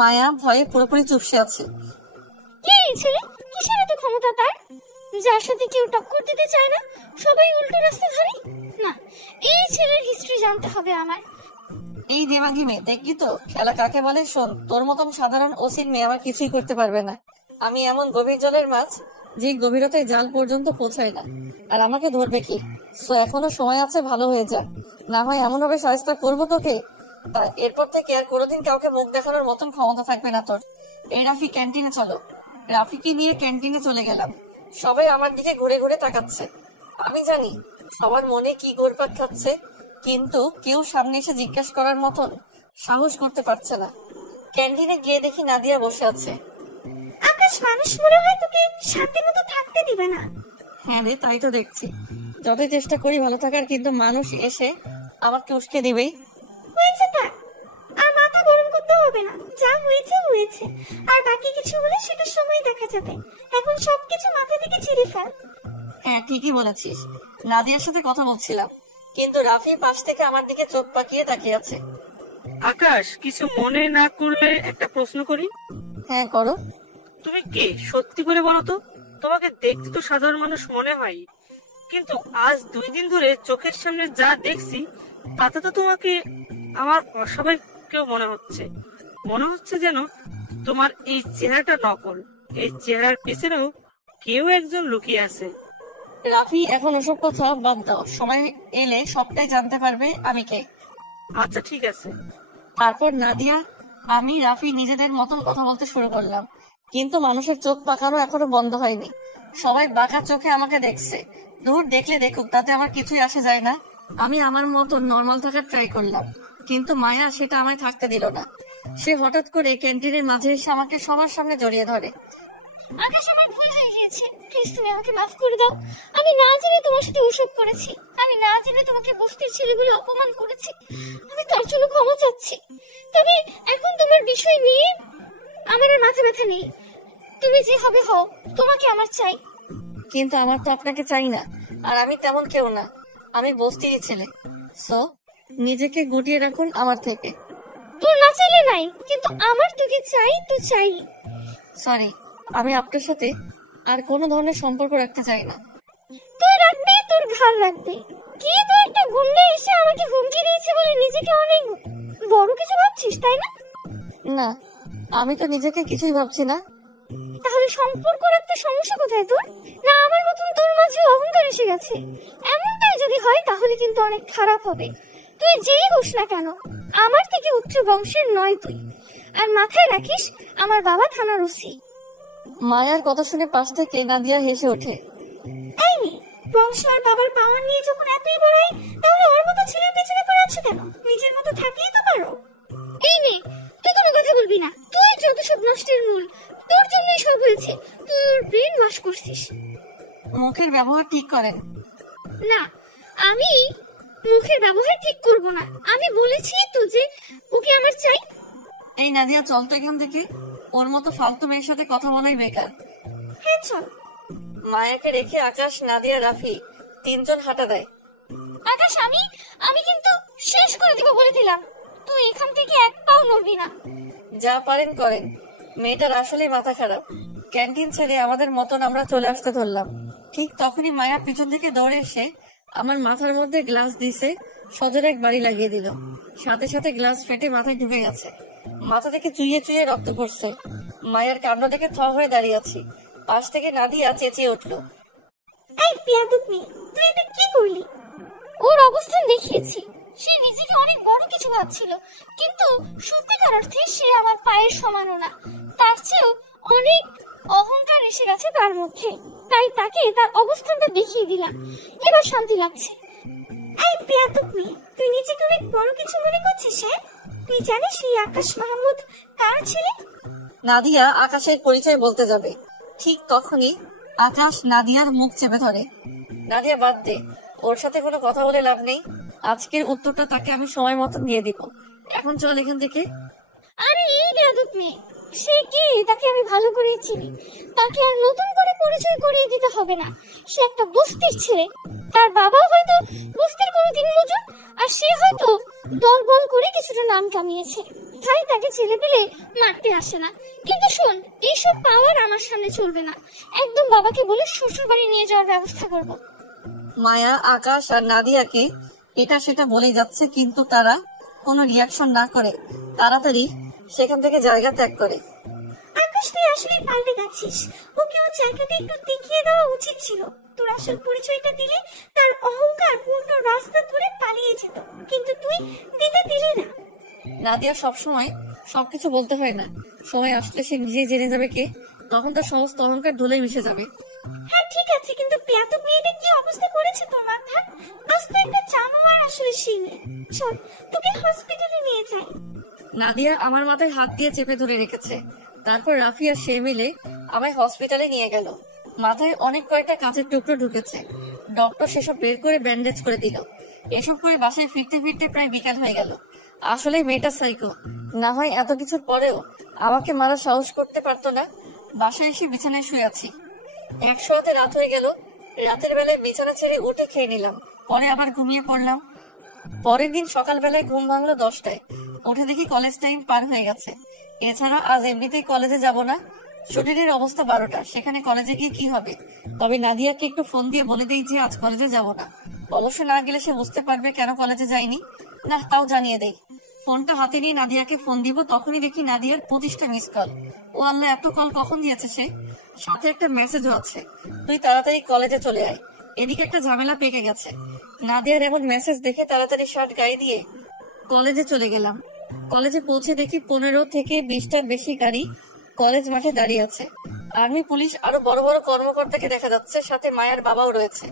মায়া ভয়ে পুরোপুরি চুপসে আছে। কে এই ছেলে? কিসের এত ক্ষমতা তার, যার সাথে কেউ টক্কর দিতে চায় না, সবাই উল্টো রাস্তা ধরে? না, এই ছেলের হিস্ট্রি জানতে হবে আমার। এই দেমাগি মেয়ে, দেখলি তো খেলা কাকে বলে? শোন, তোর মতন সাধারণ ওসির মেয়ে আমার কিছুই করতে পারবে না। আমি এমন গভীর জলের মাছ যে গভীরতায় জাল পর্যন্ত পৌঁছায় না, আর আমাকে ধরবে কি? সো এখনো সময় আছে, ভালো হয়ে যা, না হয় এমন ভাবে সাহায্য করবো তোকে এরপর থেকে আর কোনোদিন কাউকে মুখ দেখানোর মতন ক্ষমতা থাকবে না তোর। এই রাফি, ক্যান্টিনে চলো। রাফিকে নিয়ে ক্যান্টিনে চলে গেলাম। সবাই আমার দিকে ঘুরে ঘুরে তাকাচ্ছে। আমি জানি সবার মনে কি ঘুরপাক খাচ্ছে, কিন্তু কেউ সামনে এসে জিজ্ঞাসা করার মতন সাহস করতে পারছে না। ক্যান্টিনে গিয়ে দেখি নাদিয়া বসে আছে। আকাশ, মানুষ মনে হয় তোকে শান্তি মতো থাকতে দিবে না। হ্যাঁ রে, তাই তো দেখছি। যতই চেষ্টা করি ভালো থাকার, কিন্তু মানুষ এসে আমাকে উস্কে দিবেই। হয়েছে থাক, আর মাথা গরম করতে হবে না, যা হয়েছে হয়েছে, আর বাকি কিছু হলে সেটা সময় দেখা যাবে। এখন সবকিছু মাথা থেকে ছেড়ে ফেল। হ্যাঁ, ঠিকই বলেছিস। নাদিয়ার সাথে কথা বলছিলাম, কিন্তু রাফি পাশ থেকে আমার দিকে চোখ পাকিয়ে তাকিয়ে আছে। আকাশ, কিছু মনে না করলে একটা প্রশ্ন করি? হ্যাঁ, করো। তুমি কে সত্যি করে বলো তো? তোমাকে দেখতে তো সাধারণ মানুষ মনে হয়, কিন্তু আজ 2 দিন ধরে চোখের সামনে যা দেখছি তাতে তো তোমাকে আমার অস্বাভাবিক কেউ মনে হচ্ছে। মনে হচ্ছে যেন তোমার এই চেহারাটা নকল, এই চেহারার পেছনেও কেউ একজন লুকিয়ে আছে। রাফি, এখন ওসব কথা বাদ দাও, সময় এলে সবটাই জানতে পারবে আমি কে। আচ্ছা ঠিক আছে। তারপর নাদিয়া, আমি, রাফি নিজেদের মতন কথা বলতে শুরু করলাম, কিন্তু মানুষের চোখ পাকানো এখনো বন্ধ হয়নি। সবাই বাঁকা চোখে আমাকে দেখছে। দূর, দেখলে দেখুক, তাতে আমার কিছুই আসে যায় না। আমি আমার মতো নর্মাল থাকার ট্রাই করলাম, কিন্তু মায়া সেটা আমায় থাকতে দিল না। সে হঠাৎ করে ক্যান্টিনের মাঝে এসে আমাকে সবার সামনে জড়িয়ে ধরে। আকাশ, আমার ভুল হয়ে গিয়েছে, প্লিজ তুমি আমাকে মাফ করে দাও। আমি না জেনে তোমার সাথে ওসব করেছি, আমি না জেনে তোমাকে বস্তির ছেলেগুলো অপমান করেছি, আমি তার জন্য ক্ষমা চাচ্ছি। তবে এখন তোমার বিষয় নিয়ে আমার আর মাথা ব্যথা নেই। তুমি যে হবে হও, তোমাকে আমার চাই। কিন্তু আমার তো আপনাকে চাই না, আর আমি তেমন কেউ না, আমি বস্তিরই ছেলে। সো নিজেকে গুটিয়ে রাখুন আমার থেকে। তোর না চাইলে নাই, কিন্তু আমার তোকে চাই তো চাই। সরি, আমি আপনার সাথে আর কোনো ধরনের সম্পর্ক রাখতে চাই না। তুই রাখবি, তোর ঘাড় রাখবি। কি তুই একটা গুন্ডা এসে আমাকে হুমকি দিয়েছে বলে নিজেকে অনেক বড় কিছু ভাবছিস, তাই না? না, আমি তো নিজেকে কিছুই ভাবছি না। তাহলে সম্পর্ক রাখতে সমস্যা কোথায় তোর? না আমার মতন তোর মাঝে অহংকার এসে গেছে? এমনটাই যদি হয় তাহলে কিন্তু অনেক খারাপ হবে। তুই যেই হোস না কেন, আমার থেকে উচ্চ বংশের নয় তুই। আর মাথায় রাখিস, আমার বাবা থানার ওসি। মায়ার কথা শুনে পাশ থেকে নাদিয়া হেসে ওঠে। এই নে, বংশ আর বাবার পাওয়ার নিয়ে যখন এতই বড়াই, তাহলে ওর মতো ছেলের পেছনে পড়ে আছো কেন? নিজের মতো থাকলেই তো পারো। এই নে, তুই কোনো কথা বলবি না। তুই যত সব নষ্টের মূল, তোর জন্যই সব হয়েছে। তুই ওর ব্রেন ওয়াশ করছিস। মুখের ব্যবহার ঠিক করেন। না, আমি মুখের ব্যবহার ঠিক করব না। আমি বলেছি তো যে ওকে আমার চাই। এই নাদিয়া, চল তো এখান থেকে। ওর মতো ফালতু মেয়ের সাথে কথা বলাই বেকার। হ্যাঁ চল। মায়াকে রেখে আকাশ, নাদিয়া, রাফি 3 জন হাঁটা দেয়। আকাশ, আমি কিন্তু শেষ করে দিব বলে দিলাম। তুই এখান থেকে এক পাও নড়বি না। যা পারেন করেন। মেয়েটার আসলেই মাথা খারাপ। ক্যান্টিন ছেড়ে আমাদের মতন আমরা চলে আসতে ধরলাম। ঠিক তখনই মায়া পিছন থেকে দৌড়ে এসে আমার মাথার মধ্যে গ্লাস দিছে, সজোরে এক বাড়ি লাগিয়ে দিল। সাথে সাথে গ্লাস ফেটে মাথায় ঢুকে গেছে। মাথা থেকে চুইয়ে চুইয়ে রক্ত পড়ছে। মায়ের কাণ্ড দেখে থ হয়ে দাঁড়িয়ে আছি। পাশ থেকে নাদিয়া চেঁচিয়ে উঠলো, এই বেয়াদব মেয়ে, তুই এটা কি করলি? ওর অবস্থান দেখিয়েছি। সে নিজেকে অনেক বড় কিছু ভাবছিল, কিন্তু সত্যিকার অর্থে সে আমার পায়ের সমানও না। তার চেয়েও অনেক অহংকার এসে গেছে তার মধ্যে। তাই তাকে তার অবস্থানটা দেখিয়ে দিলাম। এবার শান্তি লাগছে। এই বেয়াদব মেয়ে, তুই নিজেকে অনেক বড় কিছু মনে করছিস? হ্যাঁ, তুই জানিস এই আকাশ মাহমুদ কার ছেলে? নাদিয়া আকাশের পরিচয় বলতে যাবে, ঠিক তখনই আকাশ নাদিয়ার মুখ চেপে ধরে। নাদিয়া, বাদ দে, ওর সাথে কোনো কথা বলে লাভ নেই। আজকের উত্তরটা তাকে আমি সময় মতো দিয়ে দিব। এখন চল এখান থেকে। আরে এই বেয়াদব মেয়ে, সে কি? তাকে আমি ভালো করেই চিনি। তাকে আর নতুন করে পরিচয় করিয়ে দিতে হবে না। সে একটা বস্তির ছেলে। তার বাবাও হয়তো বস্তির কোনো দিনমজুর, আর সে হয়তো দলবল করে কিছুটা নাম কামিয়েছে। তাই তাকে ছেলে পেলে মারতে আসে না। কিন্তু শোন, এইসব পাওয়ার আমার সামনে চলবে না। একদম বাবাকে বলে শ্বশুর বাড়ি নিয়ে যাওয়ার ব্যবস্থা করব। মায়া আকাশ আর নাদিয়াকে এটা সেটা বলেই যাচ্ছে, কিন্তু তারা কোনো রিয়াকশন না করে তাড়াতাড়ি সেখান থেকে জায়গা ত্যাগ করে। আকাশ, তুই আসলে পাল্টে গেছিস। ওকে ওর জায়গাটা একটু দেখিয়ে দেওয়া উচিত ছিল। তোর আসল পরিচয়টা দিলে তার অহংকার পূর্ণ রাস্তা ধরে পালিয়ে যেত, কিন্তু তুই দিতে দিলি না। নাদিয়া, সবসময় সবকিছু বলতে হয় না। সময় আসলে সে নিজেই জেনে যাবে কে, তখন তার সমস্ত অহংকার ধুলোয় মিশে যাবে। হ্যাঁ ঠিক আছে, কিন্তু বেয়াদব মেয়েটা কি অবস্থা করেছে তোর মাথা? আজ তো একটা জানোয়ার আসলে সে। চল, তোকে হসপিটালে নিয়ে যাই। নাদিয়া আমার মাথায় হাত দিয়ে চেপে ধরে রেখেছে। তারপর রাফি আর সে মিলে আমায় হসপিটালে নিয়ে গেল। মাথায় অনেক কয়েকটা কাঁচের টুকরো ঢুকেছে। ডক্টর সেসব বের করে ব্যান্ডেজ করে দিল। এসব করে বাসায় ফিরতে ফিরতে প্রায় বিকাল হয়ে গেল। আসলে মেয়েটা সাইকো, না হয় এত কিছুর পরেও আমাকে মারার সাহস করতে পারতো না। বাসায় এসে বিছানায় শুয়ে আছি। 100 রাত হয়ে গেল। রাতের বেলায় বিছানা ছেড়ে উঠে খেয়ে নিলাম, পরে আবার ঘুমিয়ে পড়লাম। পরের দিন সকালবেলায় ঘুম ভাঙলো 10টায়। উঠে দেখি কলেজ টাইম পার হয়ে গেছে। এছাড়া আজ এমনিতেই কলেজে যাব না। শরীরের অবস্থা 12টা, সেখানে কলেজে গিয়ে কি হবে? তবে নাদিয়াকে একটু ফোন দিয়ে বলে দেই যে আজ কলেজে যাব না। অবশ্য না গেলে সে বুঝতে পারবে কেন কলেজে যাইনি। না, তাও জানিয়ে দেই। ফোনটা হাতে নিয়ে নাদিয়াকে ফোন দিব, তখনই দেখি নাদিয়ার 25টা মিস কল। ও আল্লাহ, এত কল কখন দিয়েছে সে? সাথে একটা মেসেজও আছে, তুই তাড়াতাড়ি কলেজে চলে আয়। এদিকে একটা ঝামেলা পেকে গেছে। নাদিয়ার এমন মেসেজ দেখে তাড়াতাড়ি শার্ট গায়ে দিয়ে কলেজে চলে গেলাম। কলেজে পৌঁছে দেখি 15 থেকে 20টার বেশি গাড়ি কলেজ মাঠে দাঁড়িয়ে আছে। আর্মি, পুলিশ, আরো বড় বড় কর্মকর্তাকে দেখা যাচ্ছে, সাথে মায়ের বাবাও রয়েছে।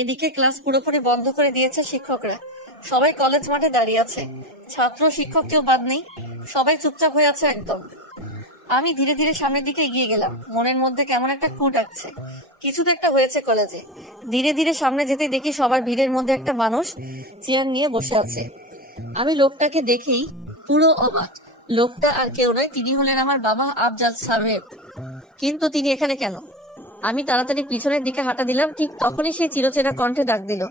এদিকে ক্লাস পুরোপুরি বন্ধ করে দিয়েছে শিক্ষকরা। সবাই কলেজ মাঠে দাঁড়িয়ে আছে। ছাত্র শিক্ষক কেউ বাদ নেই, সবাই চুপচাপ হয়ে আছে একদম। আমি ধীরে ধীরে সামনের দিকে এগিয়ে গেলাম। মনের মধ্যে কেমন একটা কু ডাকছে, কিছু তো একটা হয়েছে কলেজে। ধীরে ধীরে সামনে যেতে দেখি সবার ভিড়ের মধ্যে একটা মানুষ চেয়ার নিয়ে বসে আছে। আমি লোকটাকে দেখেই পুরো অবাক। লোকটা আর কেউ নয়, তিনি হলেন আমার বাবা আফজাল সাহেব। কিন্তু তিনি এখানে কেন? আমি তাড়াতাড়ি পিছনের দিকে হাঁটা দিলাম, ঠিক তখনই সেই চিরচেনা কণ্ঠে ডাক দিল,